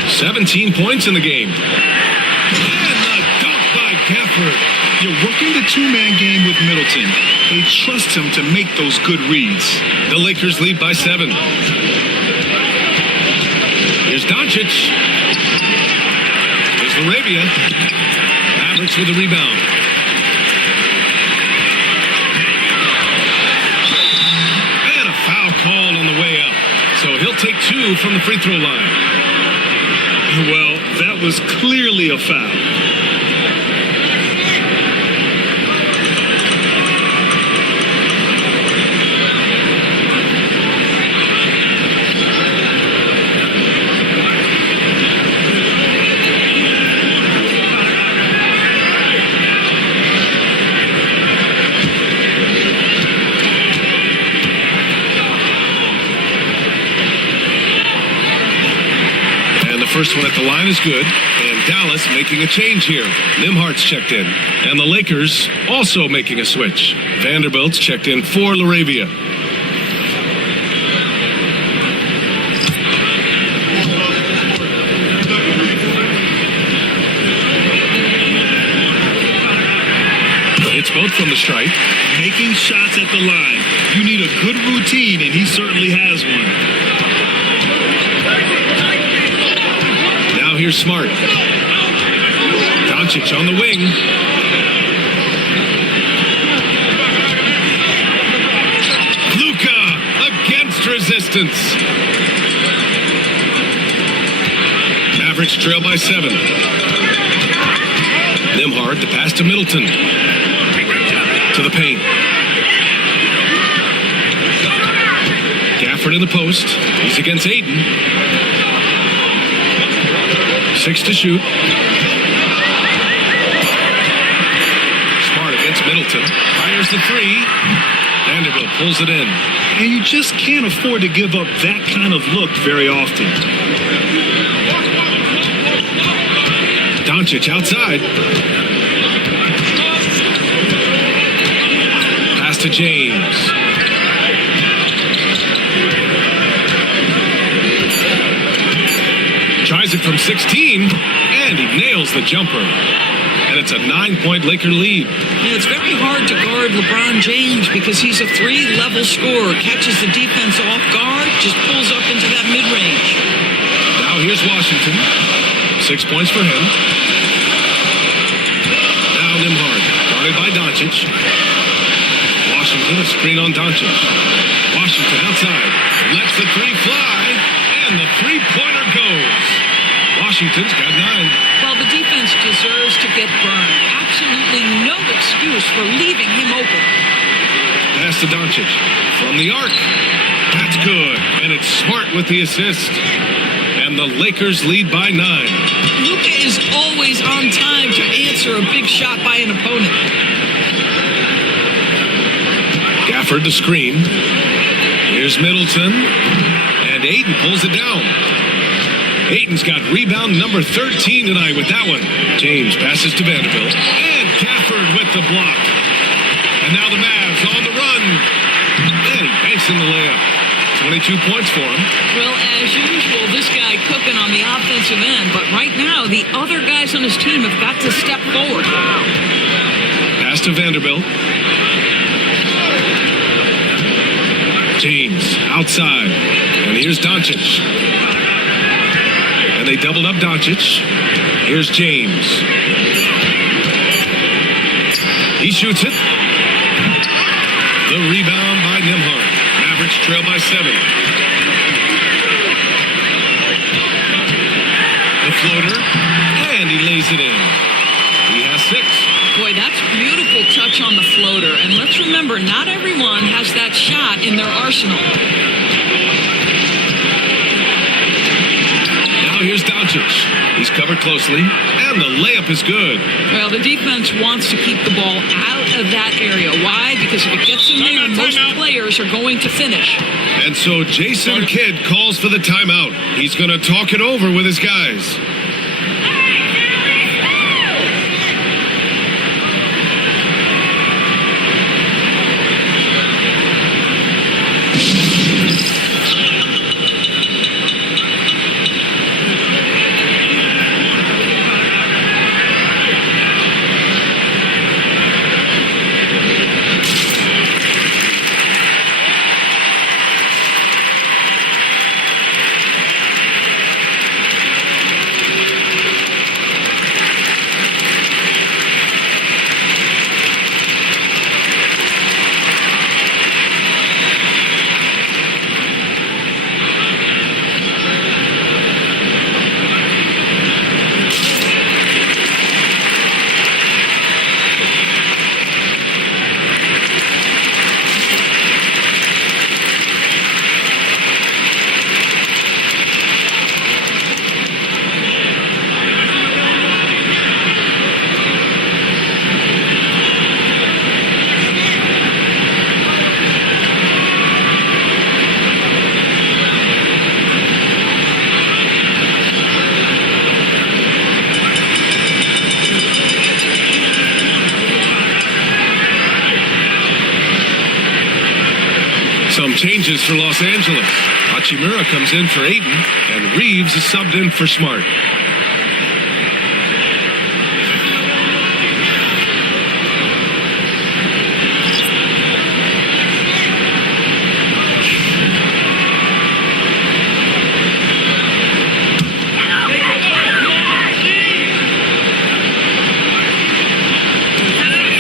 17 points in the game. And the dunk by Gafford. You're working the 2-man game with Middleton. They trust him to make those good reads. The Lakers lead by 7. Here's Doncic. Here's Laravia. Mavericks with a rebound. And a foul called on the way up. So he'll take 2 from the free throw line. Well, that was clearly a foul. First one at the line is good, and Dallas making a change here. Nimhart's checked in, and the Lakers also making a switch. Vanderbilt's checked in for Laravia. It's both from the stripe. Making shots at the line. You need a good routine, and he certainly has one. Here's Smart. Doncic on the wing. Luka against resistance. Mavericks trail by 7. Nimhart, the pass to Middleton. To the paint. Gafford in the post. He's against Ayton. 6 to shoot. Smart against Middleton. Fires the 3. Vanderbilt pulls it in. And you just can't afford to give up that kind of look very often. Doncic outside. Pass to James. Tries it from 16, and he nails the jumper. And it's a 9-point Laker lead. Yeah, it's very hard to guard LeBron James because he's a 3-level scorer. Catches the defense off guard, just pulls up into that mid-range. Now here's Washington. 6 points for him. Now Nimhart, guarded by Doncic. Washington, a screen on Doncic. Washington outside. Lets the 3 fly, and the 3-pointer goes. Washington's got 9. Well, the defense deserves to get burned. Absolutely no excuse for leaving him open. Pass to Doncic. From the arc. That's good. And it's Smart with the assist. And the Lakers lead by 9. Luka is always on time to answer a big shot by an opponent. Gafford to screen. Here's Middleton. And Ayton pulls it down. Ayton's got rebound number 13 tonight with that one. James passes to Vanderbilt. And Gafford with the block. And now the Mavs on the run. And he banks in the layup. 22 points for him. Well, as usual, this guy cooking on the offensive end. But right now, the other guys on his team have got to step forward. Pass to Vanderbilt. James outside. And here's Doncic. And they doubled up Doncic. Here's James. He shoots it. The rebound by Nembhard. Mavericks trail by 7. The floater. And he lays it in. He has 6. Boy, that's beautiful touch on the floater. And let's remember, not everyone has that shot in their arsenal. Now here's Doncic. He's covered closely. And the layup is good. Well, the defense wants to keep the ball out of that area. Why? Because if it gets in there, most players are going to finish. And so Jason Kidd calls for the timeout. He's going to talk it over with his guys. Some changes for Los Angeles. Hachimura comes in for Ayton, and Reeves is subbed in for Smart.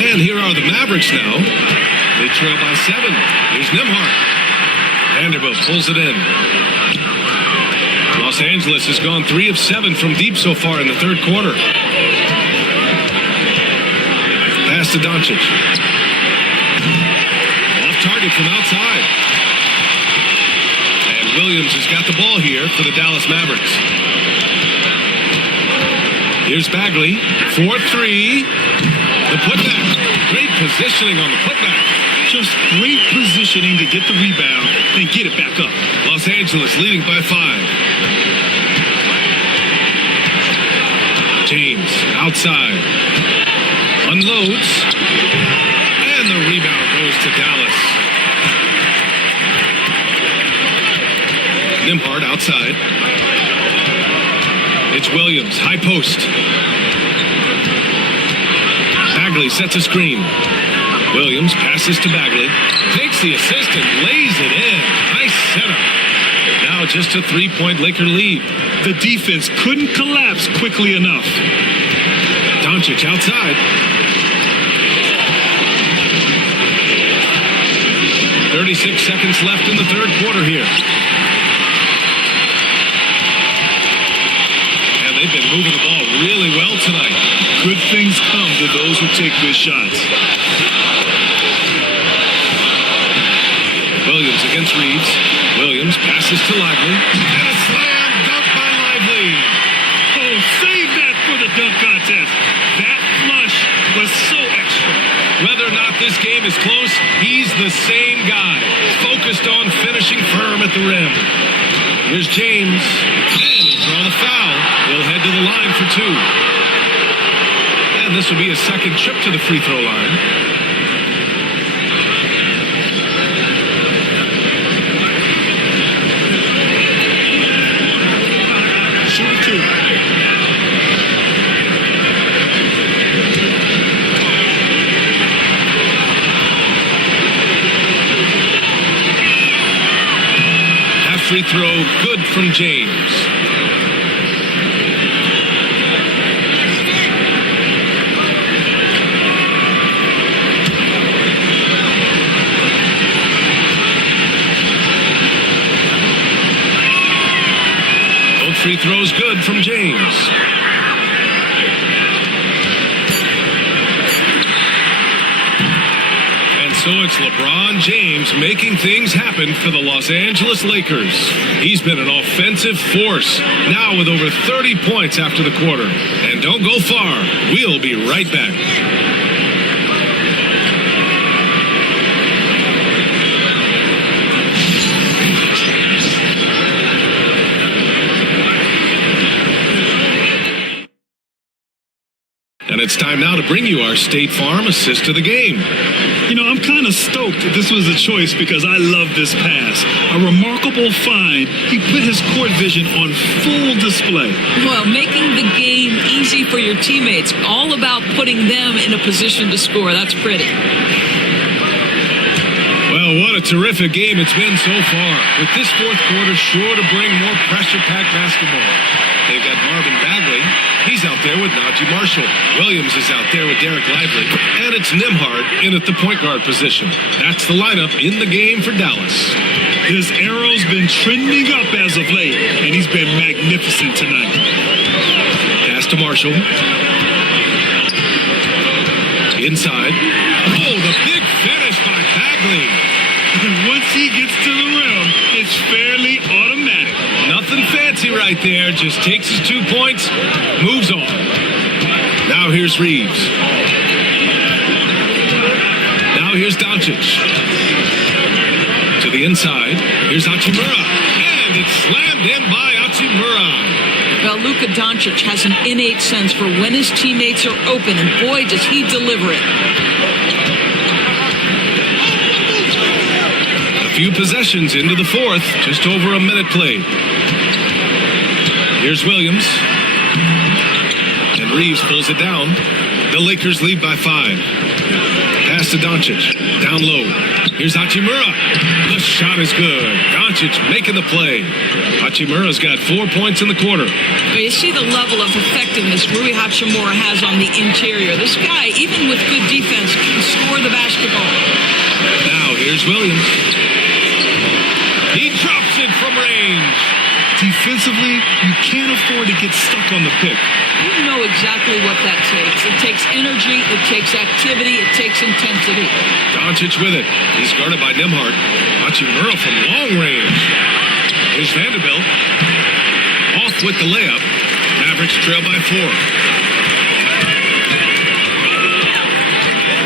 And here are the Mavericks now. They trail by 7. Here's Nembhard. Vanderbilt pulls it in. Los Angeles has gone 3 of 7 from deep so far in the third quarter. Pass to Doncic. Off target from outside. And Williams has got the ball here for the Dallas Mavericks. Here's Bagley. 4-3. The putback. Great positioning on the putback. Just great positioning to get the rebound and get it back up. Los Angeles leading by 5. James outside. Unloads. And the rebound goes to Dallas. Nembhard outside. It's Williams. High post. Bagley sets a screen. Williams passes to Bagley, takes the assist and lays it in. Nice setup. Now just a 3-point Laker lead. The defense couldn't collapse quickly enough. Doncic outside. 36 seconds left in the third quarter here. And they've been moving the ball really well tonight. Good things come to those who take good shots. Williams against Reeves. Williams passes to Lively. And a slam dunk by this game is close, he's the same guy, focused on finishing firm at the rim. Here's James, and he'll draw the foul. He'll head to the line for two. And this will be a second trip to the free throw line. Shoot two. Free throw good from James. Both free throws good from James. So it's LeBron James making things happen for the Los Angeles Lakers. He's been an offensive force, now with over 30 points after the quarter. And don't go far. We'll be right back. And it's time now to bring you our State Farm assist of the game. You know, I'm kind of stoked that this was a choice because I love this pass. A remarkable find. He put his court vision on full display. Well, making the game easy for your teammates. All about putting them in a position to score. That's pretty. Well, what a terrific game it's been so far. With this fourth quarter sure to bring more pressure-packed basketball. They've got Marvin Bagley. He's out there with Najee Marshall. Williams is out there with Derek Lively. And it's Nembhard in at the point guard position. That's the lineup in the game for Dallas. His arrow's been trending up as of late, and he's been magnificent tonight. Pass to Marshall. Inside. Oh, the big finish by Bagley. And once he gets to the rim, it's fairly automatic. Nothing fancy right there. Just takes his 2 points, moves on. Now here's Reeves. Now here's Doncic. To the inside. Here's Hachimura. And it's slammed in by Hachimura. Well, Luka Doncic has an innate sense for when his teammates are open, and boy, does he deliver it. Few possessions into the fourth, just over a minute played. Here's Williams. And Reeves pulls it down. The Lakers lead by 5. Pass to Doncic. Down low. Here's Hachimura. The shot is good. Doncic making the play. Hachimura's got 4 points in the quarter. Well, you see the level of effectiveness Rui Hachimura has on the interior. This guy, even with good defense, can score the basketball. Now here's Williams. He drops it from range. Defensively, you can't afford to get stuck on the pick. You know exactly what that takes. It takes energy, it takes activity, it takes intensity. Doncic with it. He's guarded by Nembhard. Hachimura from long range. Here's Vanderbilt. Off with the layup. Mavericks trail by 4.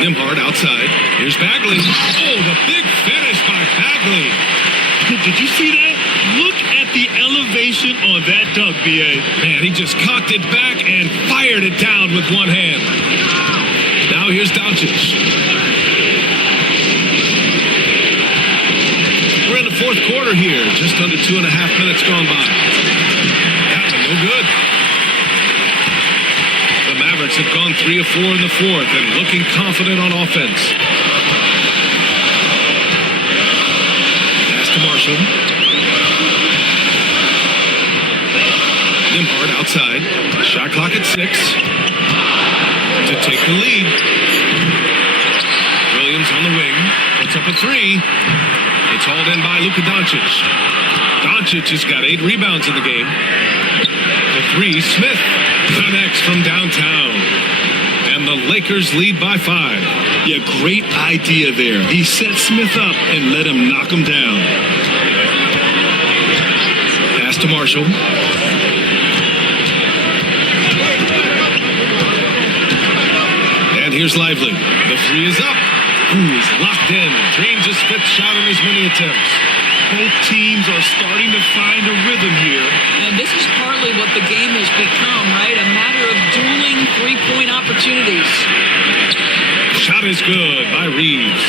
Nembhard outside. Here's Bagley. Oh, the big finish by Bagley. Did you see that? Look at the elevation on that dunk, B.A. Man, he just cocked it back and fired it down with one hand. Now here's Doncic. We're in the fourth quarter here. Just under 2.5 minutes gone by. That one no good. The Mavericks have gone 3 of 4 in the fourth and looking confident on offense. Pass to Marshall. Nembhard outside. Shot clock at 6. To take the lead. Williams on the wing. Puts up a 3. It's hauled in by Luka Doncic. Doncic has got 8 rebounds in the game. The 3, Smith connects from downtown. And the Lakers lead by 5. Yeah, great idea there. He set Smith up and let him knock him down. Pass to Marshall. And here's Lively. The 3 is up. Who's locked in, drains his fifth shot on his many attempts. Both teams are starting to find a rhythm here. And this is partly what the game has become, right? A matter of dueling three-point opportunities. Shot is good by Reeves.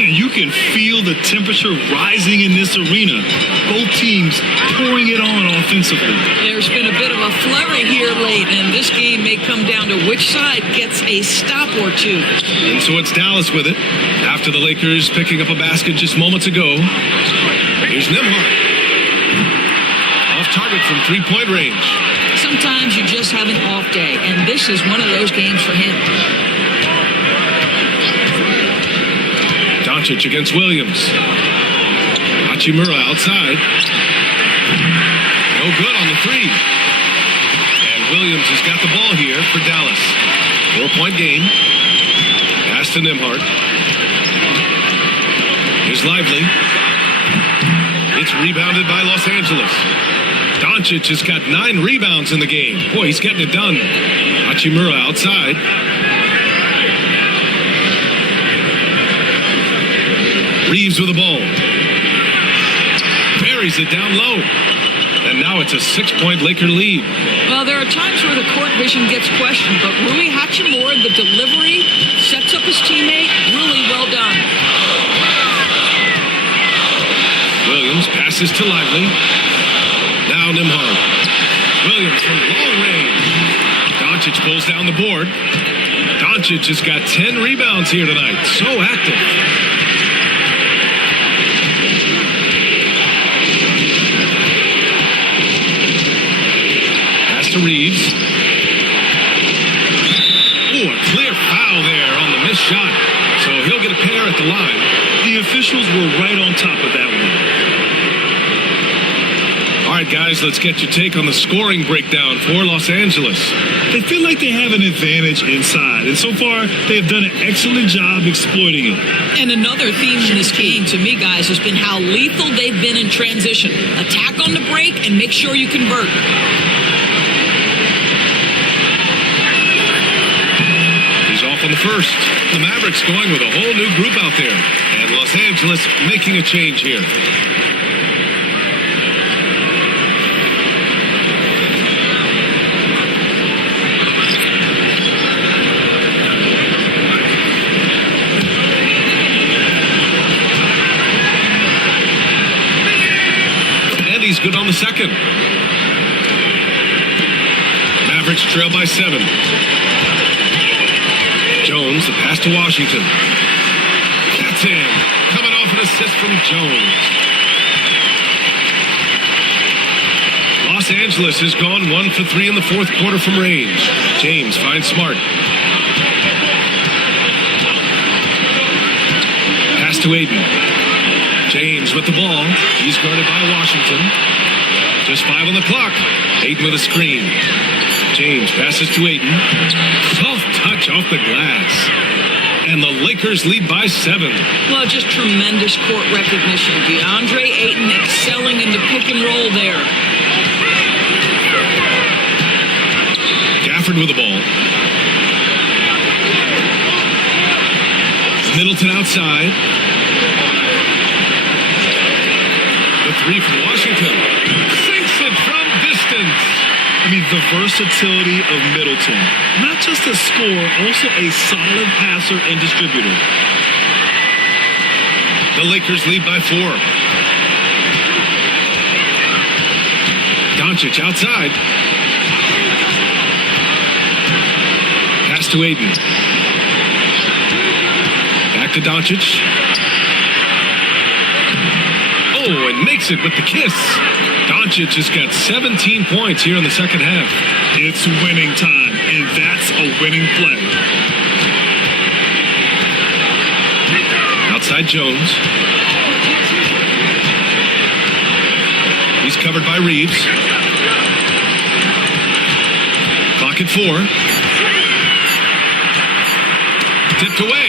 You can feel the temperature rising in this arena. Both teams pouring it on offensively. There's been a bit of a flurry here late, and this game may come down to which side gets a stop or two. And so it's Dallas with it. After the Lakers picking up a basket just moments ago. Here's Nembhard. Off target from three-point range. Sometimes you just have an off day, and this is one of those games for him. Doncic against Williams. Hachimura outside. No good on the three. And Williams has got the ball here for Dallas. 4-point game. Pass to Nembhard. Here's Lively. It's rebounded by Los Angeles. Doncic has got 9 rebounds in the game. Boy, he's getting it done. Hachimura outside. Reeves with the ball. Buries it down low. And now it's a 6-point Laker lead. Well, there are times where the court vision gets questioned, but Rui Hachimura, the delivery, sets up his teammate. Really well done. Williams passes to Lively. Now Nembhard. Williams from long range. Doncic pulls down the board. Doncic has got 10 rebounds here tonight. So active. To Reeves. Oh, a clear foul there on the missed shot. So he'll get a pair at the line. The officials were right on top of that one. All right, guys, let's get your take on the scoring breakdown for Los Angeles. They feel like they have an advantage inside, and so far they've done an excellent job exploiting it. And another theme in this game, to me, guys, has been how lethal they've been in transition. Attack on the break and make sure you convert. On the first, the Mavericks going with a whole new group out there, and Los Angeles making a change here. And he's good on the second. Mavericks trail by 7. Jones, the pass to Washington. That's in. Coming off an assist from Jones. Los Angeles has gone 1 for 3 in the fourth quarter from range. James finds Smart. Pass to Aiden. James with the ball. He's guarded by Washington. Just 5 on the clock. Aiden with a screen. James passes to Aiden. Soft touch off the glass. And the Lakers lead by 7. Well, just tremendous court recognition. DeAndre Ayton excelling in the pick and roll there. Gafford with the ball. Middleton outside. The 3 from Washington. Sinks it from distance. I mean, the versatility of Middleton. Not just a scorer, also a solid passer and distributor. The Lakers lead by 4. Doncic outside. Pass to Aiden. Back to Doncic. Oh, and makes it with the kiss. Doncic has got 17 points here in the second half. It's winning time, and that's a winning play. Outside Jones. He's covered by Reeves. Clock at 4. Tipped away.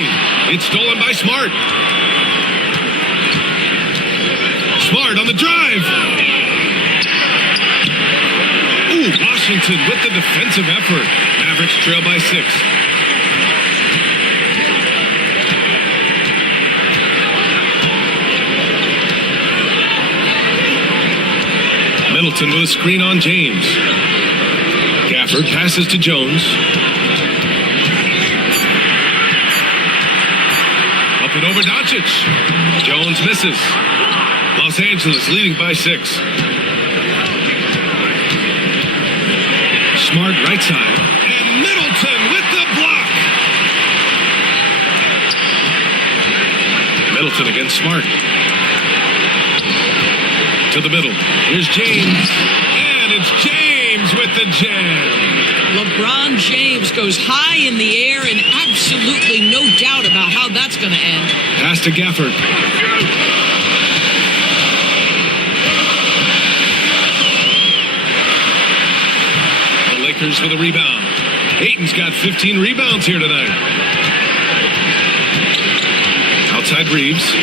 It's stolen by Smart. Smart on the drive. Ooh, Washington with the defensive effort. Mavericks trail by 6. Middleton with a screen on James. Gafford passes to Jones. Up and over Doncic. Jones misses. Los Angeles leading by 6. Smart right side. And Middleton with the block. Middleton against Smart. To the middle. Here's James. And it's James with the jam. LeBron James goes high in the air and absolutely no doubt about how that's going to end. Pass to Gafford. The Lakers with a rebound. Ayton's got 15 rebounds here tonight. Outside Reeves.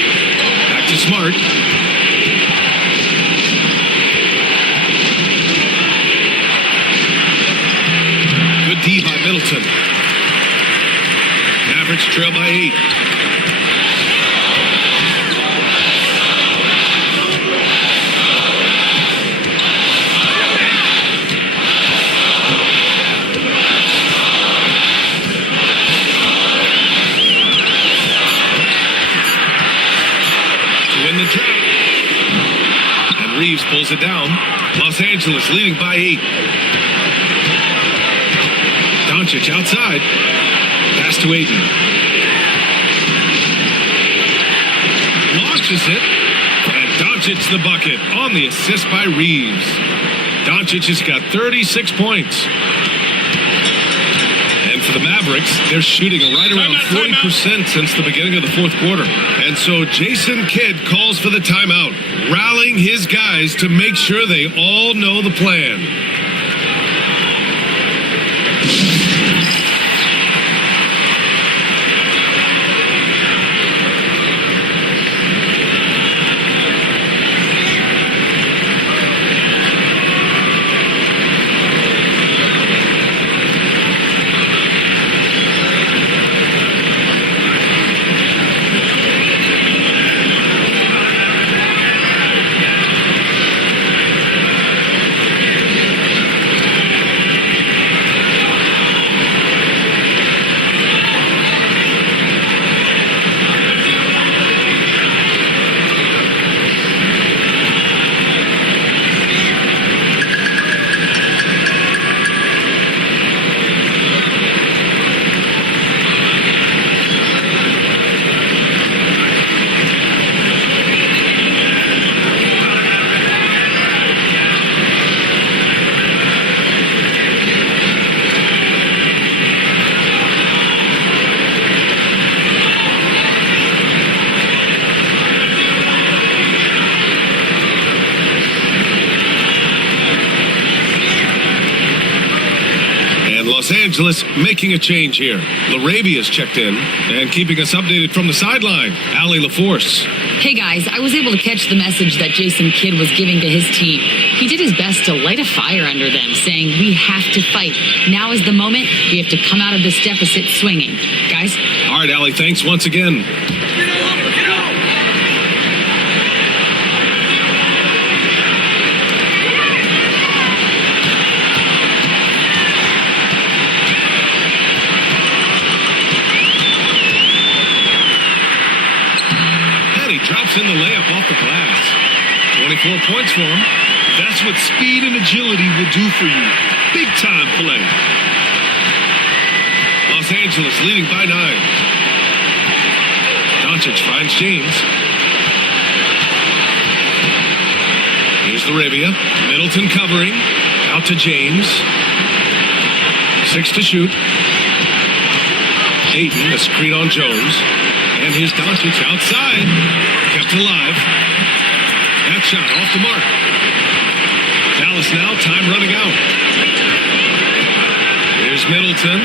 Back to Smart. Good D by Middleton. Mavericks trail by 8. Reeves pulls it down. Los Angeles leading by 8. Doncic outside. Pass to Ayton. Launches it. And Doncic the bucket on the assist by Reeves. Doncic has got 36 points. And for the Mavericks, they're shooting right around 40% since the beginning of the fourth quarter. And so Jason Kidd calls for the timeout, rallying his guys to make sure they all know the plan. Los Angeles making a change here. Laravia's checked in and keeping us updated from the sideline. Allie LaForce. Hey guys, I was able to catch the message that Jason Kidd was giving to his team. He did his best to light a fire under them, saying we have to fight. Now is the moment. We have to come out of this deficit swinging. Guys? All right, Allie, thanks once again. Drops in the layup off the glass. 24 points for him. That's what speed and agility will do for you. Big time play. Los Angeles leading by 9. Doncic finds James. Here's Laravia. Middleton covering. Out to James. 6 to shoot. Ayton, a screen on Jones. And here's Doncic outside. Kept alive. That shot off the mark. Dallas now, time running out. Here's Middleton.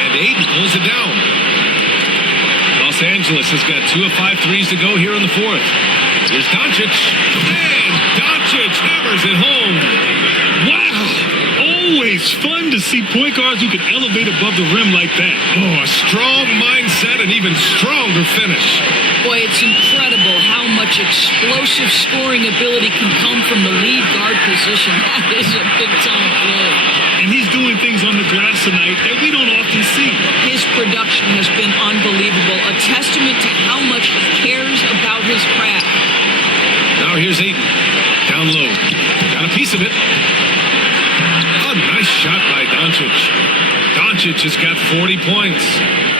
And Ayton pulls it down. Los Angeles has got 2 of 5 threes to go here in the fourth. Here's Doncic. And Doncic hammers it home. Wow! Always It's fun to see point guards who can elevate above the rim like that. Oh, a strong mindset and even stronger finish. Boy, it's incredible how much explosive scoring ability can come from the lead guard position. That is a big-time play. And he's doing things on the glass tonight that we don't often see. His production has been unbelievable, a testament to how much he cares about his craft. Now here's Ayton. Down low. Got a piece of it. A nice shot by Doncic. Doncic has got 40 points.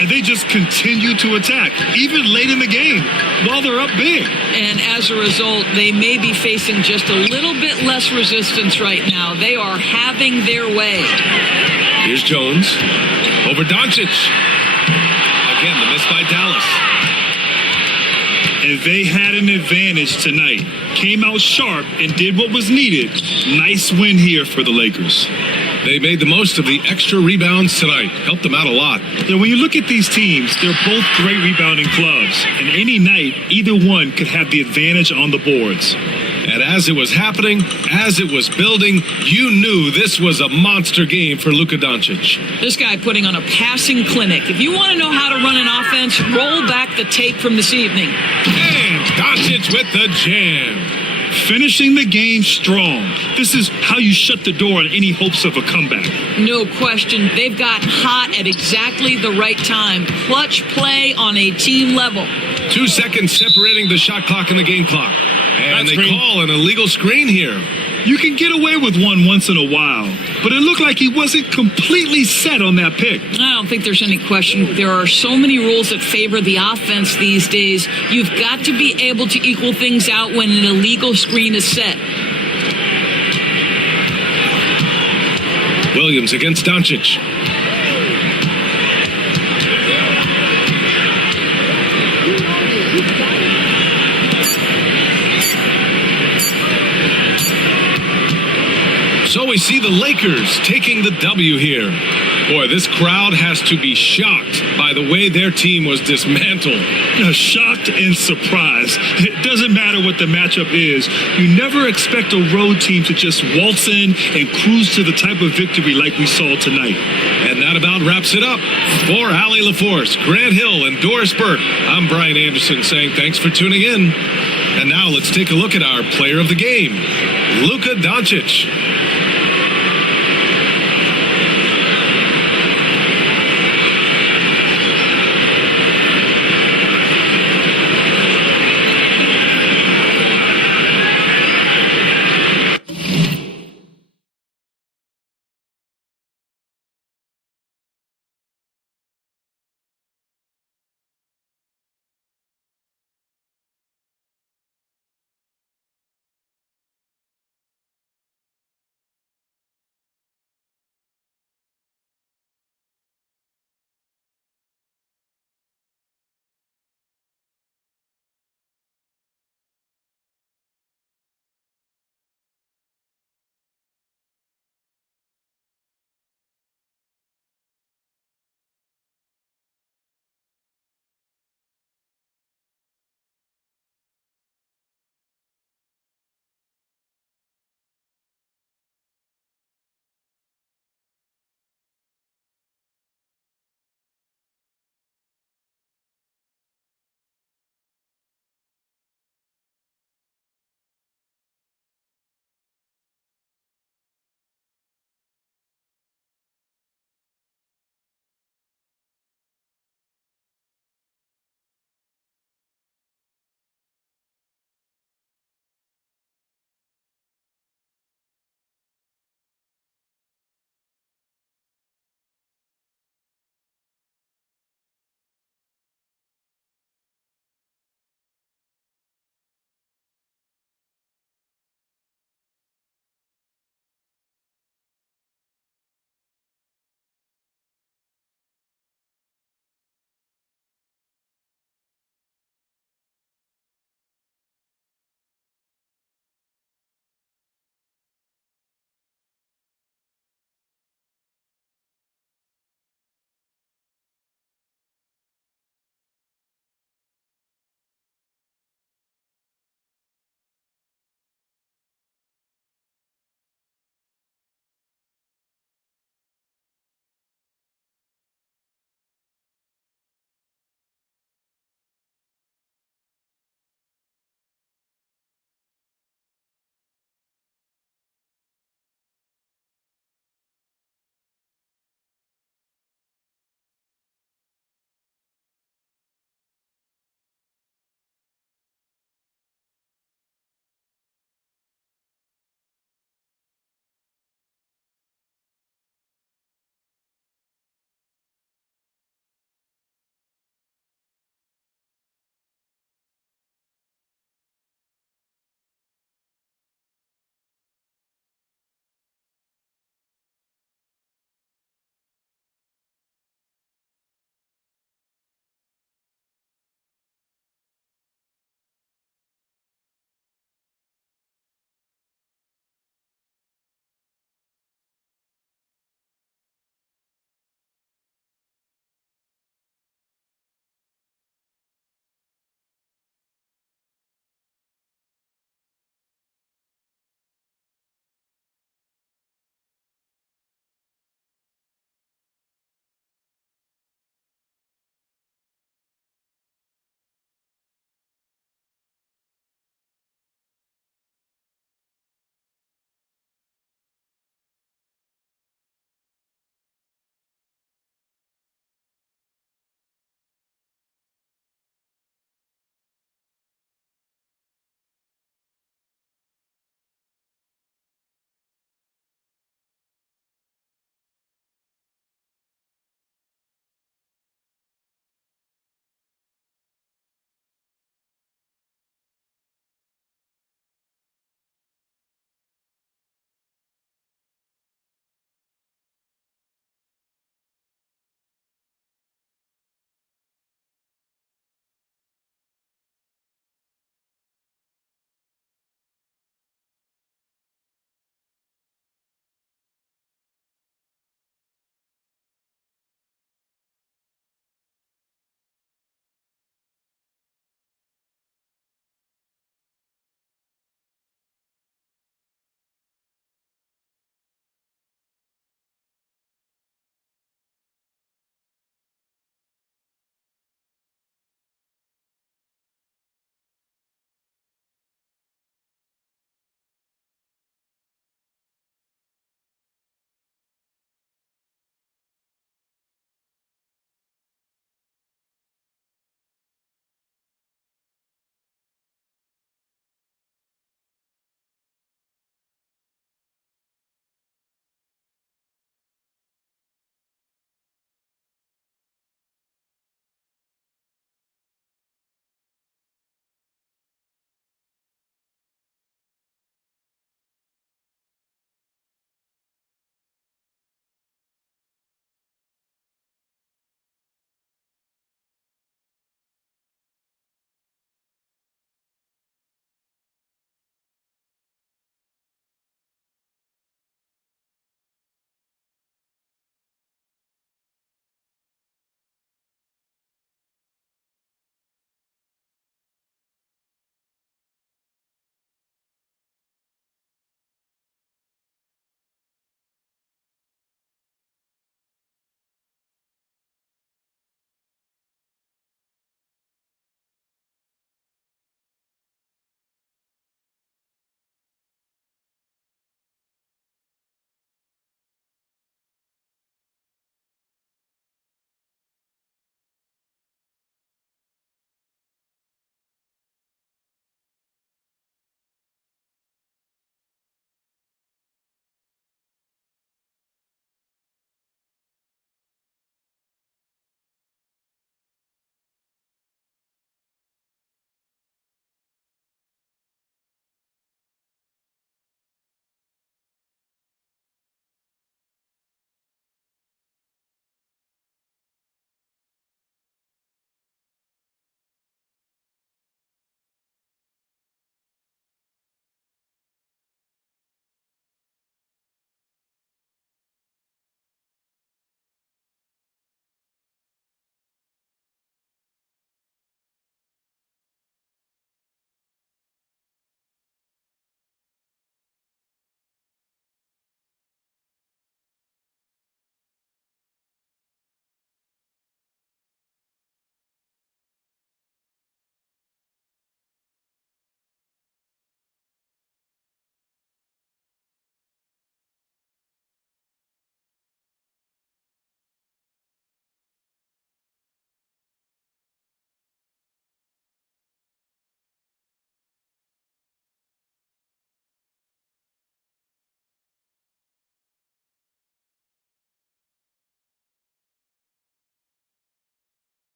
And they just continue to attack, even late in the game, while they're up big. And as a result, they may be facing just a little bit less resistance right now. They are having their way. Here's Jones. Over Doncic. Again, the miss by Dallas. And they had an advantage tonight. Came out sharp and did what was needed. Nice win here for the Lakers. They made the most of the extra rebounds tonight. Helped them out a lot. Now, when you look at these teams, they're both great rebounding clubs. And any night, either one could have the advantage on the boards. And as it was happening, as it was building, you knew this was a monster game for Luka Doncic. This guy putting on a passing clinic. If you want to know how to run an offense, roll back the tape from this evening. And Doncic with the jam. Finishing the game strong. This is how you shut the door on any hopes of a comeback. No question. They've got hot at exactly the right time. Clutch play on a team level. 2 seconds separating the shot clock and the game clock. And they call an illegal screen here. You can get away with one once in a while, but it looked like he wasn't completely set on that pick. I don't think there's any question. There are so many rules that favor the offense these days. You've got to be able to equal things out when an illegal screen is set. Williams against Doncic. So we see the Lakers taking the W here. Boy, this crowd has to be shocked by the way their team was dismantled. Shocked and surprised. It doesn't matter what the matchup is. You never expect a road team to just waltz in and cruise to the type of victory like we saw tonight. And that about wraps it up. For Allie LaForce, Grant Hill, and Doris Burke, I'm Brian Anderson saying thanks for tuning in. And now let's take a look at our player of the game, Luka Doncic.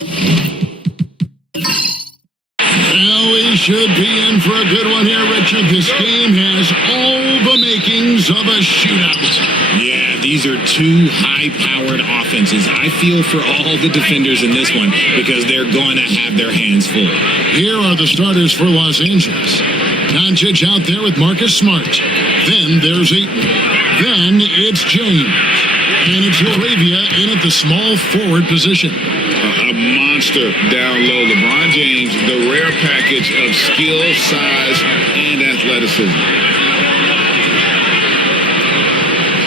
Well, we should be in for a good one here, Richard. This game has all the makings of a shootout. Yeah, these are two high-powered offenses. I feel for all the defenders in this one because they're going to have their hands full. Here are the starters for Los Angeles. Doncic out there with Marcus Smart. Then there's Ayton. Then it's James. And it's LaRavia in at the small forward position. A monster down low. LeBron James, the rare package of skill, size, and athleticism.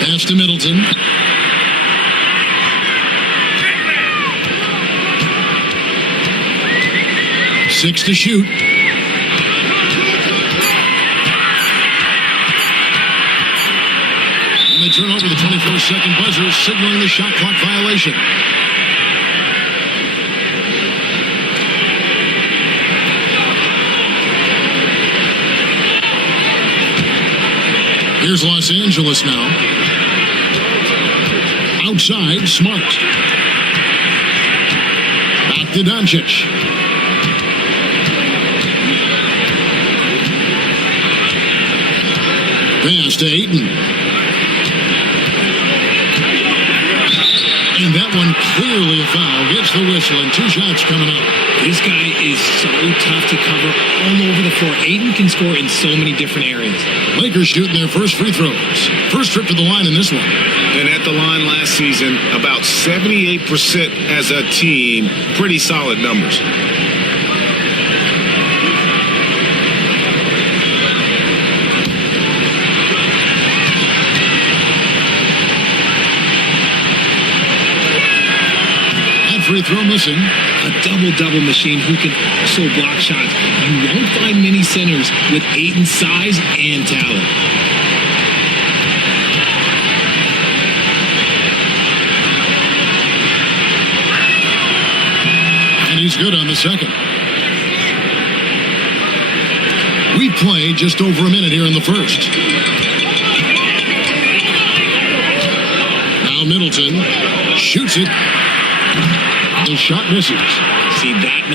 Pass to Middleton. Six to shoot. And they turn over the 24-second buzzer, signaling the shot clock violation. Here's Los Angeles now. Outside, Smart. Back to Doncic. Pass to Ayton. And that one clearly a foul. Gets the whistle and two shots coming up. This guy is so tough to cover all over the floor. Ayton can score in so many different areas. Lakers shooting their first free throws. First trip to the line in this one. And at the line last season, about 78% as a team. Pretty solid numbers. Free throw missing. A double-double machine who can also block shots. You won't find many centers with Ayton's size and talent. And he's good on the second. We play just over a minute here in the first. Now Middleton shoots it. The shot misses. See, that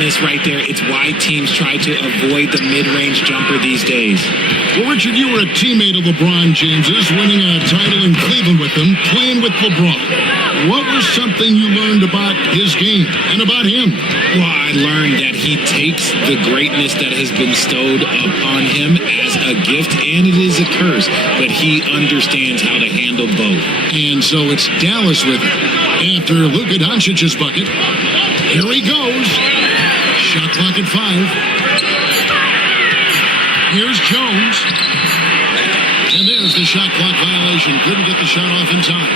miss right there. It's why teams try to avoid the mid-range jumper these days. Well, Richard, you were a teammate of LeBron James's, winning a title in Cleveland with him, playing with LeBron. What was something you learned about his game and about him? Well, I learned that he takes the greatness that has been bestowed upon him as a gift, and it is a curse, but he understands how to handle both. And so it's Dallas with it. After Luka Doncic's bucket, here he goes. Shot clock at 5. Here's Jones. And there's the shot clock violation. Couldn't get the shot off in time.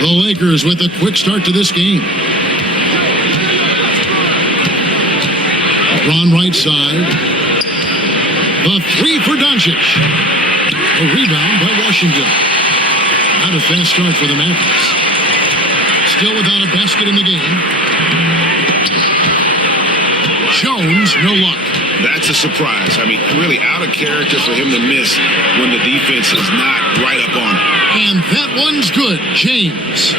The Lakers with a quick start to this game. LeBron right side. The three for Doncic. A rebound by Washington. Not a fast start for the Mavericks. Still without a basket in the game. Jones, no luck. That's a surprise. I mean, really out of character for him to miss when the defense is not right up on him. And that one's good. James.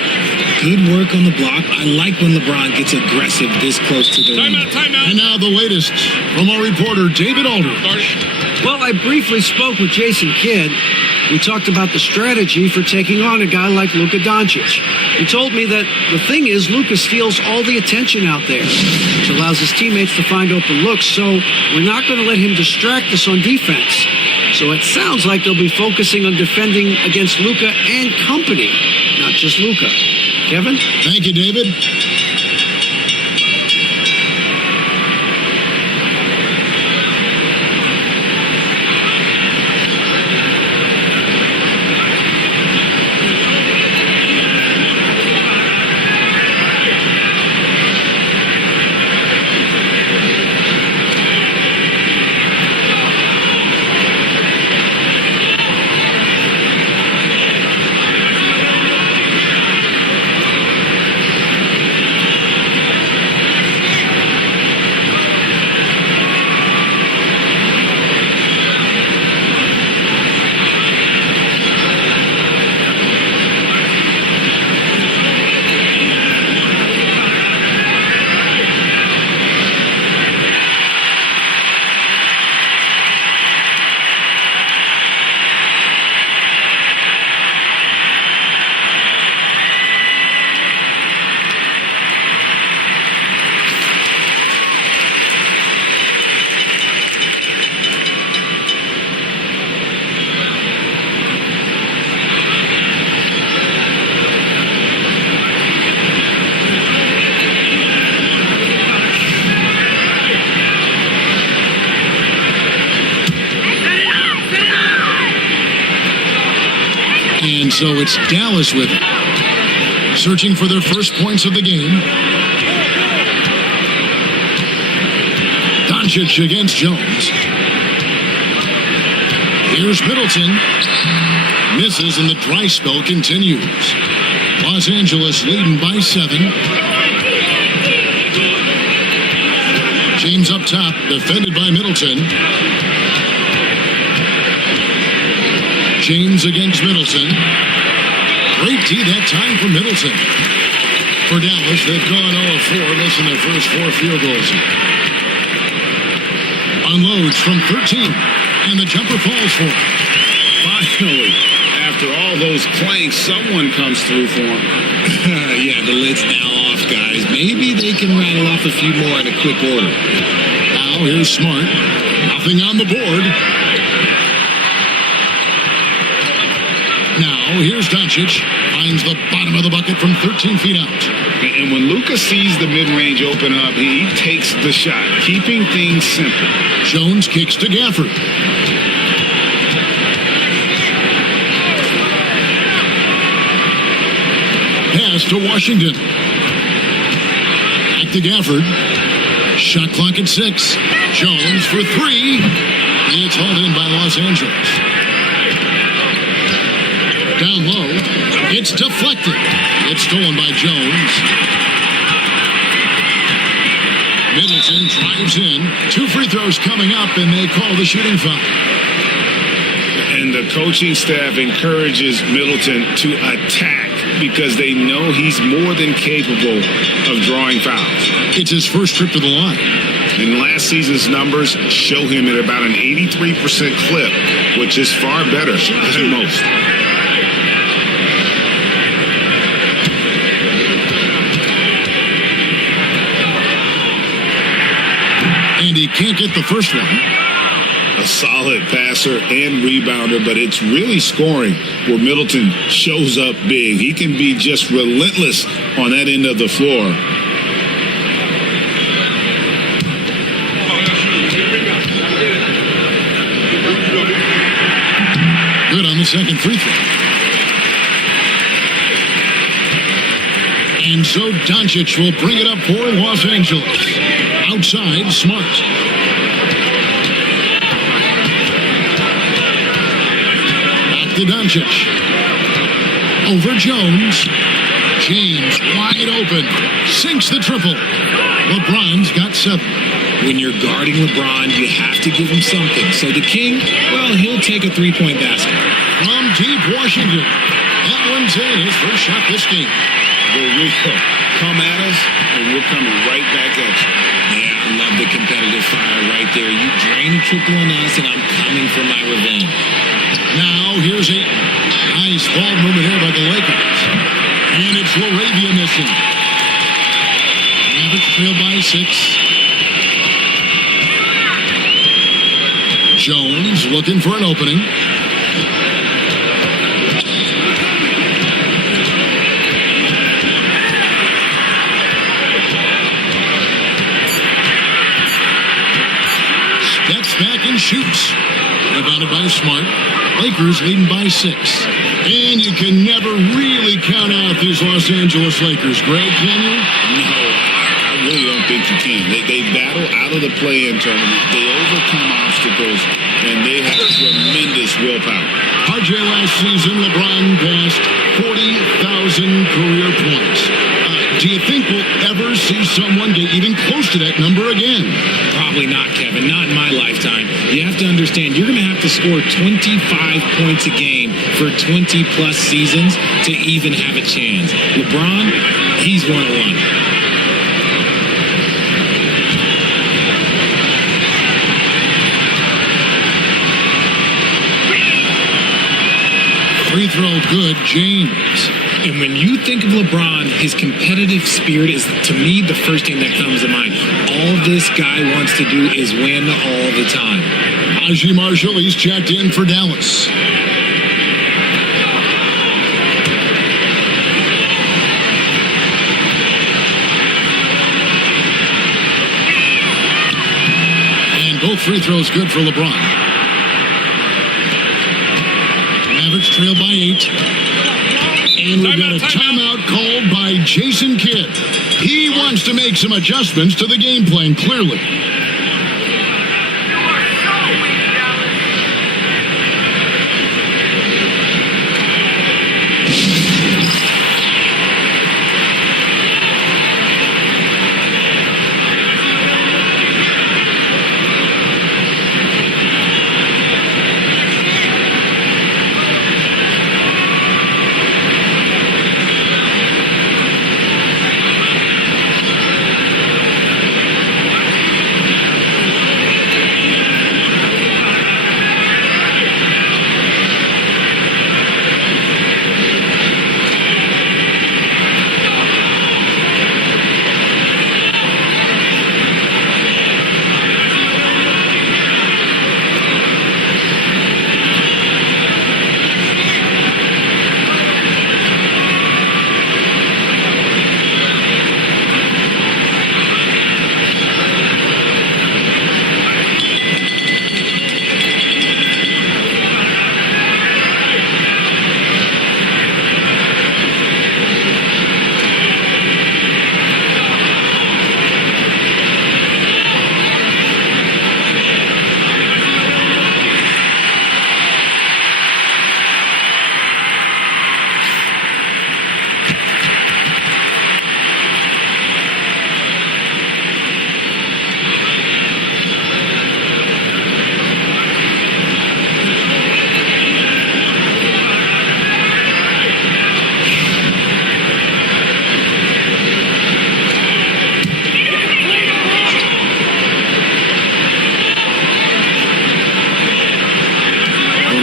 Good work on the block. I like when LeBron gets aggressive this close to the rim. Timeout. And now the latest from our reporter, David Aldridge. Well, I briefly spoke with Jason Kidd. We talked about the strategy for taking on a guy like Luka Doncic. He told me that the thing is Luka steals all the attention out there, which allows his teammates to find open looks, so we're not going to let him distract us on defense. So it sounds like they'll be focusing on defending against Luka and company, not just Luka. Kevin? Thank you, David. so it's Dallas with it. Searching for their first points of the game. Doncic against Jones. Here's Middleton. Misses and the dry spell continues. Los Angeles leading by 7. James up top, defended by Middleton. James against Middleton. Great D that time for Middleton. For Dallas, they've gone 0-4, missing their first 4 field goals. Unloads from 13, and the jumper falls for him. Finally, after all those clanks, someone comes through for him. Yeah, the lid's now off, guys. Maybe they can rattle off a few more in a quick order. Now here's Smart. Nothing on the board. Now here's Doncic. Finds the bottom of the bucket from 13 feet out. And when Luka sees the mid-range open up, he takes the shot, keeping things simple. Jones kicks to Gafford. Pass to Washington. Back to Gafford. Shot clock at 6. Jones for 3. It's hauled in by Los Angeles. Down low. It's deflected. It's stolen by Jones. Middleton drives in. 2 free throws coming up, and they call the shooting foul. And the coaching staff encourages Middleton to attack because they know he's more than capable of drawing fouls. It's his first trip to the line. And last season's numbers show him at about an 83% clip, which is far better than most. And he can't get the first one. A solid passer and rebounder, but it's really scoring where Middleton shows up big. He can be just relentless on that end of the floor. Good on the second free throw. And so Doncic will bring it up for Los Angeles. Outside, Smart. To Doncic. Over Jones. James wide open. Sinks the triple. LeBron's got 7. When you're guarding LeBron, you have to give him something. So the King, well, he'll take a 3-point basket. From deep Washington. That one's in. His first shot this game. There we go. Come at us, and we're coming right back at you. Yeah, I love the competitive fire right there. You drain a triple on us, and I'm coming for my revenge. Now, here's a nice ball movement here by the Lakers. And it's Laravia missing. Mavericks trail by 6. Jones looking for an opening. Steps back and shoots. Rebounded by Smart. Lakers leading by 6. And you can never really count out these Los Angeles Lakers. Greg, can you? No, I really don't think you can. They battle out of the play-in tournament. They overcome obstacles, and they have tremendous willpower. RJ last season, LeBron passed 40,000 career points. Do you think we'll ever see someone get even close to that number again? Probably not, Kevin. Not in my lifetime. You have to understand, you're going to have to score 25 points a game for 20-plus seasons to even have a chance. LeBron, he's 1-1. Free throw good, James. And when you think of LeBron, his competitive spirit is, to me, the first thing that comes to mind. All this guy wants to do is win all the time. Najee Marshall, he's checked in for Dallas. And both free throws good for LeBron. Mavericks trail by 8. And we've got a timeout called by Jason Kidd. He wants to make some adjustments to the game plan, clearly.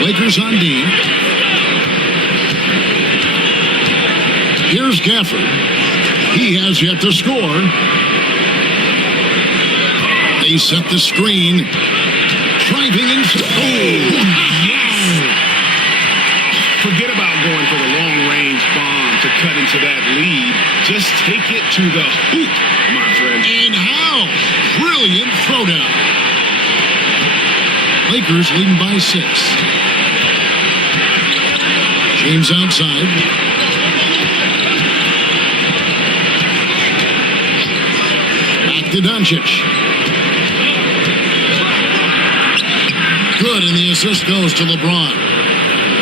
Lakers on D. Here's Gafford. He has yet to score. They set the screen. Driving in. Oh, yes! Forget about going for the long-range bomb to cut into that lead. Just take it to the hoop, my friend. And how? Brilliant throwdown. Lakers leading by 6. James outside. Back to Doncic. Good, and the assist goes to LeBron.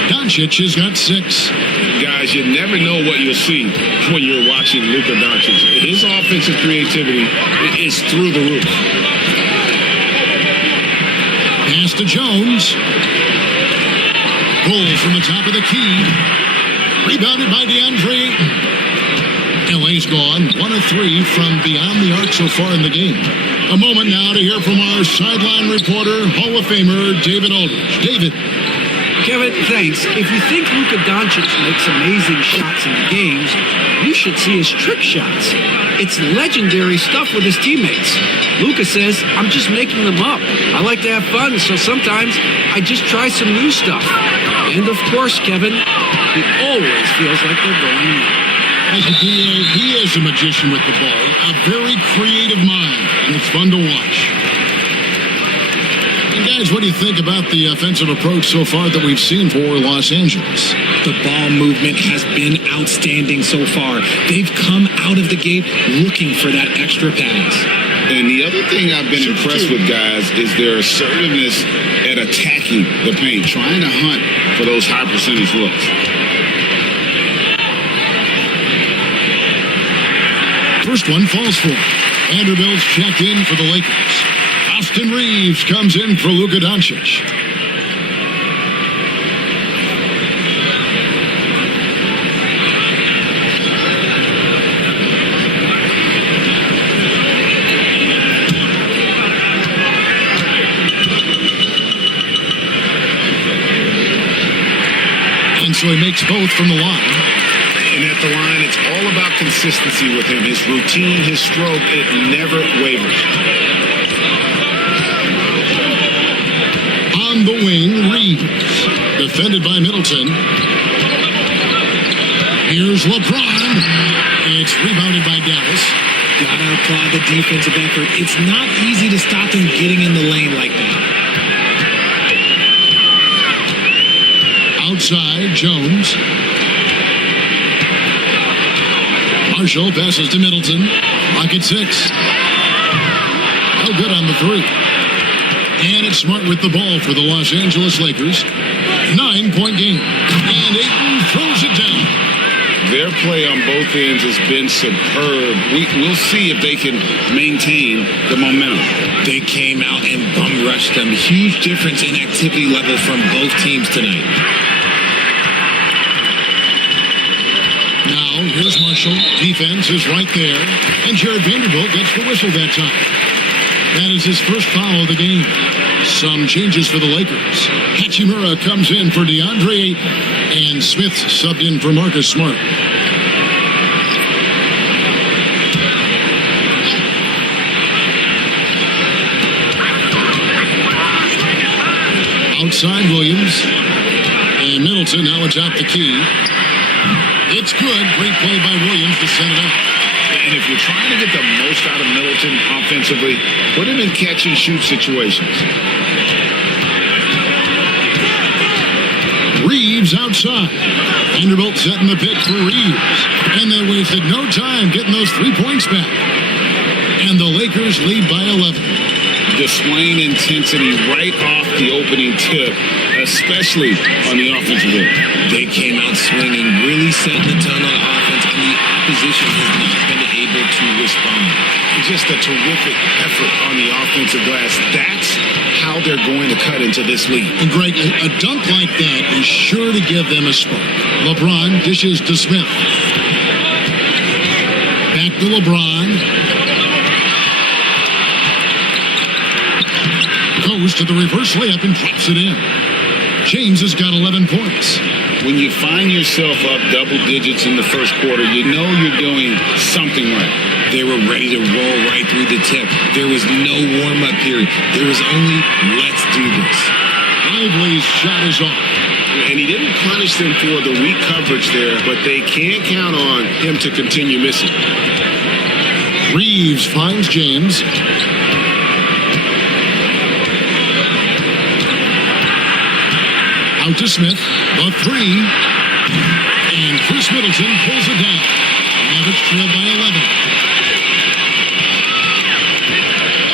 Doncic has got 6. Guys, you never know what you'll see when you're watching Luka Doncic. His offensive creativity is through the roof. Pass to Jones. Goal from the top of the key. Rebounded by DeAndre Ayton. LA's gone 1 of 3 from beyond the arc so far in the game. A moment now to hear from our sideline reporter, Hall of Famer David Aldridge. David. Kevin, thanks. If you think Luka Doncic makes amazing shots in the games, you should see his trick shots. It's legendary stuff with his teammates. Luka says, I'm just making them up. I like to have fun, so sometimes I just try some new stuff. And of course, Kevin, he always feels like they're going in. He is a magician with the ball. A very creative mind, and it's fun to watch. And guys, what do you think about the offensive approach so far that we've seen for Los Angeles? The ball movement has been outstanding so far. They've come out of the gate looking for that extra pass. And the other thing I've been impressed with, guys, is their assertiveness at attacking the paint, trying to hunt for those high percentage looks. First one falls for Vanderbilt's check in for the Lakers. Austin Reeves comes in for Luka Doncic. And so he makes both from the line. And at the line, it's all about consistency with him. His routine, his stroke, it never wavers. On the wing, Reeves. Defended by Middleton. Here's LeBron. It's rebounded by Dallas. Gotta applaud the defensive effort. It's not easy to stop him getting in the lane like that. Outside, Jones. Marshall passes to Middleton. Rocket 6. No good on the 3. And it's Smart with the ball for the Los Angeles Lakers. 9-point game. And Ayton throws it down. Their play on both ends has been superb. We'll see if they can maintain the momentum. They came out and bum rushed them. Huge difference in activity level from both teams tonight. Now, here's Marshall. Defense is right there. And Jared Vanderbilt gets the whistle that time. That is his first foul of the game. Some changes for the Lakers. Hachimura comes in for DeAndre Ayton. And Smith subbed in for Marcus Smart. Outside Williams. And Middleton now atop the key. It's good. Great play by Williams to set it up. And if you're trying to get the most out of Middleton offensively, put him in catch-and-shoot situations. Reeves outside. Vanderbilt setting the pick for Reeves. And they wasted no time getting those 3 points back. And the Lakers lead by 11. Displaying intensity right off the opening tip, especially on the offensive end. They came out swinging, really setting the tone on offense, and the opposition has not been able to respond. Just a terrific effort on the offensive glass. That's how they're going to cut into this league. And Greg, a dunk like that is sure to give them a spark. LeBron dishes to Smith. Back to LeBron. Goes to the reverse layup and drops it in. James has got 11 points. When you find yourself up double digits in the first quarter, you know you're doing something right. They were ready to roll right through the tip. There was no warm-up period. There was only, let's do this. Lively's shot is off. And he didn't punish them for the weak coverage there, but they can't count on him to continue missing. Reeves finds James. Out to Smith. The 3. And Chris Middleton pulls it down. Mavericks trail by 11.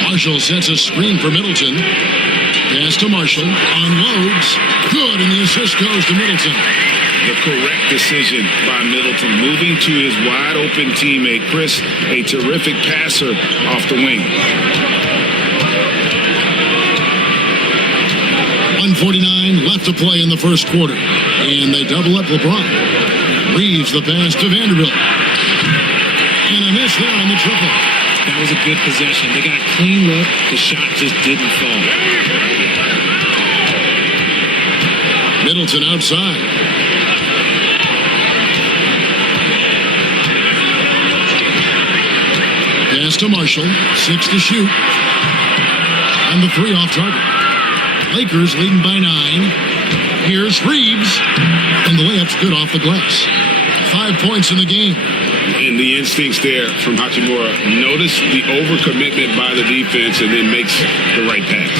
Marshall sets a screen for Middleton. Pass to Marshall. Unloads. Good, and the assist goes to Middleton. The correct decision by Middleton, moving to his wide-open teammate. Chris, a terrific passer off the wing. 1:49 left to play in the first quarter. And they double up LeBron. Reeves the pass to Vanderbilt. And a miss there on the triple. That was a good possession. They got a clean look. The shot just didn't fall. Middleton outside. Pass to Marshall. 6 to shoot. And the 3 off target. Lakers leading by 9. Here's Reeves. And the layup's good off the glass. 5 points in the game. And the instincts there from Hachimura. Notice the overcommitment by the defense and then makes the right pass.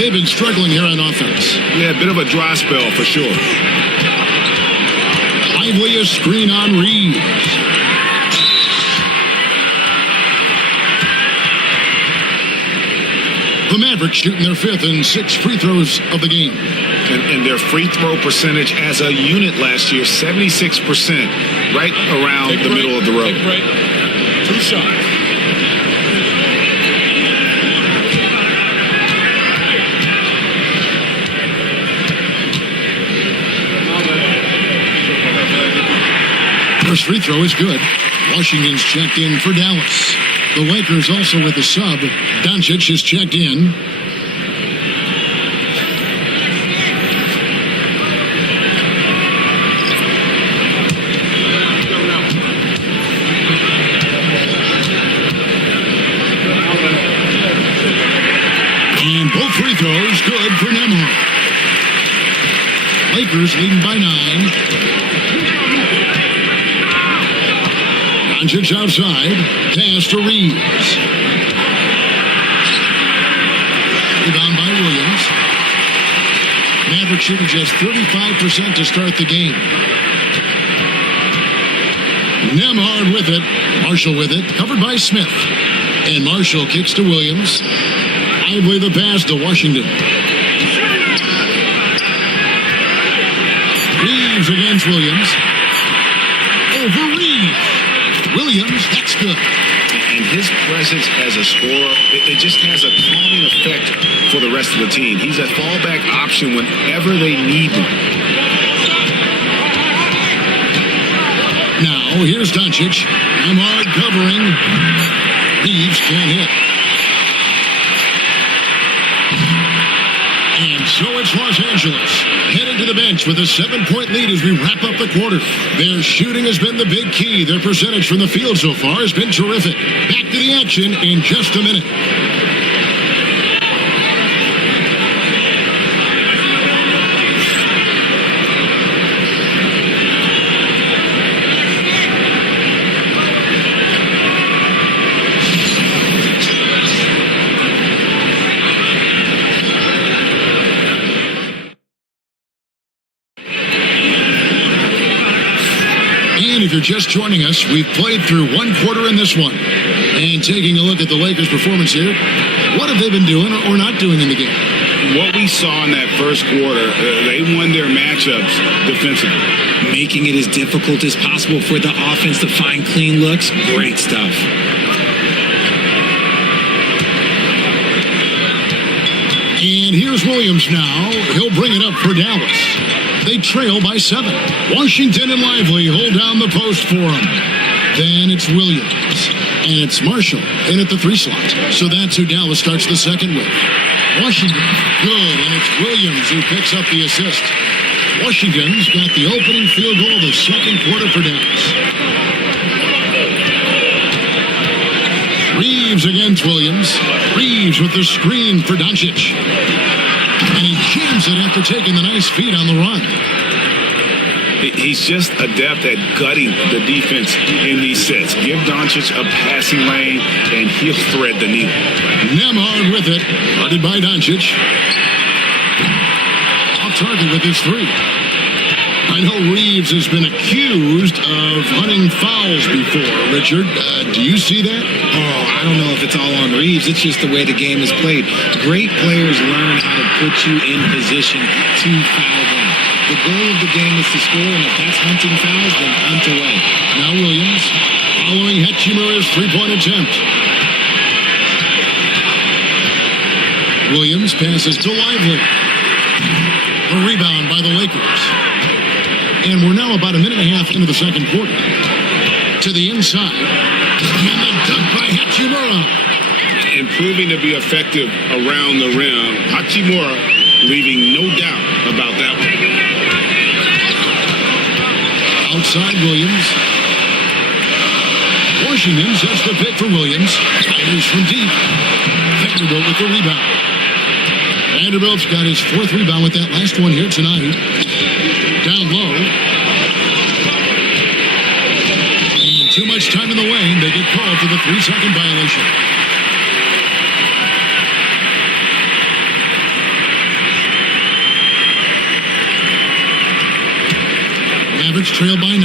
They've been struggling here on offense. Yeah, a bit of a dry spell for sure. Lively a screen on Reeves. The Mavericks shooting their 5th and 6th free throws of the game. And their free throw percentage as a unit last year, 76%, right around the middle of the road. 2 shots. First free throw is good. Washington's checked in for Dallas. The Lakers also with a sub. Donic is checked in. And both free throws good for Nembhard. Lakers leading by 9. Donic outside. Pass to Reeves. Rebound by Williams. Mavericks shooting just 35% to start the game. Nemhard with it. Marshall with it. Covered by Smith. And Marshall kicks to Williams. Lively the pass to Washington. Reeves against Williams. Over Reeves. Williams, that's good. And his presence as a scorer, it just has a calming effect for the rest of the team. He's a fallback option whenever they need him. Now, here's Doncic. Nemhard covering. Reeves can't hit. And so it's Los Angeles, headed to the bench with a 7-point lead as we wrap up the quarter. Their shooting has been the big key. Their percentage from the field so far has been terrific. Back to the action in just a minute. If you're just joining us, we've played through one quarter in this one. And taking a look at the Lakers' performance here, what have they been doing or not doing in the game? What we saw in that first quarter, they won their matchups defensively. Making it as difficult as possible for the offense to find clean looks. Great stuff. And here's Williams now. He'll bring it up for Dallas. They trail by 7. Washington and Lively hold down the post for them. Then it's Williams. And it's Marshall in at the 3 slot. So that's who Dallas starts the second with. Washington, good. And it's Williams who picks up the assist. Washington's got the opening field goal of the second quarter for Dallas. Reeves against Williams. Reeves with the screen for Doncic. And he jams it after taking the nice feed on the run. He's just adept at gutting the defense in these sets. Give Doncic a passing lane, and he'll thread the needle. Nemhard with it. Guarded by Doncic. Off target with his 3. I know Reeves has been accused of hunting fouls before. Richard, do you see that? Oh, I don't know if it's all on Reeves. It's just the way the game is played. Great players learn how to put you in position to foul them. The goal of the game is to score, and if that's hunting fouls, then hunt away. Now Williams following Hachimura's 3-point attempt. Williams passes to Lively. A rebound by the Lakers. And we're now about a minute and a half into the second quarter. To the inside. And the dunk by Hachimura. And proving to be effective around the rim. Hachimura leaving no doubt about that one. Outside Williams. Washington sets the pick for Williams. Fires from deep. Vanderbilt with the rebound. Vanderbilt's got his 4th rebound with that last one here tonight. Down low. And too much time in the lane. They get called for the 3-second violation. Mavericks trail by 9.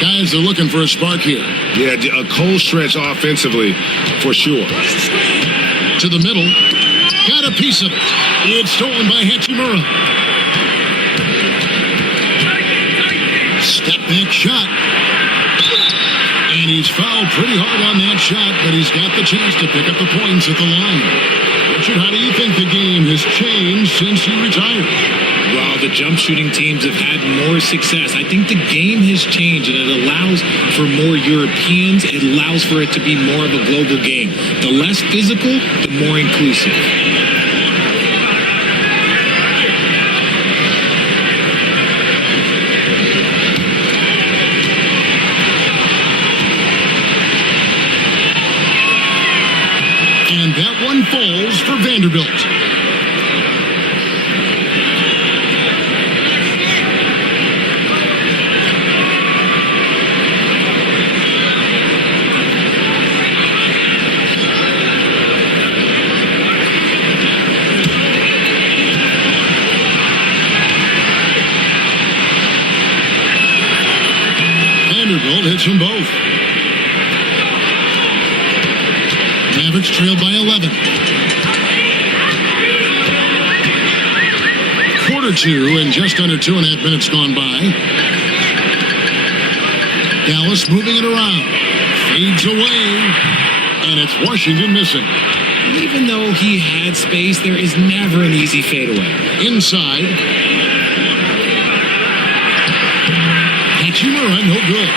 Guys are looking for a spark here. Yeah, a cold stretch offensively for sure. To the middle. Got a piece of it. It's stolen by Hachimura. Step back shot. And he's fouled pretty hard on that shot, but he's got the chance to pick up the points at the line. Richard, how do you think the game has changed since he retired? Well, the jump shooting teams have had more success. I think the game has changed, and it allows for more Europeans. It allows for it to be more of a global game. The less physical, the more inclusive. And that one falls for Vanderbilt. Mavericks trail by 11. Quarter two and just under 2.5 minutes gone by. Dallas moving it around. Fades away. And it's Washington missing. Even though he had space, there is never an easy fadeaway. Inside. Hachimura, no good.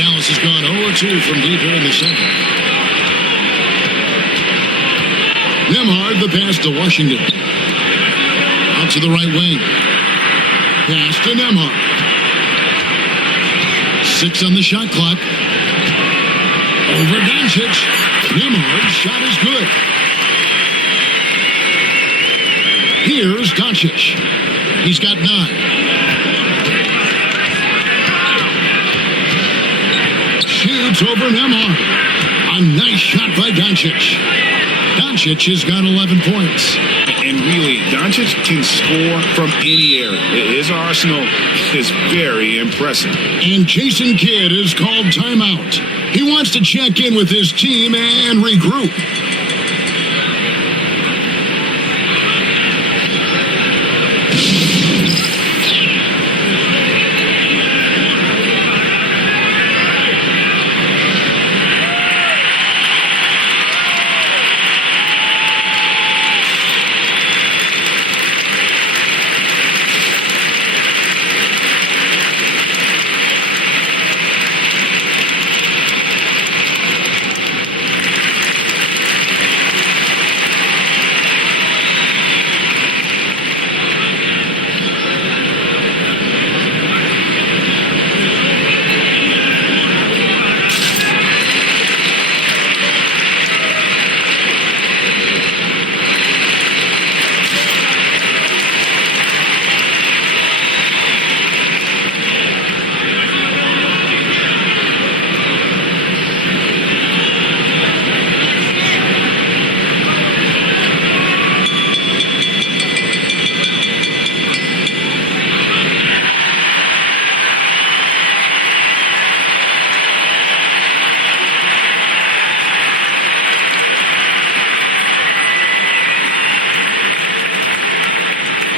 Dallas has gone 0-2 from deep here in the second. Nembhard, the pass to Washington. Out to the right wing. Pass to Nembhard. 6 on the shot clock. Over Doncic. Nembhard's shot is good. Here's Doncic. He's got 9. Shoots over Nembhard. A nice shot by Doncic. Doncic has got 11 points. And really, Doncic can score from any area. His arsenal is very impressive. And Jason Kidd is called timeout. He wants to check in with his team and regroup.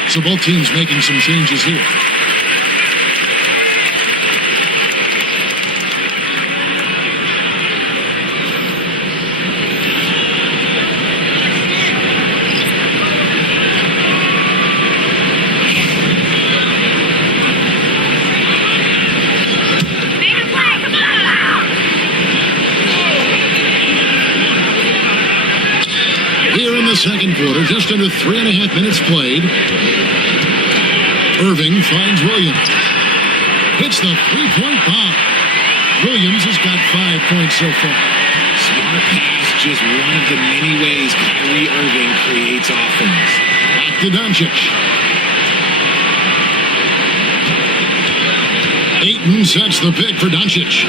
So both teams making some changes here. Here in the second quarter, just under 3.5 minutes played. Irving finds Williams. Hits the three-point bomb. Williams has got 5 points so far. Smart pass, just one of the many ways Kyrie Irving creates offense. Back to Doncic. Ayton sets the pick for Doncic.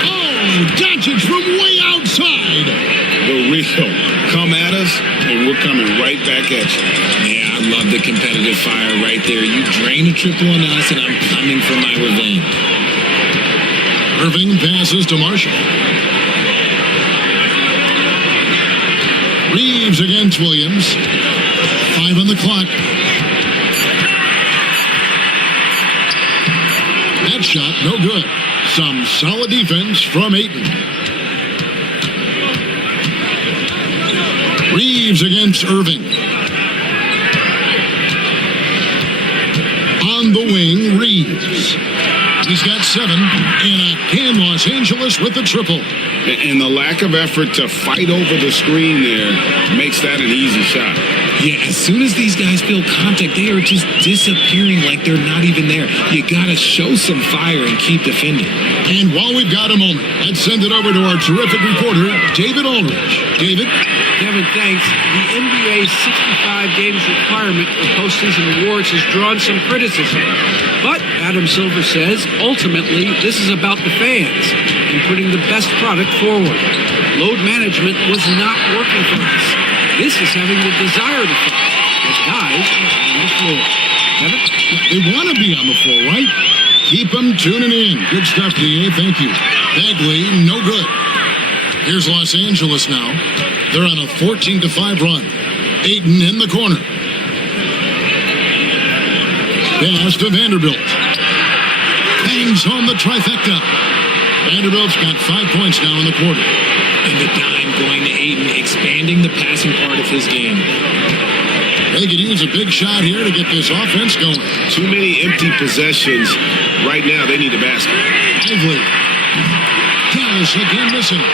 Oh, Doncic from way outside. The Rico, come at us, and we're coming right back at you. Yeah, I love the competitive fire right there. You drain a triple on us, and I'm coming for my revenge. Irving passes to Marshall. Reeves against Williams. 5 on the clock. That shot, no good. Some solid defense from Ayton. Reeves against Irving. On the wing, Reeves. He's got 7, and again Los Angeles with the triple. And the lack of effort to fight over the screen there makes that an easy shot. Yeah, as soon as these guys feel contact, they are just disappearing like they're not even there. You got to show some fire and keep defending. And while we've got a moment, let's send it over to our terrific reporter, David Aldridge. David? Kevin, thanks. The NBA's 65 games requirement for postseason awards has drawn some criticism. But Adam Silver says, ultimately, this is about the fans and putting the best product forward. Load management was not working for us. This is having the desired effect. The guys are on the floor. Kevin? They want to be on the floor, right? keep them tuning in. Good stuff, DA. Thank you. Bagley, no good. Here's Los Angeles now. They're on a 14-5 run. Ayton in the corner. Pass to Vanderbilt. Bangs home the trifecta. Vanderbilt's got 5 points now in the quarter. And the dime going to Ayton, expanding the passing part of his game. They could use a big shot here to get this offense going. Too many empty possessions. Right now, they need a basket. Lively. Dallas again missing.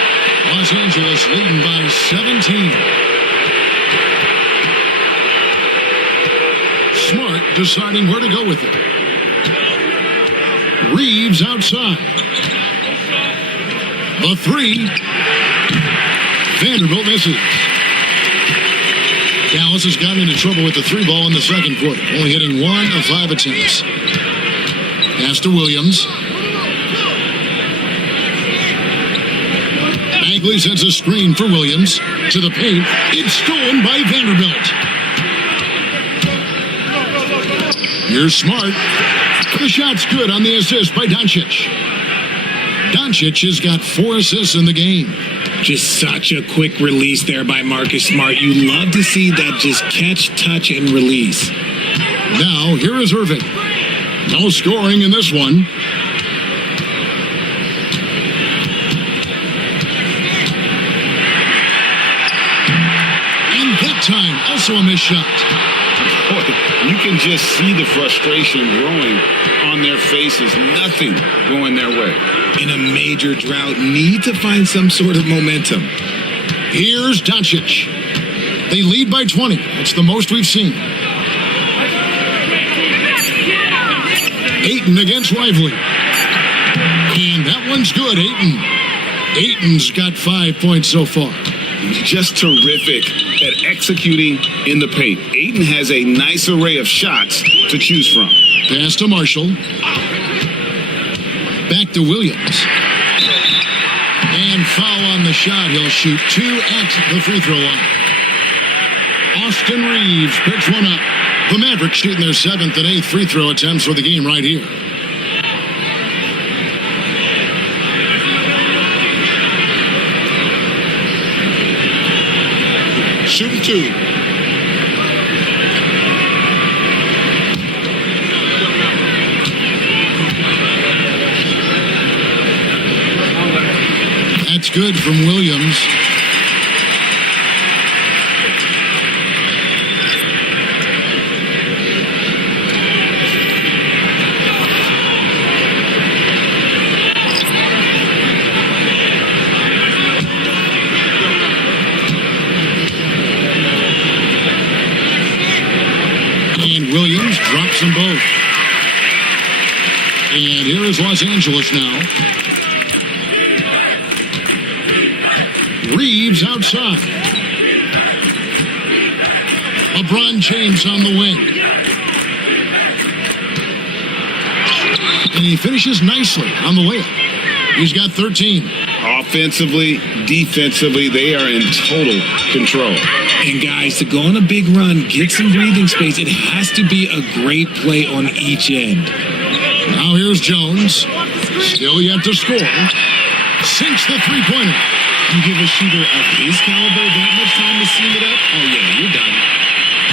Los Angeles leading by 17. Smart deciding where to go with it. Reeves outside. The three. Vanderbilt misses. Dallas has gotten into trouble with the three ball in the second quarter, only hitting 1 of 5 attempts. Pass to Williams. Bagley sends a screen for Williams. To the paint. It's stolen by Vanderbilt. Here's Smart. The shot's good on the assist by Doncic. Doncic has got 4 assists in the game. Just such a quick release there by Marcus Smart. You love to see that just catch, touch, and release. Now, here is Irving. No scoring in this one. And that time, also a missed shot. Boy, you can just see the frustration growing on their faces. Nothing going their way. In a major drought, need to find some sort of momentum. Here's Doncic. They lead by 20. That's the most we've seen. Ayton against Lively. And that one's good, Ayton. Ayton's got 5 points so far. Just terrific at executing in the paint. Ayton has a nice array of shots to choose from. Pass to Marshall. Back to Williams. And foul on the shot. He'll shoot 2 at the free throw line. Austin Reeves picks one up. The Mavericks shooting their 7th and 8th free throw attempts for the game right here. Shooting 2. That's good from Williams. And Williams drops them both. And here is Los Angeles now. Reeves outside. LeBron James on the wing. And he finishes nicely on the layup. He's got 13. Offensively, defensively, they are in total control. And guys, to go on a big run, get some breathing space, it has to be a great play on each end. Now here's Jones. Still yet to score. Sinks the three-pointer. You give a shooter of his caliber that much time to seam it up, oh yeah, you're done.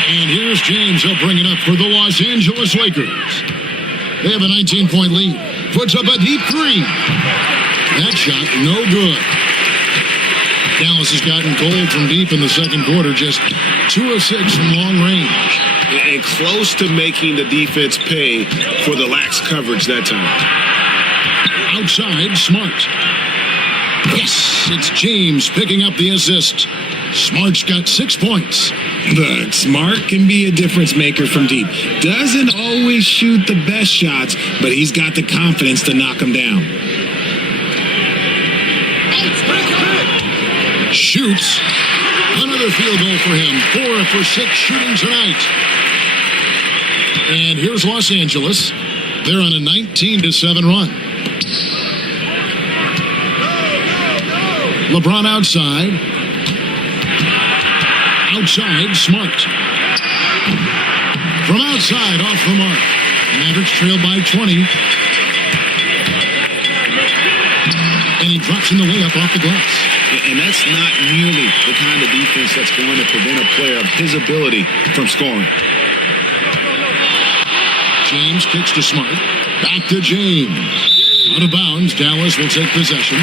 And here's James. He'll bring it up for the Los Angeles Lakers. They have a 19-point lead. Puts up a deep three. That shot, no good. Dallas has gotten gold from deep in the second quarter, just 2 of 6 from long range. And close to making the defense pay for the lax coverage that time. Outside, Smart. Yes, it's James picking up the assist. Smart's got 6 points. Look, Smart can be a difference maker from deep. Doesn't always shoot the best shots, but he's got the confidence to knock them down. Shoots. Another field goal for him. 4 for 6 shooting tonight. And here's Los Angeles. They're on a 19-7 run. LeBron outside. Outside, Smart. From outside, off the mark. Mavericks trail by 20. and he drops in the layup off the glass. And that's not nearly the kind of defense that's going to prevent a player of his ability from scoring. James kicks to Smart. Back to James. Out of bounds. Dallas will take possession.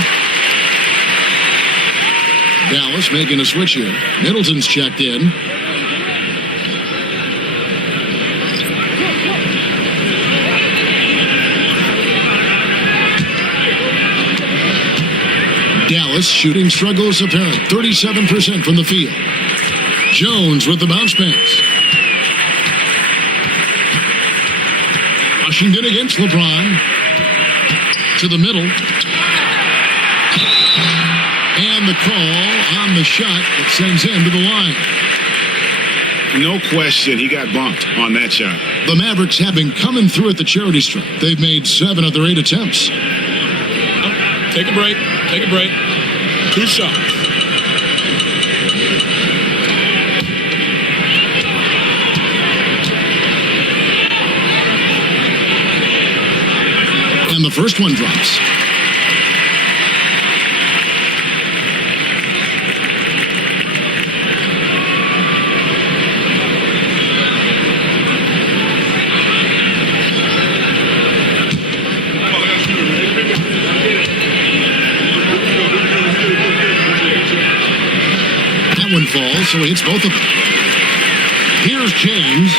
Dallas making a switch here. Middleton's checked in. Dallas shooting struggles apparent. 37% from the field. Jones with the bounce pass. Washington against LeBron. To the middle. And the call on the shot that sends him to the line. No question, he got bumped on that shot. The Mavericks have been coming through at the charity stripe. They've made 7 of their 8 attempts. Take a break. Take a break. 2 shots. And the first one drops. One falls, so he hits both of them. Here's James,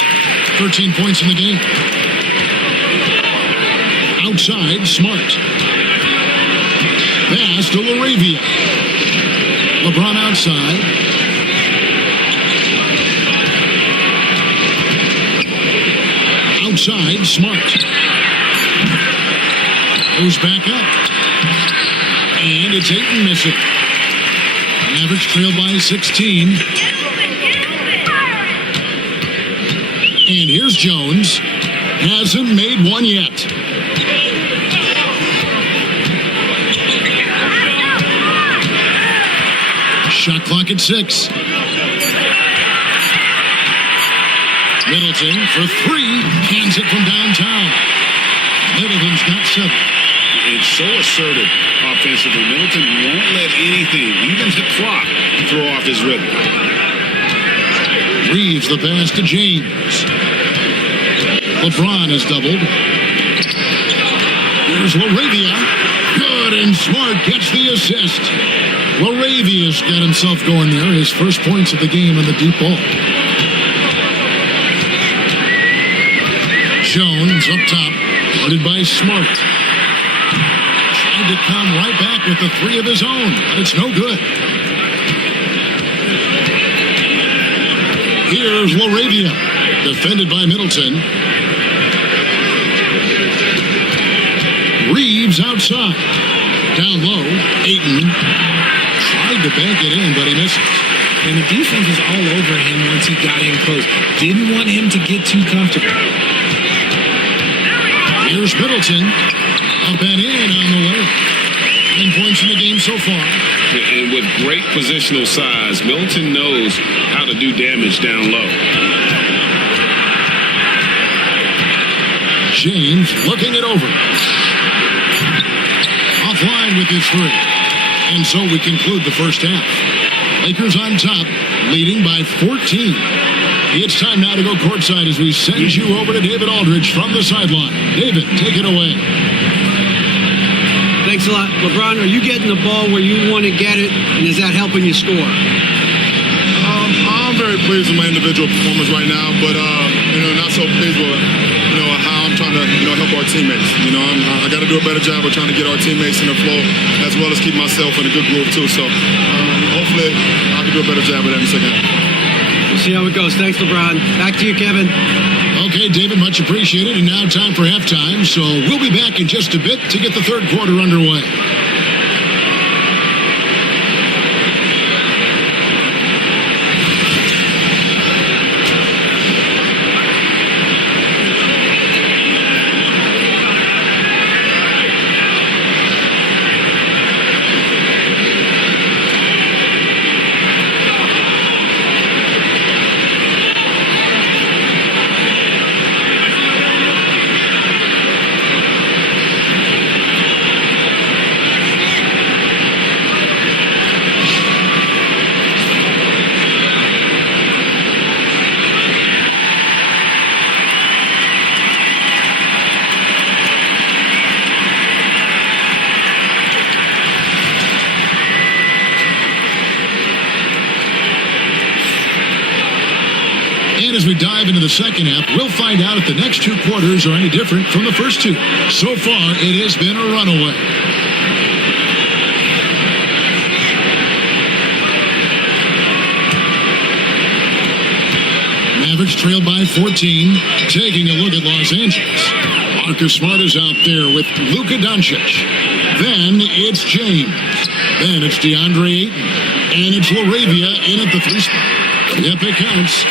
13 points in the game. Outside, Smart. Pass to LaRavia. LeBron outside. Outside, Smart. Goes back up. And it's Ayton missing. Mavericks trail by 16. And here's Jones. Hasn't made one yet. Shot clock at 6. Middleton for 3. Hands it from downtown. Middleton's got 7. It's so assertive offensively. Middleton won't let anything, even the clock, throw off his rhythm. Reeves the pass to James. LeBron is doubled. Here's LaRavia. Good, and Smart gets the assist. LaRavia's got himself going there. His first points of the game on the deep ball. Jones up top, guarded by Smart. To come right back with the 3 of his own, but it's no good. Here's LaRavia, defended by Middleton. Reeves outside. Down low, Ayton tried to bank it in, but he misses. And the defense was all over him once he got in close. Didn't want him to get too comfortable. Here's Middleton. Up and in on the way. 9 points in the game so far. And with great positional size, Middleton knows how to do damage down low. James looking it over. Offline with his 3. And so we conclude the first half. Lakers on top, leading by 14. It's time now to go courtside as we send you over to David Aldridge from the sideline. David, take it away. Thanks a lot. LeBron, are you getting the ball where you want to get it, and is that helping you score? I'm very pleased with my individual performance right now, but not so pleased with how I'm trying to help our teammates. I got to do a better job of trying to get our teammates in the flow, as well as keep myself in a good groove too. So hopefully I can do a better job of that in the second half. We'll see how it goes. Thanks, LeBron. Back to you, Kevin. Okay, David, much appreciated. And now time for halftime. So we'll be back in just a bit to get the third quarter underway. dive into the second half. We'll find out if the next two quarters are any different from the first two. So far, it has been a runaway. Mavericks trailed by 14. Taking a look at Los Angeles. Marcus Smart is out there with Luka Doncic. Then it's James. Then it's DeAndre Ayton. And it's LaRavia in at the 3 spot. Yep, it counts.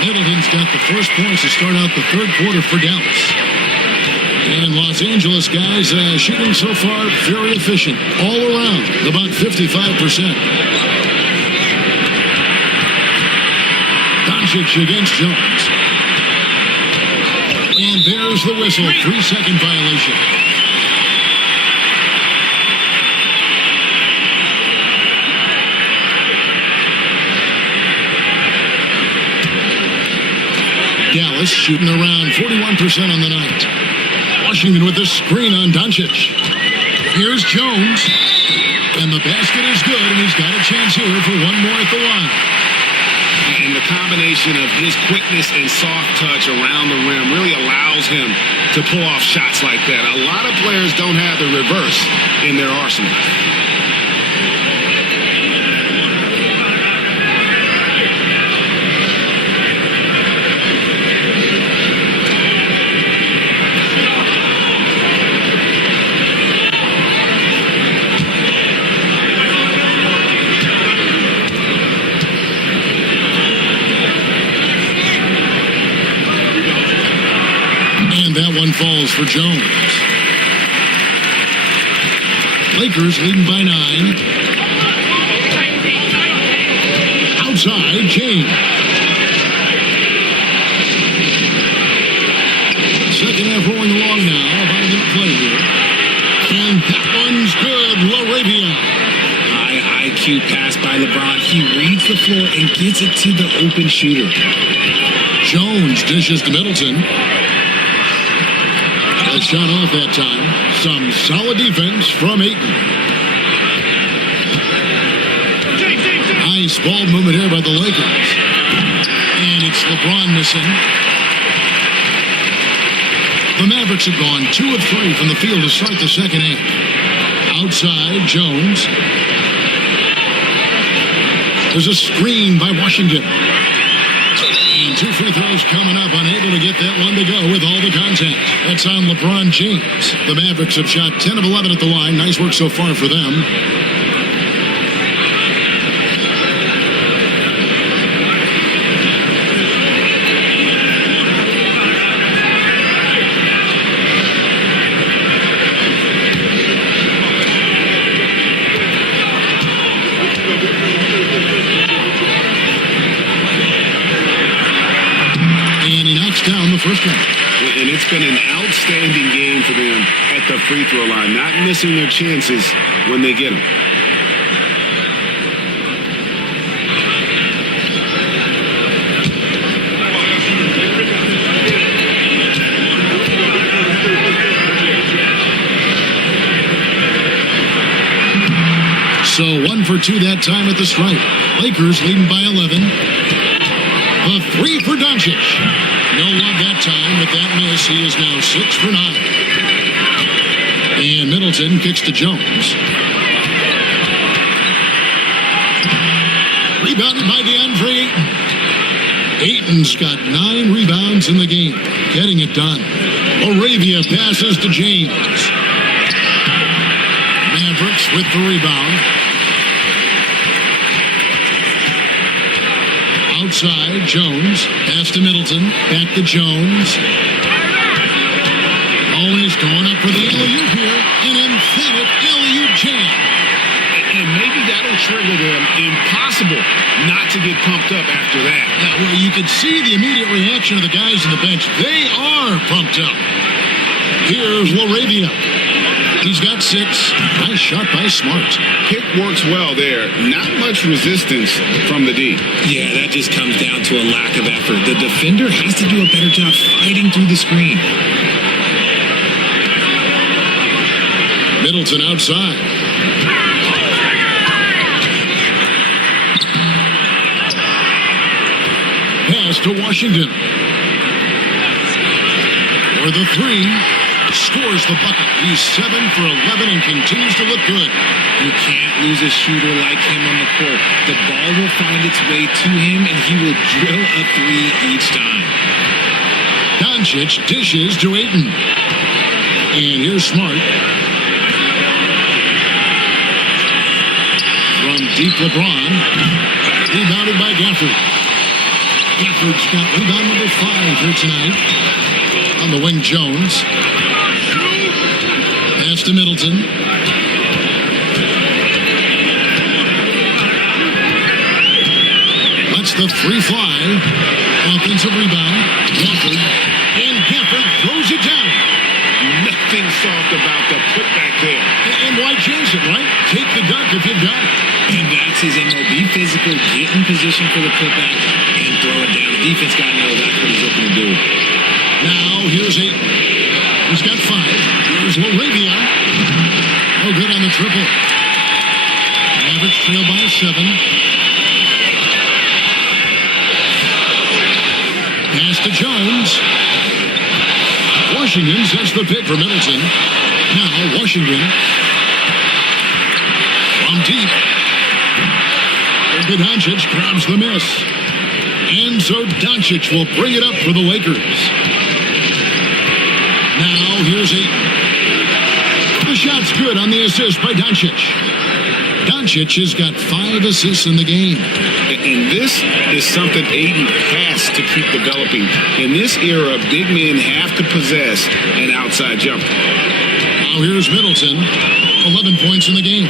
Middleton's got the first points to start out the third quarter for Dallas. And Los Angeles guys shooting so far very efficient all around, about 55%. Doncic against Jones. And there's the whistle, 3-second violation. Dallas shooting around 41% on the night. Washington with the screen on Doncic. Here's Jones. And the basket is good, and he's got a chance here for one more at the line. And the combination of his quickness and soft touch around the rim really allows him to pull off shots like that. A lot of players don't have the reverse in their arsenal. That one falls for Jones. Lakers leading by 9. Outside, James. Second half rolling along now. About a minute play here. And that one's good. LaRavia. High IQ pass by LeBron. He reads the floor and gets it to the open shooter. Jones dishes to Middleton. That's shot off that time. Some solid defense from Ayton. Nice ball movement here by the Lakers. And it's LeBron missing. The Mavericks have gone 2 of 3 from the field to start the second half. Outside, Jones. There's a screen by Washington. And 2 free throws coming up, unable to get that one to go with all the contact. That's on LeBron James. The Mavericks have shot 10 of 11 at the line. Nice work so far for them. Down the first one. And it's been an outstanding game for them at the free throw line, not missing their chances when they get them. So 1 for 2 that time at the stripe. Lakers leading by 11. A 3 for Doncic. No love that time with that miss. He is now 6 for 9. And Middleton kicks to Jones. Rebounded by DeAndre Ayton. Ayton's got 9 rebounds in the game. Getting it done. LaRavia passes to James. Mavericks with the rebound. Outside, Jones. Pass to Middleton. Back to Jones. Always going up for the alley-oop here. An emphatic alley-oop jam. And maybe that'll trigger them. Impossible not to get pumped up after that. Yeah, well, you can see the immediate reaction of the guys on the bench. They are pumped up. Here's LaRavia. He's got 6. Nice shot by Smart. Pick works well there. Not much resistance from the D. Yeah, that just comes down to a lack of effort. The defender has to do a better job fighting through the screen. Middleton outside. Pass to Washington. For the three. Scores the bucket. He's 7 for 11 and continues to look good. You can't lose a shooter like him on the court. The ball will find its way to him, and he will drill a three each time. Doncic dishes to Ayton. And here's Smart. From deep, LeBron. Rebounded by Gafford. Gafford's got rebound number 5 here tonight. On the wing, Jones. Pass to Middleton. Lets the three fly. Offensive rebound. Gafford. And Gafford throws it down. Nothing soft about the putback there. And why chase it, right? Take the dunk if you've got it. And that's his MO. Be physical, get in position for the putback, and throw it down. The defense got to know that's what he's looking to do. Now, here's Ayton. He's got 5. Here's Laravia. No good on the triple. Mavericks trail by 7. Pass to Jones. Washington sets the pick for Middleton. Now, Washington. From deep. Donic grabs the miss. And so Doncic will bring it up for the Lakers. Now, here's Ayton. The shot's good on the assist by Doncic. Doncic has got 5 assists in the game. And this is something Ayton has to keep developing. In this era, big men have to possess an outside jumper. Now here's Middleton. 11 points in the game.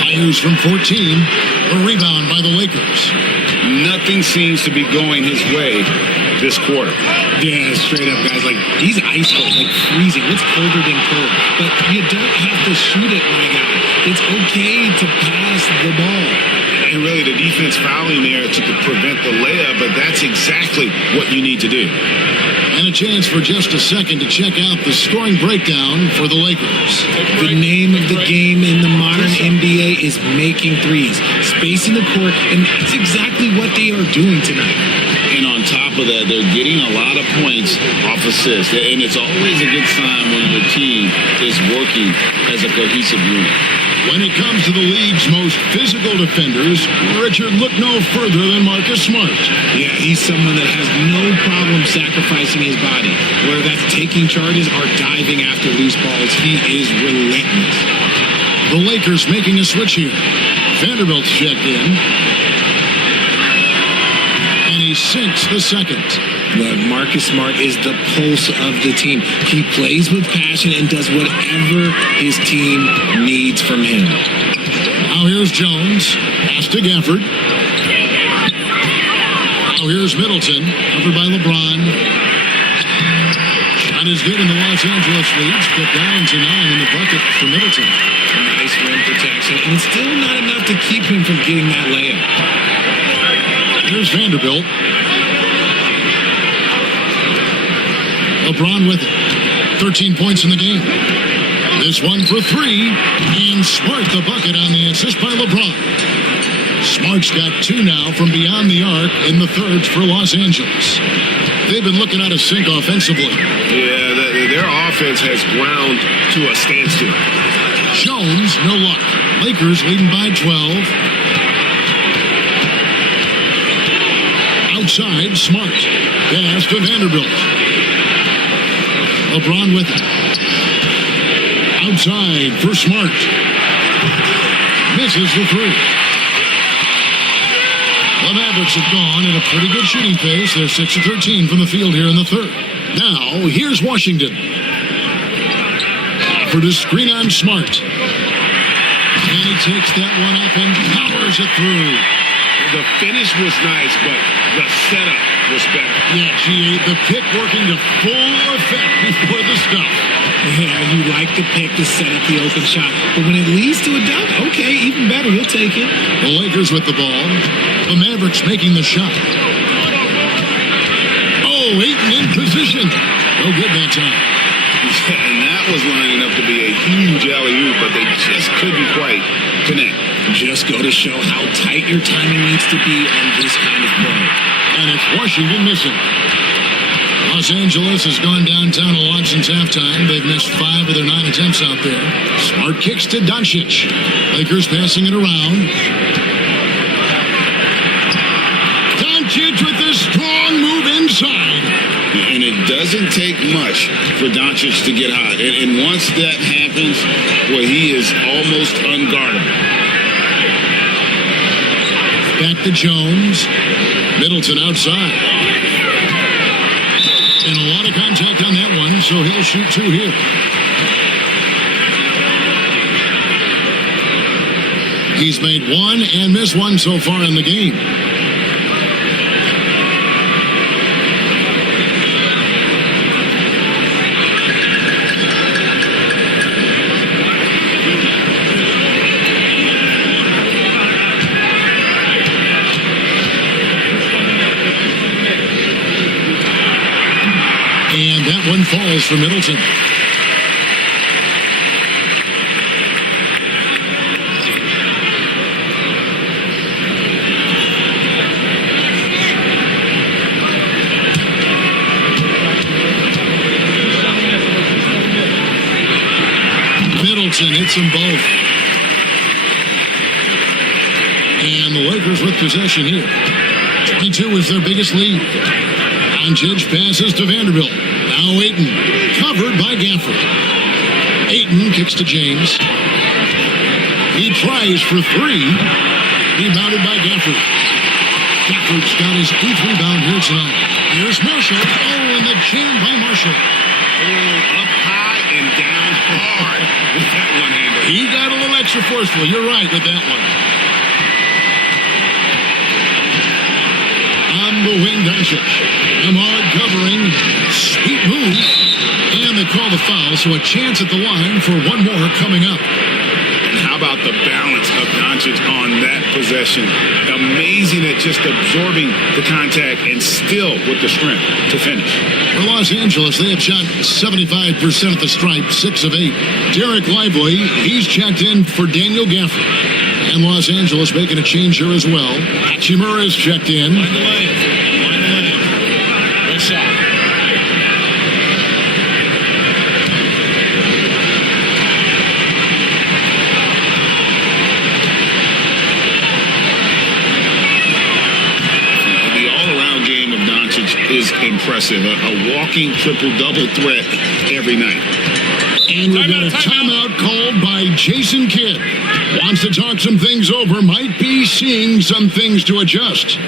Fires from 14. A rebound by the Lakers. Nothing seems to be going his way this quarter. Yeah, straight up, guys. Like, he's ice cold, like freezing. What's colder than cold? But you don't have to shoot it, my guy. It's okay to pass the ball. And really, the defense fouling there to prevent the layup, but that's exactly what you need to do. And a chance for just a second to check out the scoring breakdown for the Lakers. The name of the game in the modern NBA is making threes, spacing the court, and that's exactly what they are doing tonight. And on top of that, they're getting a lot of points off assists. And it's always a good sign when your team is working as a cohesive unit. When it comes to the league's most physical defenders, Richard, look no further than Marcus Smart. Yeah, he's someone that has no problem sacrificing his body. Whether that's taking charges or diving after loose balls, he is relentless. The Lakers making a switch here. Vanderbilt checked in. And he sinks the second. Look, Marcus Smart is the pulse of the team. He plays with passion and does whatever his team needs from him. Now here's Jones. Pass to Gafford. Now here's Middleton. Covered by LeBron. Shot is good in the Los Angeles leads. Put down to 9 in the bucket for Middleton. Nice rim protection. And it's still not enough to keep him from getting that layup. Here's Vanderbilt. LeBron with it. 13 points in the game. This one for 3. And Smart the bucket on the assist by LeBron. Smart's got 2 now from beyond the arc in the thirds for Los Angeles. They've been looking out of sync offensively. Yeah, their offense has ground to a standstill. Jones, no luck. Lakers leading by 12. Outside, Smart. Pass to Vanderbilt. LeBron with it. Outside for Smart. Misses the 3. The Mavericks have gone in a pretty good shooting pace. They're 6 of 13 from the field here in the third. Now, here's Washington. For the screen on Smart. And he takes that one up and powers it through. The finish was nice, but the setup was better. Yeah, the pick working to full effect before the stuff. Yeah, you like the pick to set up the open shot. But when it leads to a dunk, okay, even better. He'll take it. The Lakers with the ball. The Mavericks making the shot. Oh, Ayton in position. No good that time. And that was lining up to be a huge alley-oop, but they just couldn't quite connect. just go to show how tight your timing needs to be on this kind of play. And it's Washington missing. Los Angeles has gone downtown a lot since halftime. They've missed 5 of their 9 attempts out there. Smart kicks to Donic. Lakers passing it around. Donic with a strong move inside. And it doesn't take much for Doncic to get hot. And once that happens, well, he is almost unguardable. Back to Jones. Middleton outside. And a lot of contact on that one, so he'll shoot 2 here. He's made 1 and missed 1 so far in the game. And that one falls for Middleton. Middleton hits them both. And the Lakers with possession here. 22 is their biggest lead. Doncic passes to Vanderbilt. Now Ayton, covered by Gafford. Ayton kicks to James. He tries for 3. Rebounded by Gafford. Gafford's got his 8th rebound here tonight. Here's Marshall. Oh, and the jam by Marshall. Oh, up high and down hard with that one-hander. He got a little extra forceful. You're right with that one. On the wing, Donic. Ahmad covering. Sweet move. And they call the foul, so a chance at the line for one more coming up. And how about the balance of Doncic on that possession? Amazing at just absorbing the contact and still with the strength to finish. For Los Angeles, they have shot 75% at the stripe, 6 of 8. Derek Lively, he's checked in for Daniel Gafford. And Los Angeles making a change here as well. Hachimura is checked in. Find the lane. Good shot. The all-around game of Doncic is impressive. A walking triple-double threat every night. And we've got a timeout called by Jason Kidd. Wants to talk some things over. Might be seeing some things to adjust.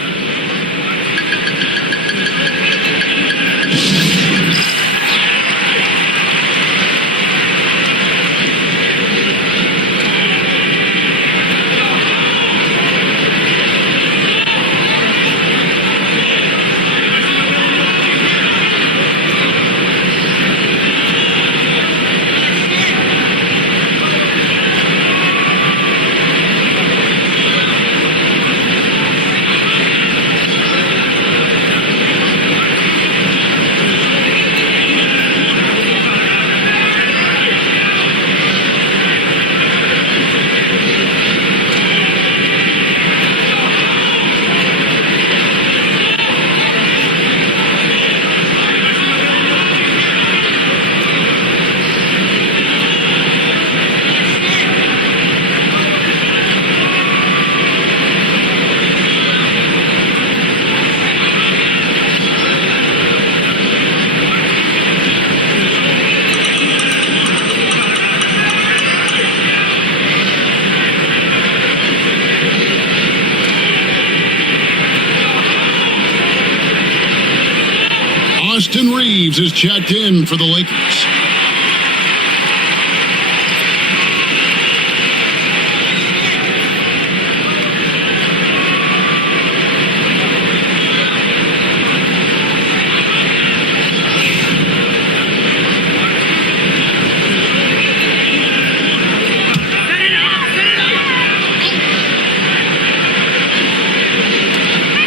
Austin Reeves is checked in for the Lakers.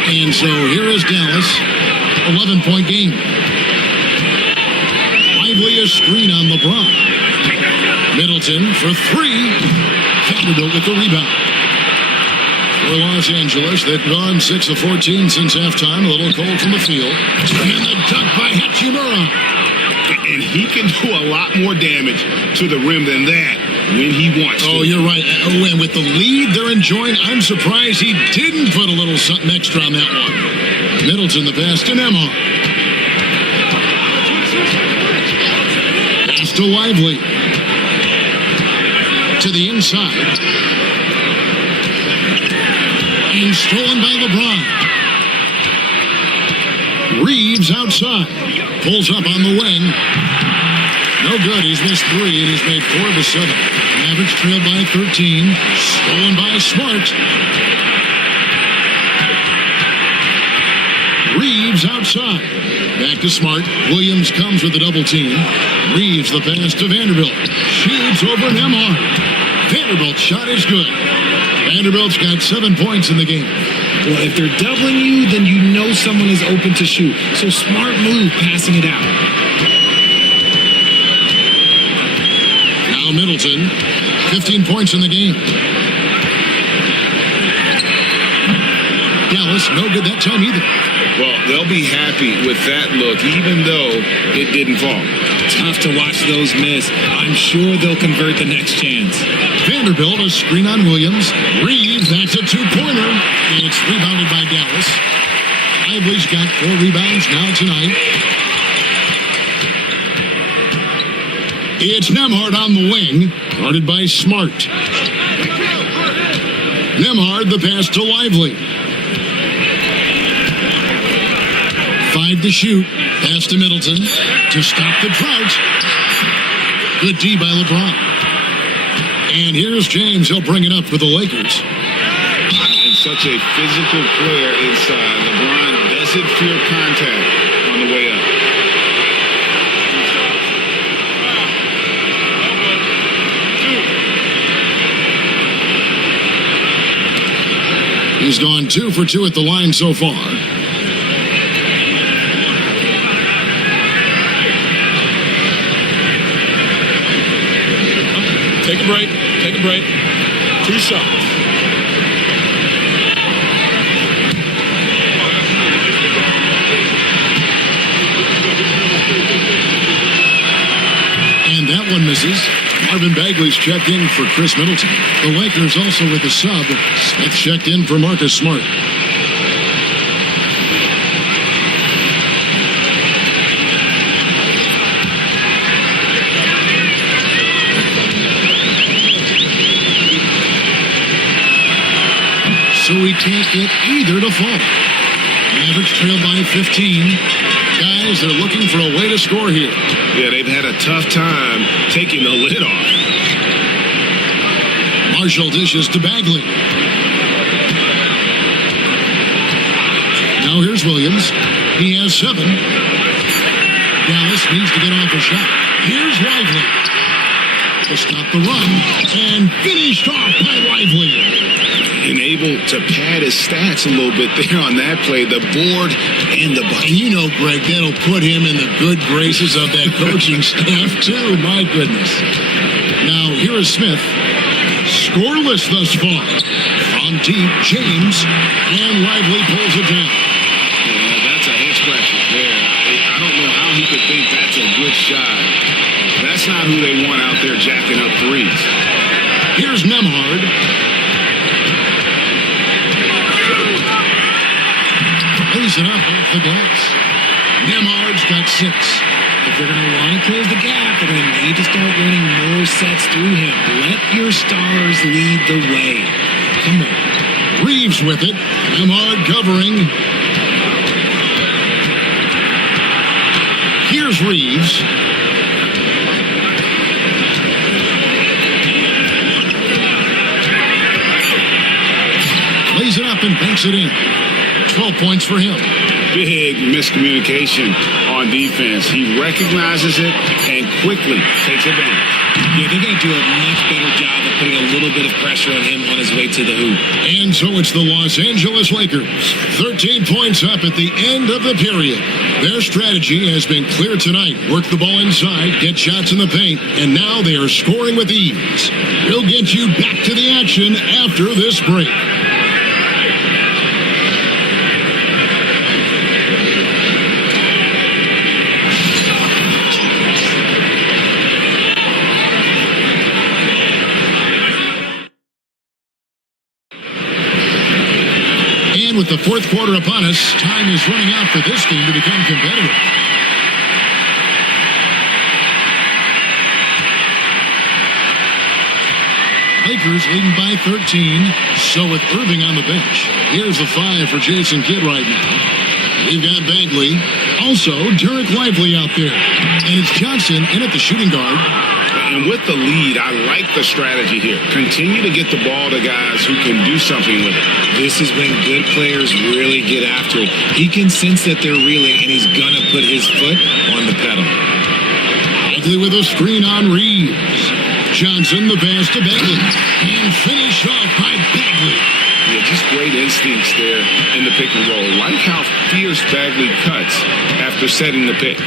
And so here is Dallas, 11-point game. Lively a screen on LeBron. Middleton for 3. Vanderbilt with the rebound. For Los Angeles, they've gone 6 of 14 since halftime. A little cold from the field. And the dunk by Hachimura. And he can do a lot more damage to the rim than that when he wants to. Oh, you're right. Oh, and with the lead they're enjoying, I'm surprised he didn't put a little something extra on that one. Middleton the pass to Nemo. Pass to Lively. To the inside. And stolen by LeBron. Reeves outside. Pulls up on the wing. No good. He's missed 3 and he's made 4 of the 7. Mavericks trailed by 13. Stolen by Smart. Reeves outside. Back to Smart. Williams comes with a double team. Reeves the pass to Vanderbilt. Shoots over Nembhard. Vanderbilt's shot is good. Vanderbilt's got 7 points in the game. Well, if they're doubling you, then you know someone is open to shoot. So smart move passing it out. Now Middleton, 15 points in the game. Dallas, no good that time either. Well, they'll be happy with that look, even though it didn't fall. Tough to watch those miss. I'm sure they'll convert the next chance. Vanderbilt, a screen on Williams. Reeves, that's a 2-pointer. It's rebounded by Dallas. Lively's got 4 rebounds now tonight. It's Nembhard on the wing, guarded by Smart. Nembhard, the pass to Lively. 5 to shoot. Pass to Middleton to stop the drought. Good D by LeBron. And here's James. He'll bring it up for the Lakers. And such a physical player inside. LeBron doesn't fear contact on the way up. He's gone 2 for 2 at the line so far. Take a break. Take a break. 2 shots. And that one misses. Marvin Bagley's checked in for Chris Middleton. The Lakers also with a sub. Smith checked in for Marcus Smart. So we can't get either to fall. Mavericks trail by 15. Guys, they're looking for a way to score here. Yeah, they've had a tough time taking the lid off. Marshall dishes to Bagley. Now here's Williams. He has 7. Dallas needs to get off a shot. Here's Lively. To stop the run. And finished off by Lively. And able to pad his stats a little bit there on that play. The board and the bucket. And you know, Greg, that'll put him in the good graces of that coaching staff, too. My goodness. Now, here is Smith. Scoreless thus far. From deep, James. And Lively pulls it down. Yeah, that's a head scratcher there. I don't know how he could think that's a good shot. That's not who they want out there jacking up threes. Here's Nembhard. Plays it up off the glass. Nembhard's got 6. If they're going to want to close the gap, they're going to need to start running more sets through him. Let your stars lead the way. Come on. Reeves with it. Nembhard covering. Here's Reeves. Lays it up and banks it in. 12 points for him. Big miscommunication on defense. He recognizes it and quickly takes advantage. Yeah, they're going to do a much better job of putting a little bit of pressure on him on his way to the hoop. And so it's the Los Angeles Lakers. 13 points up at the end of the period. Their strategy has been clear tonight. Work the ball inside, get shots in the paint, and now they are scoring with ease. We'll get you back to the action after this break. with the fourth quarter upon us, time is running out for this game to become competitive. Lakers leading by 13. So with Irving on the bench. Here's the 5 for Jason Kidd right now. We've got Bagley. Also, Derek Lively out there. And it's Johnson in at the shooting guard. And with the lead, I like the strategy here. Continue to get the ball to guys who can do something with it. This is when good players really get after it. He can sense that they're reeling, and he's going to put his foot on the pedal. Bagley with a screen on Reeves. Johnson, the pass to Bagley. And finished off by Bagley. Yeah, just great instincts there in the pick and roll. Like how fierce Bagley cuts after setting the pick.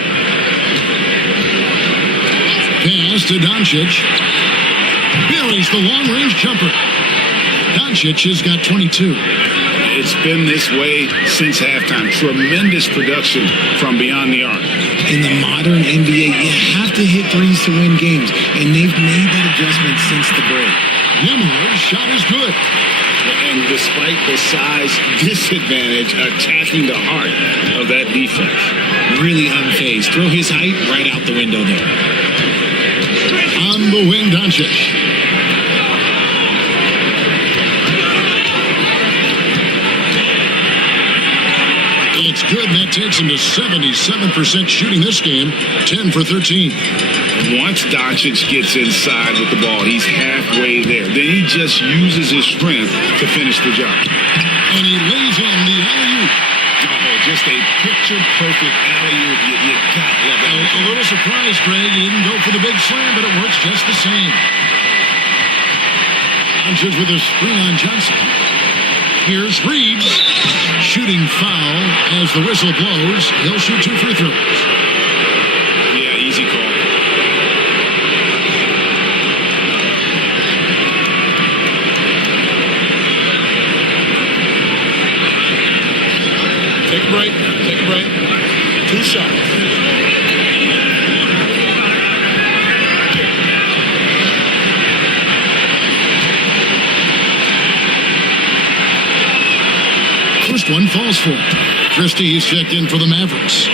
Pass to Doncic. Buries the long-range jumper. Doncic has got 22. It's been this way since halftime. Tremendous production from beyond the arc. In the modern NBA, you have to hit threes to win games, and they've made that adjustment since the break. Nemar's shot is good. And despite the size disadvantage, attacking the heart of that defense. Really unfazed. Throw his height right out the window there. On the wing, Doncic. It's good. That takes him to 77% shooting this game. 10 for 13. Once Doncic gets inside with the ball, he's halfway there. Then he just uses his strength to finish the job. And he lays in the alley-oop. Oh, just a picture-perfect alley-oop. You gotta love that. A little surprised, Greg. He didn't go for the big slam, but it works just the same. Doncic with a screen on Johnson. Here's Reeves. Shooting foul as the whistle blows. He'll shoot 2 free throws. Yeah, easy call. Take a break. Take a break. 2 shots. First one falls for him. Christie is checked in for the Mavericks.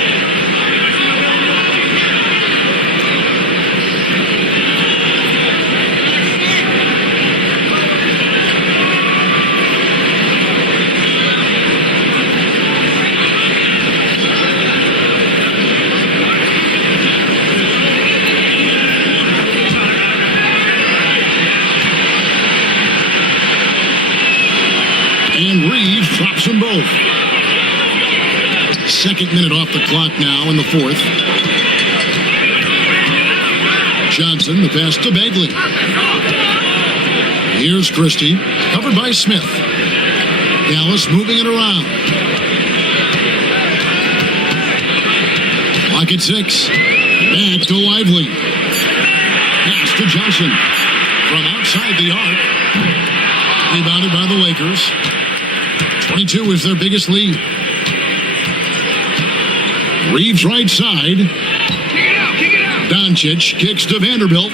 And Reeves drops them both. Second minute off the clock now in the fourth. Johnson, the pass to Bagley. Here's Christie, covered by Smith. Dallas moving it around. Clock at 6. Back to Lively. Pass to Johnson. From outside the arc. Rebounded by the Lakers. 22 is their biggest lead. Reeves right side. Doncic kicks to Vanderbilt.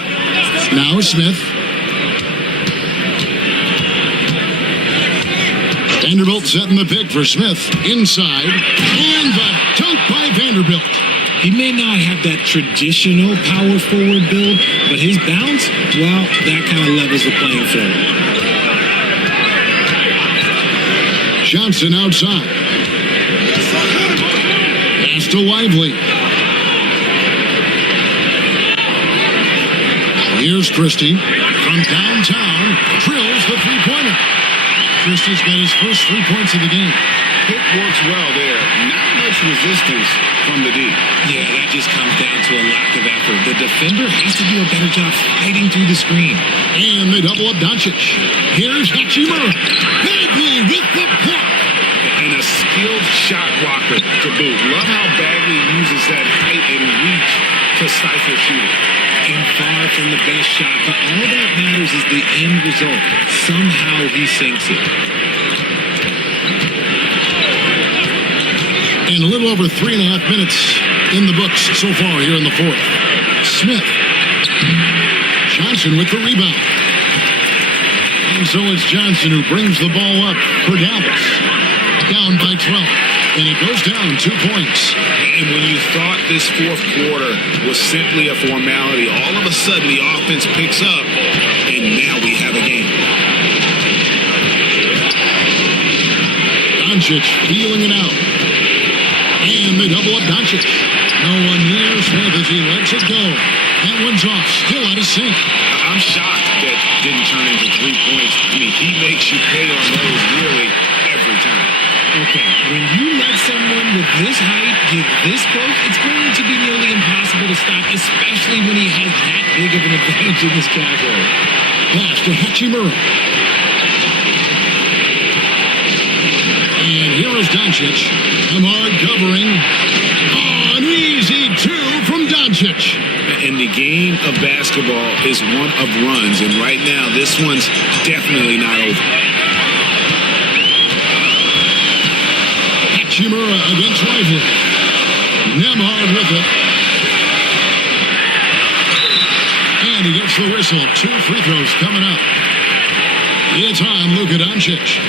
Now Smith. Vanderbilt setting the pick for Smith. Inside. And the dunk by Vanderbilt. He may not have that traditional power forward build, but his bounce, well, that kind of levels the playing field. Johnson outside. Pass to Lively. Here's Christie from downtown. Drills the three-pointer. Christie's got his first 3 points of the game. Pick works well there. Not much resistance from the D. Yeah, that just comes down to a lack of effort. The defender has to do a better job fighting through the screen. And they double up Doncic. Here's Hachimura. Bagley with the block. And a skilled shot blocker to boot. Love how Bagley uses that height and reach to stifle shooting. And far from the best shot, but all that matters is the end result. Somehow he sinks it. And a little over 3.5 minutes in the books so far here in the fourth. Smith. Johnson with the rebound. And so it's Johnson who brings the ball up for Dallas. down by 12. And it goes down 2 points. And when you thought this fourth quarter was simply a formality, all of a sudden the offense picks up, and now we have a game. Doncic feeling it out. And they double up Doncic. No one near Smith as he lets it go. That one's off, still out of sync. I'm shocked that didn't turn into 3 points. I mean, he makes you pay on those nearly every time. Okay, when you let someone with this height get this close, it's going to be nearly impossible to stop, especially when he has that big of an advantage in this category. Pass to Hachimura. And here is Doncic. Ahmad covering. Oh, an easy 2 from Doncic. And the game of basketball is one of runs, and right now this one's definitely not over. Hachimura against Lively. Nembhard with it. And he gets the whistle. 2 free throws coming up. It's on Luka Doncic.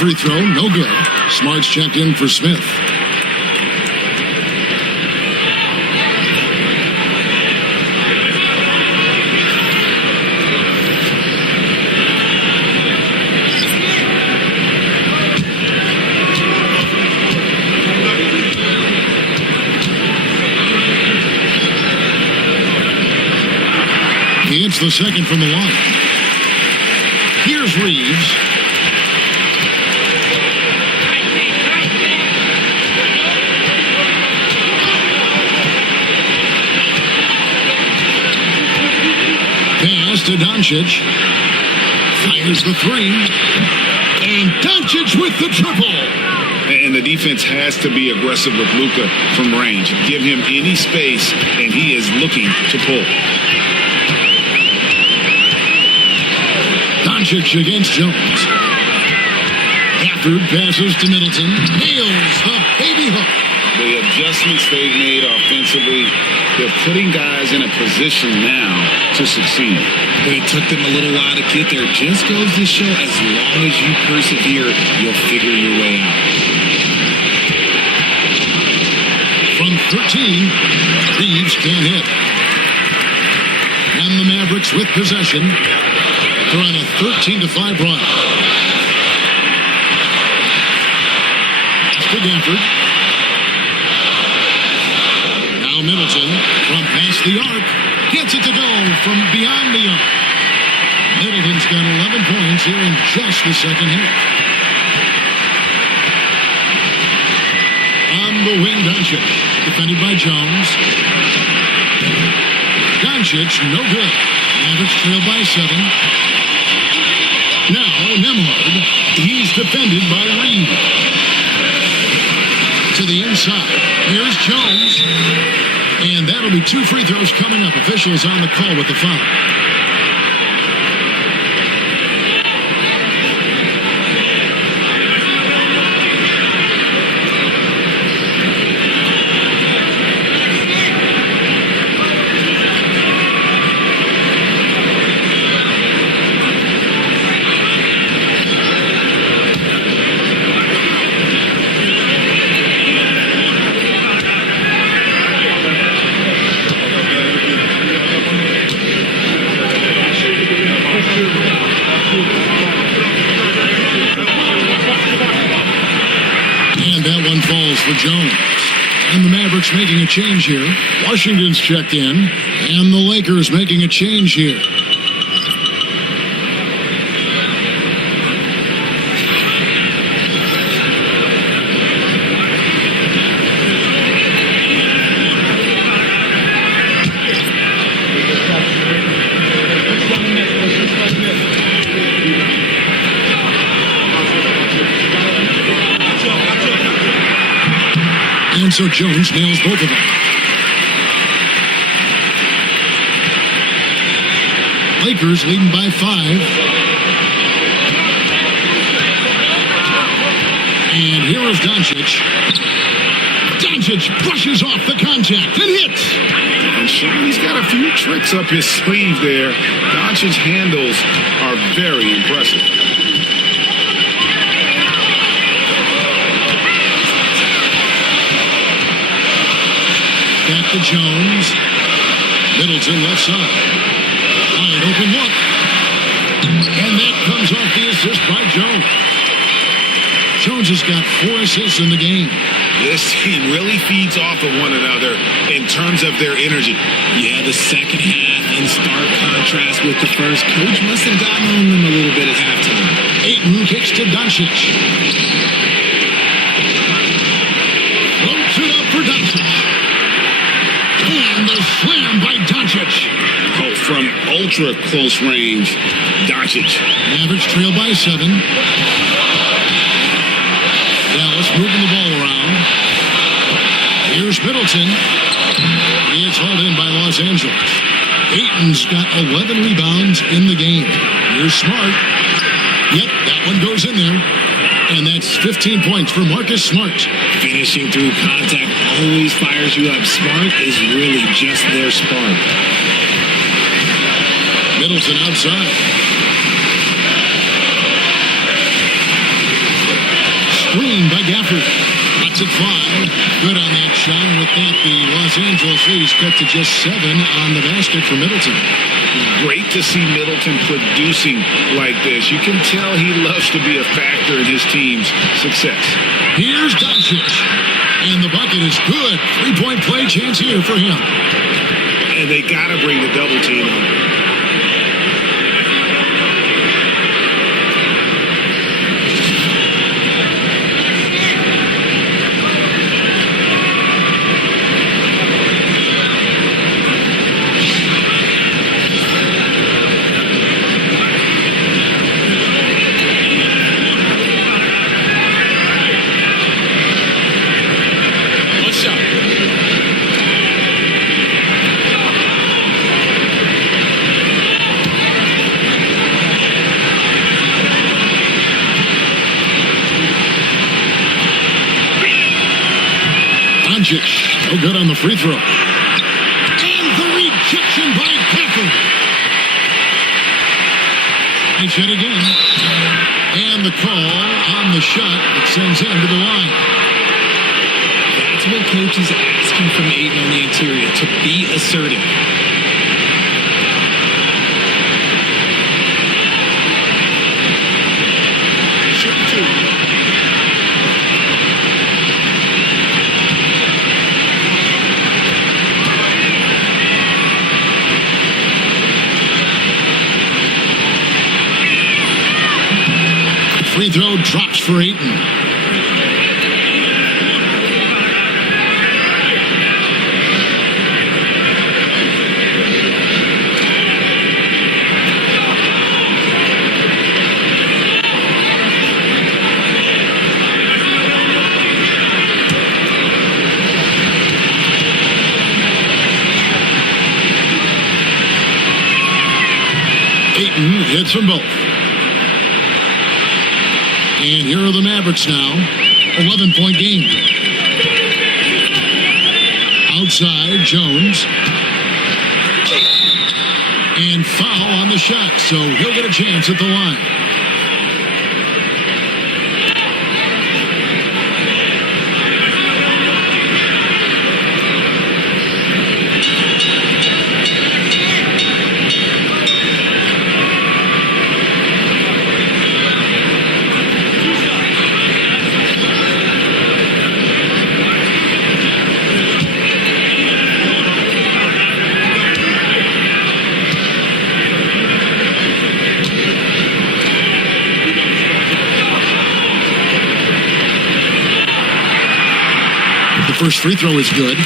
Free throw, no good. Smart's checked in for Smith. He hits the second from the line. Here's Reeves. To Doncic, fires the 3, and Doncic with the triple. And the defense has to be aggressive with Luka from range. Give him any space, and he is looking to pull. Doncic against Jones. Gafford passes to Middleton. Nails a baby hook. The adjustments they've made offensively, they're putting guys in a position now to succeed. But it took them a little while to get there. Just goes to show, as long as you persevere, you'll figure your way out. From 13, Reeves can't hit. And the Mavericks with possession. They're on a 13-5 run. To Gafford. Now Middleton from past the arc. Gets it to go from beyond the arc. Middleton's got 11 points here in just the second half. On the wing, Doncic. Defended by Jones. Doncic, no good. Mavericks trail by 7. Now Nembhard. He's defended by Reed. To the inside. Here's Jones. And that'll be 2 free throws coming up. Officials on the call with the foul. For Jones. And the Mavericks making a change here. Washington's checked in. And the Lakers making a change here. And so Jones nails both of them. Lakers leading by 5. And here is Doncic. Doncic brushes off the contact and hits. And showing he's got a few tricks up his sleeve there. Doncic's handles are very impressive. Back to Jones. Middleton left side. Wide open look. And that comes off the assist by Jones. Jones has got 4 assists in the game. This team really feeds off of one another in terms of their energy. Yeah, the second half in stark contrast with the first. Coach must have gotten on them a little bit at halftime. Ayton kicks to Doncic. Floats it up for Doncic. And the slam by Doncic. Oh, from ultra close range, Doncic. Mavericks trail by 7. Dallas moving the ball around. Here's Middleton. It's hauled in by Los Angeles. Ayton's got 11 rebounds in the game. Here's Smart. Yep, that one goes in there. And that's 15 points for Marcus Smart. Finishing through contact always fires you up. Smart is really just their spark. Middleton outside. Screen by Gafford. Lets it fly. Good on that shot. And with that, the Los Angeles leads cut to just 7 on the basket for Middleton. Great to see Middleton producing like this. You can tell he loves to be a factor in his team's success. Here's Doncic. And the bucket is good. 3-point play chance here for him. And they got to bring the double team on. No good on the free throw. And the rejection by Gafford. And yet again. And the call on the shot that sends him to the line. That's what coach is asking from Ayton on the interior, to be assertive. Free throw drops for Ayton. Ayton hits them both. And here are the Mavericks now. 11-point game. Outside, Jones. And foul on the shot, so he'll get a chance at the line. First free throw is good.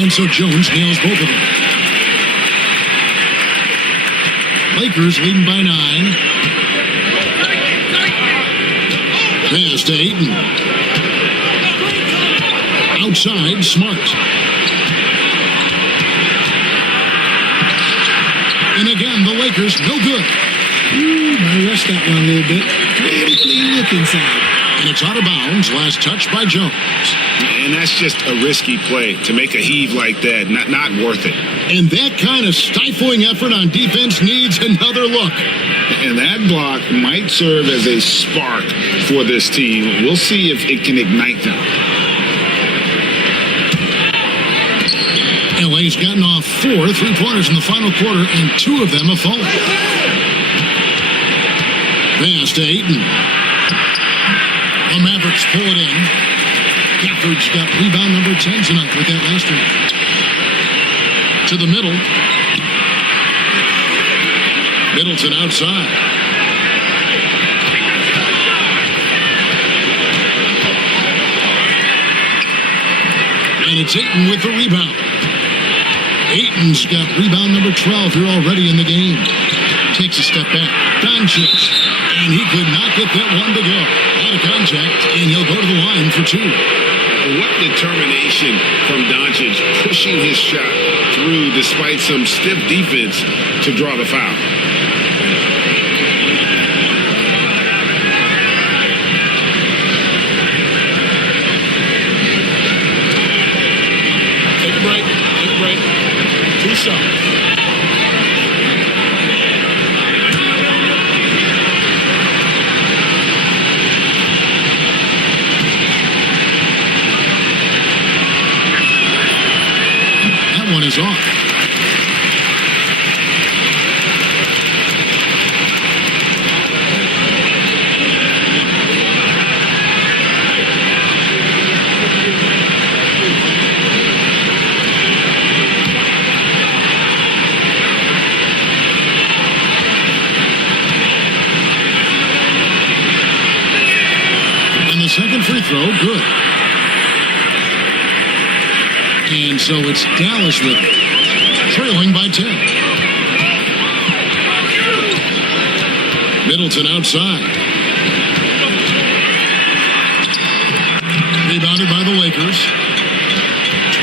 And so Jones nails both of them. Lakers leading by 9. Pass to Ayton. Outside, Smart. And again, the Lakers, no good. Ooh, might rush that one a little bit. Critically look inside. And it's out of bounds. Last touch by Jones. And that's just a risky play to make a heave like that. Not worth it. And that kind of stifling effort on defense needs another look. And that block might serve as a spark for this team. We'll see if it can ignite them. LA's gotten off 4 3-pointers in the final quarter, and 2 of them have fallen. Pass to Ayton. The Mavericks pull it in. Gafford's got rebound number 10 tonight with that last one. To the middle. Middleton outside. And it's Ayton with the rebound. Ayton's got rebound number 12 here already in the game. Takes a step back. Donic. And he could not get that one to go. Out of contact, and he'll go to the line for 2. What determination from Donic, pushing his shot through despite some stiff defense to draw the foul. Take a break. 2 shots. One is off. And the second free throw, good. And so it's Dallas with it, trailing by 10. Middleton outside. Rebounded by the Lakers.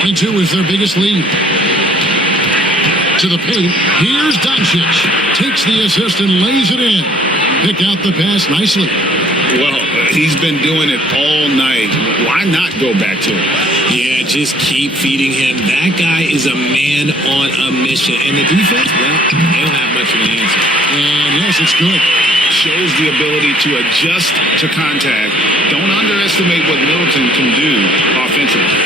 22 is their biggest lead. To the paint. Here's Donic. Takes the assist and lays it in. Pick out the pass nicely. Well, he's been doing it all night. Why not go back to him? Yeah, just keep feeding him. That guy is a man on a mission. And the defense, well, they don't have much of an answer. And yes, it's good. Shows the ability to adjust to contact. Don't underestimate what Middleton can do offensively.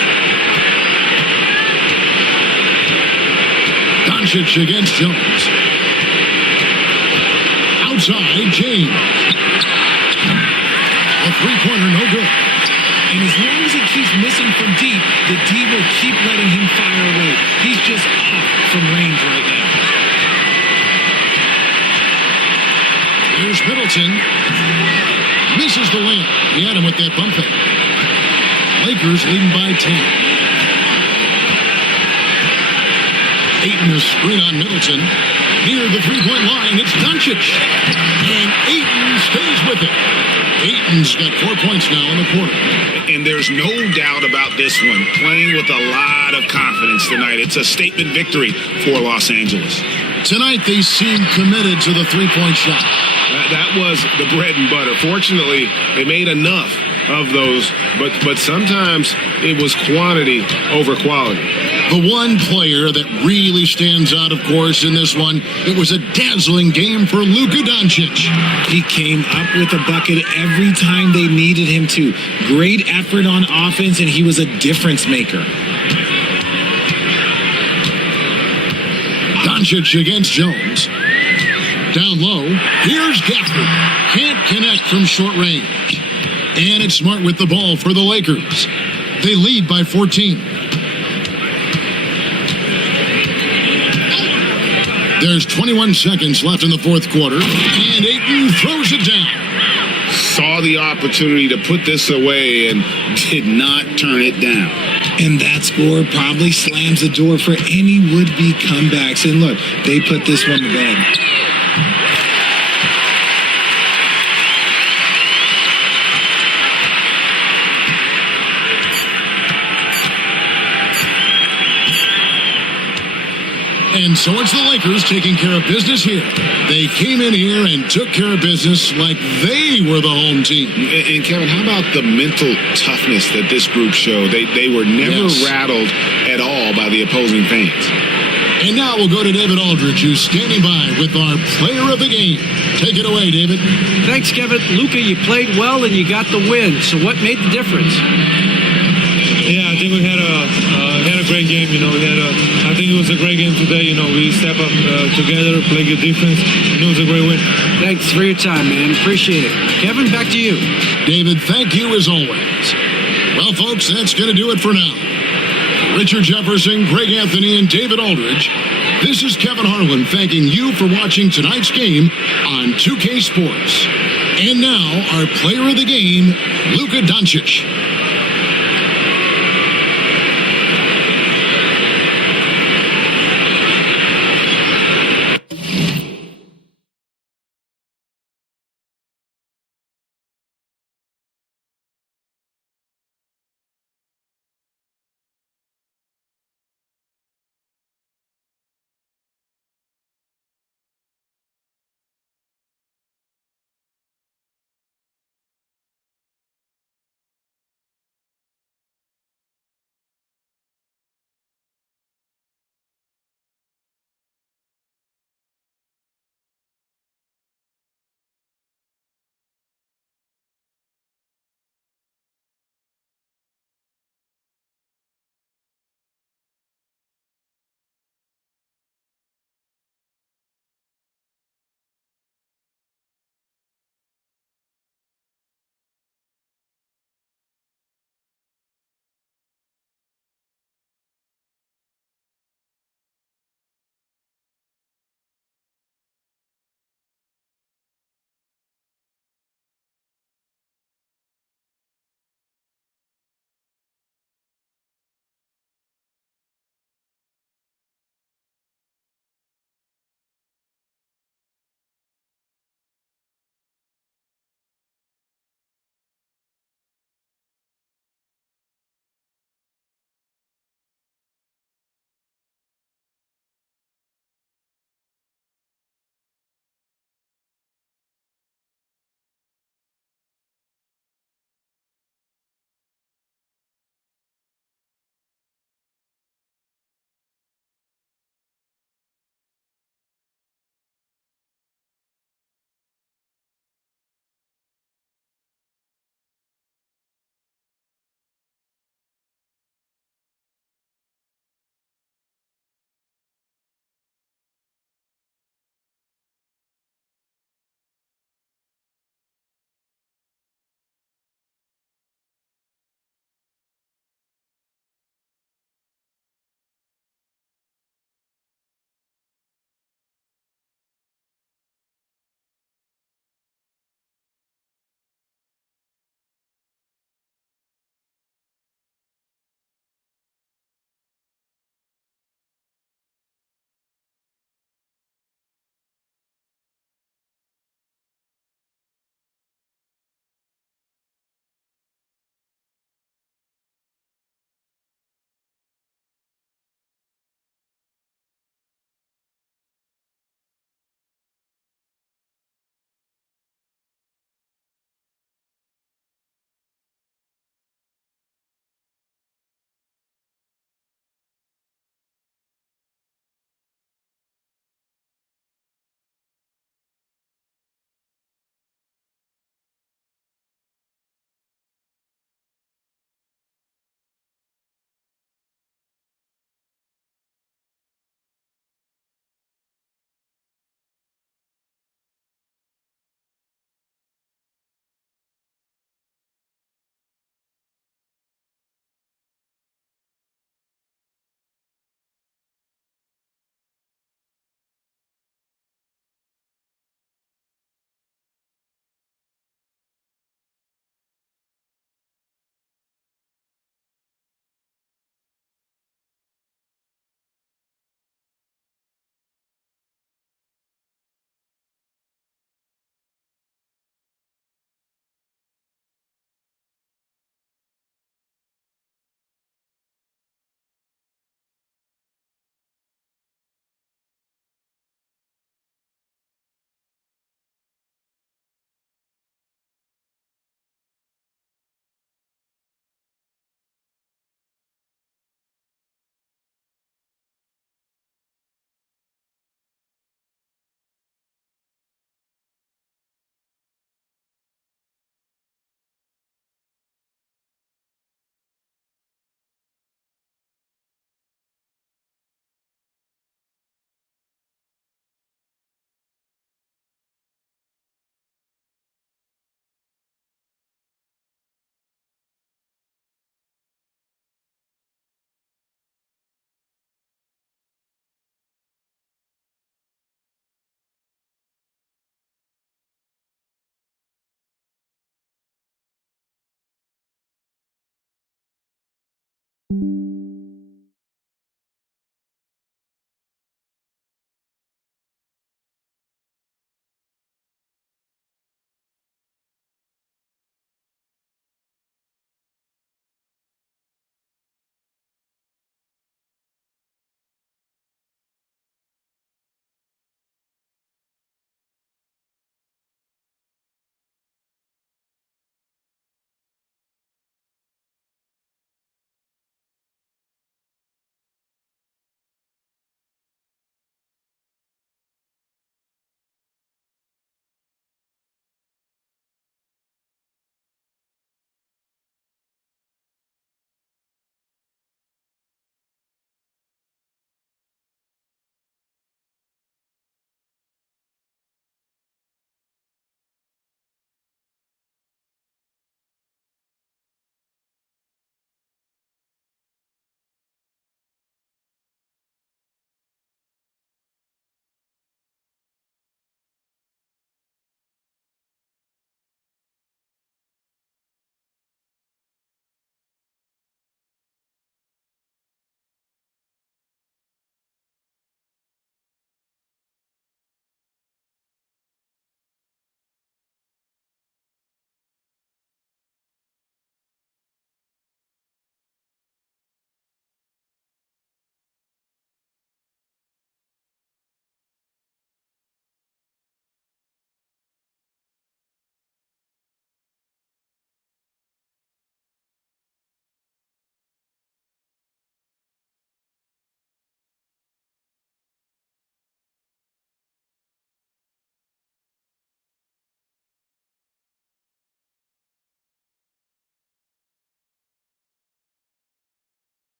Donic against Jones. Outside, James. A three-pointer, no good. And as long as he keeps missing from deep, the D will keep letting him fire away. He's just off from range right now. Here's Middleton. Misses the layup. He had him with that bump fake. Lakers leading by 10. Ayton is screen on Middleton. Near the three-point line, it's Donic. And Ayton stays with it. Ayton's got 4 points now in the quarter. And there's no doubt about this one. Playing with a lot of confidence tonight. It's a statement victory for Los Angeles. Tonight, they seem committed to the three-point shot. That was the bread and butter. Fortunately, they made enough of those, but sometimes it was quantity over quality. The one player that really stands out, of course, in this one, it was a dazzling game for Luka Doncic. He came up with a bucket every time they needed him to. Great effort on offense, and he was a difference maker. Doncic against Jones. Down low, here's Gafford. Can't connect from short range. And it's Smart with the ball for the Lakers. They lead by 14. There's 21 seconds left in the fourth quarter, and Ayton throws it down. Saw the opportunity to put this away and did not turn it down. And that score probably slams the door for any would-be comebacks. And look, they put this one to bed. And so it's the Lakers taking care of business here. They came in here and took care of business like they were the home team. And Kevin, how about the mental toughness that this group showed? They were never rattled at all by the opposing fans. And now we'll go to David Aldridge, who's standing by with our player of the game. Take it away, David. Thanks, Kevin. Luka, you played well and you got the win. So what made the difference? Yeah, I think we had a great game. I think it was a great game today. We step up together, play good defense, and it was a great win. Thanks for your time, man. Appreciate it. Kevin, back to you. David, thank you as always. Well, folks, that's going to do it for now. Richard Jefferson, Greg Anthony, and David Aldridge, this is Kevin Harlan thanking you for watching tonight's game on 2K Sports. And now, our player of the game, Luka Doncic.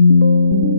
you.